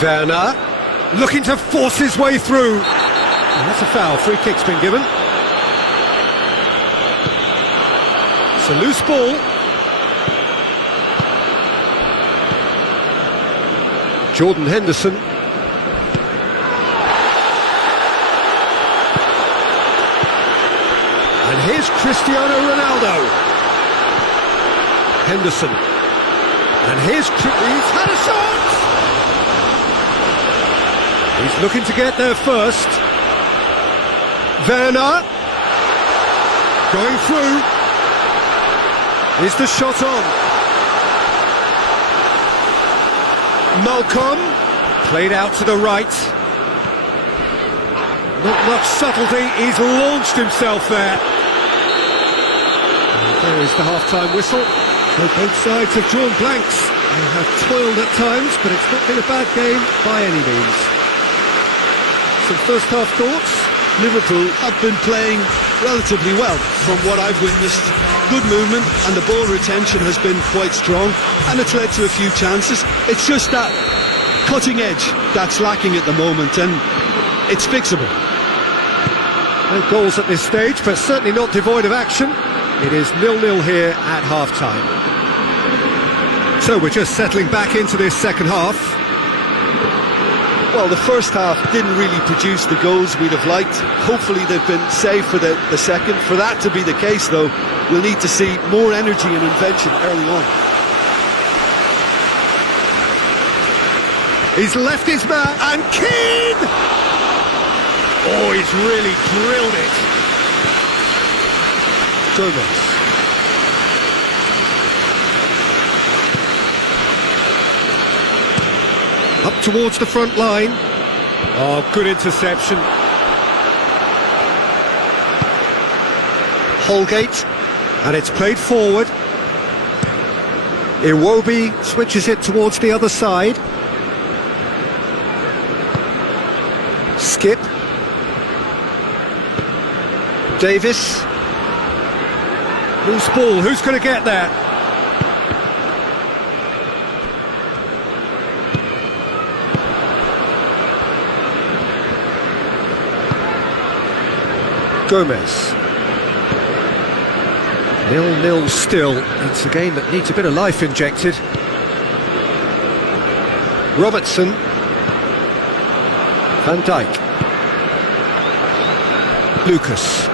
Werner looking to force his way through. And that's a foul. Free kick's been given. It's a loose ball. Jordan Henderson. And here's Cristiano Ronaldo. Henderson. And he's had a shot! He's looking to get there first. Werner. Going through. Is the shot on? Malcolm. Played out to the right. Not much subtlety, he's launched himself there. And there is the half-time whistle. So both sides have drawn blanks. They have toiled at times, but it's not been a bad game by any means. Some first-half thoughts? Liverpool have been playing relatively well from what I've witnessed. Good movement, and the ball retention has been quite strong, and it's led to a few chances. It's just that cutting edge that's lacking at the moment, and it's fixable. No goals at this stage, but certainly not devoid of action. It is 0-0 here at half-time. So we're just settling back into this second half. Well, the first half didn't really produce the goals we'd have liked. Hopefully they've been saved for the second. For that to be the case, though, we'll need to see more energy and invention early on. He's left his man, and Keane! Oh, he's really drilled it. Gomez. Up towards the front line. Oh, good interception. Holgate. And it's played forward. Iwobi switches it towards the other side. Skip. Davis. Loose ball, who's going to get there? Gomez. 0-0 still. It's a game that needs a bit of life injected. Robertson. Van Dijk. Lucas.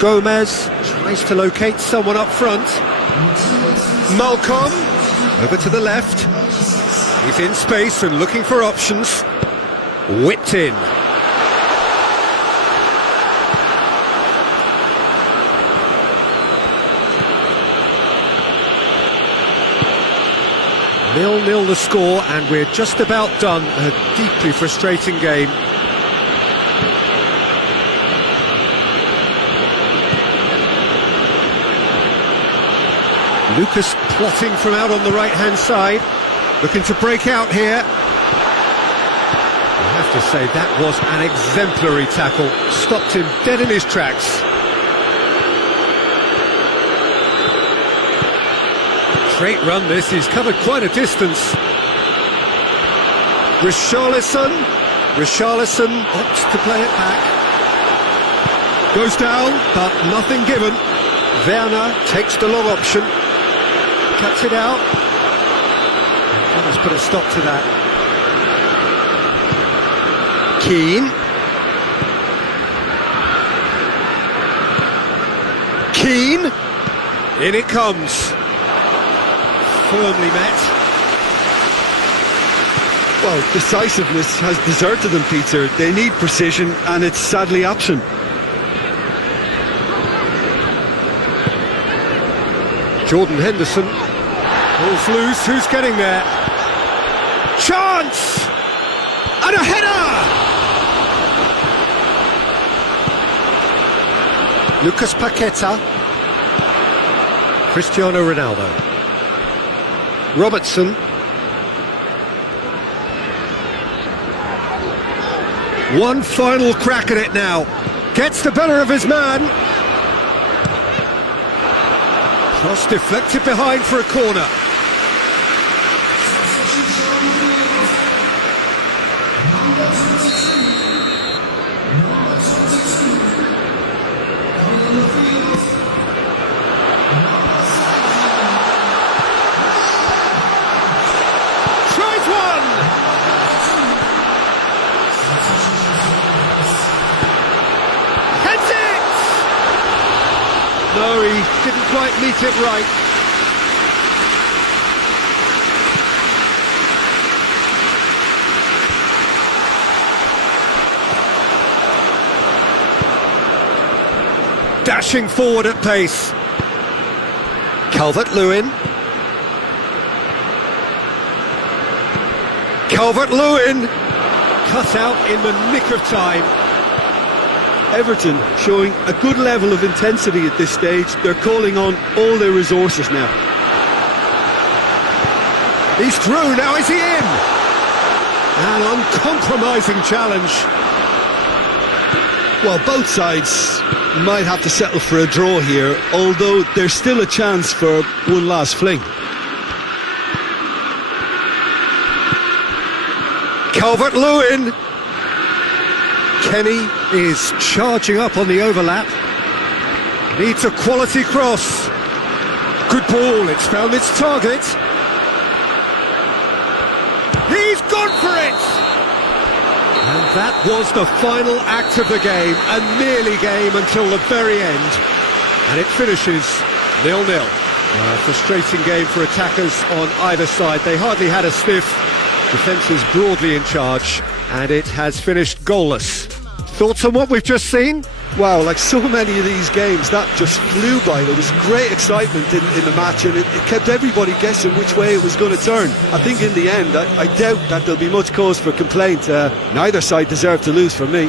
Gomez tries to locate someone up front. Malcolm over to the left. He's in space and looking for options. Whipped in. Nil-nil the score, and we're just about done. A deeply frustrating game. Lucas plotting from out on the right-hand side, looking to break out here. I have to say, that was an exemplary tackle. Stopped him dead in his tracks. Great run this, he's covered quite a distance. Richarlison opts to play it back. Goes down, but nothing given. Werner takes the long option. Cuts it out. Let's put a stop to that. Keane. In it comes. Firmly met. Well, decisiveness has deserted them, Peter. They need precision, and it's sadly absent. Jordan Henderson. Ball's loose, who's getting there? Chance! And a header! Lucas Paqueta. Cristiano Ronaldo. Robertson. One final crack at it now. Gets the better of his man. Cross deflected behind for a corner. No, he didn't quite meet it right. Dashing forward at pace. Calvert-Lewin. Cut out in the nick of time. Everton showing a good level of intensity at this stage. They're calling on all their resources now. He's through, now is he in? An uncompromising challenge. Well, both sides might have to settle for a draw here, although there's still a chance for one last fling. Calvert-Lewin. Kenny is charging up on the overlap. Needs a quality cross. Good ball, it's found its target. He's gone for it! And that was the final act of the game, a nearly game until the very end. And it finishes 0-0. A frustrating game for attackers on either side. They hardly had a sniff. Defence is broadly in charge, and it has finished goalless. Thoughts on what we've just seen? Wow, like so many of these games, that just flew by. There was great excitement in the match, and it kept everybody guessing which way it was going to turn. I think in the end, I doubt that there'll be much cause for complaint. Neither side deserved to lose for me.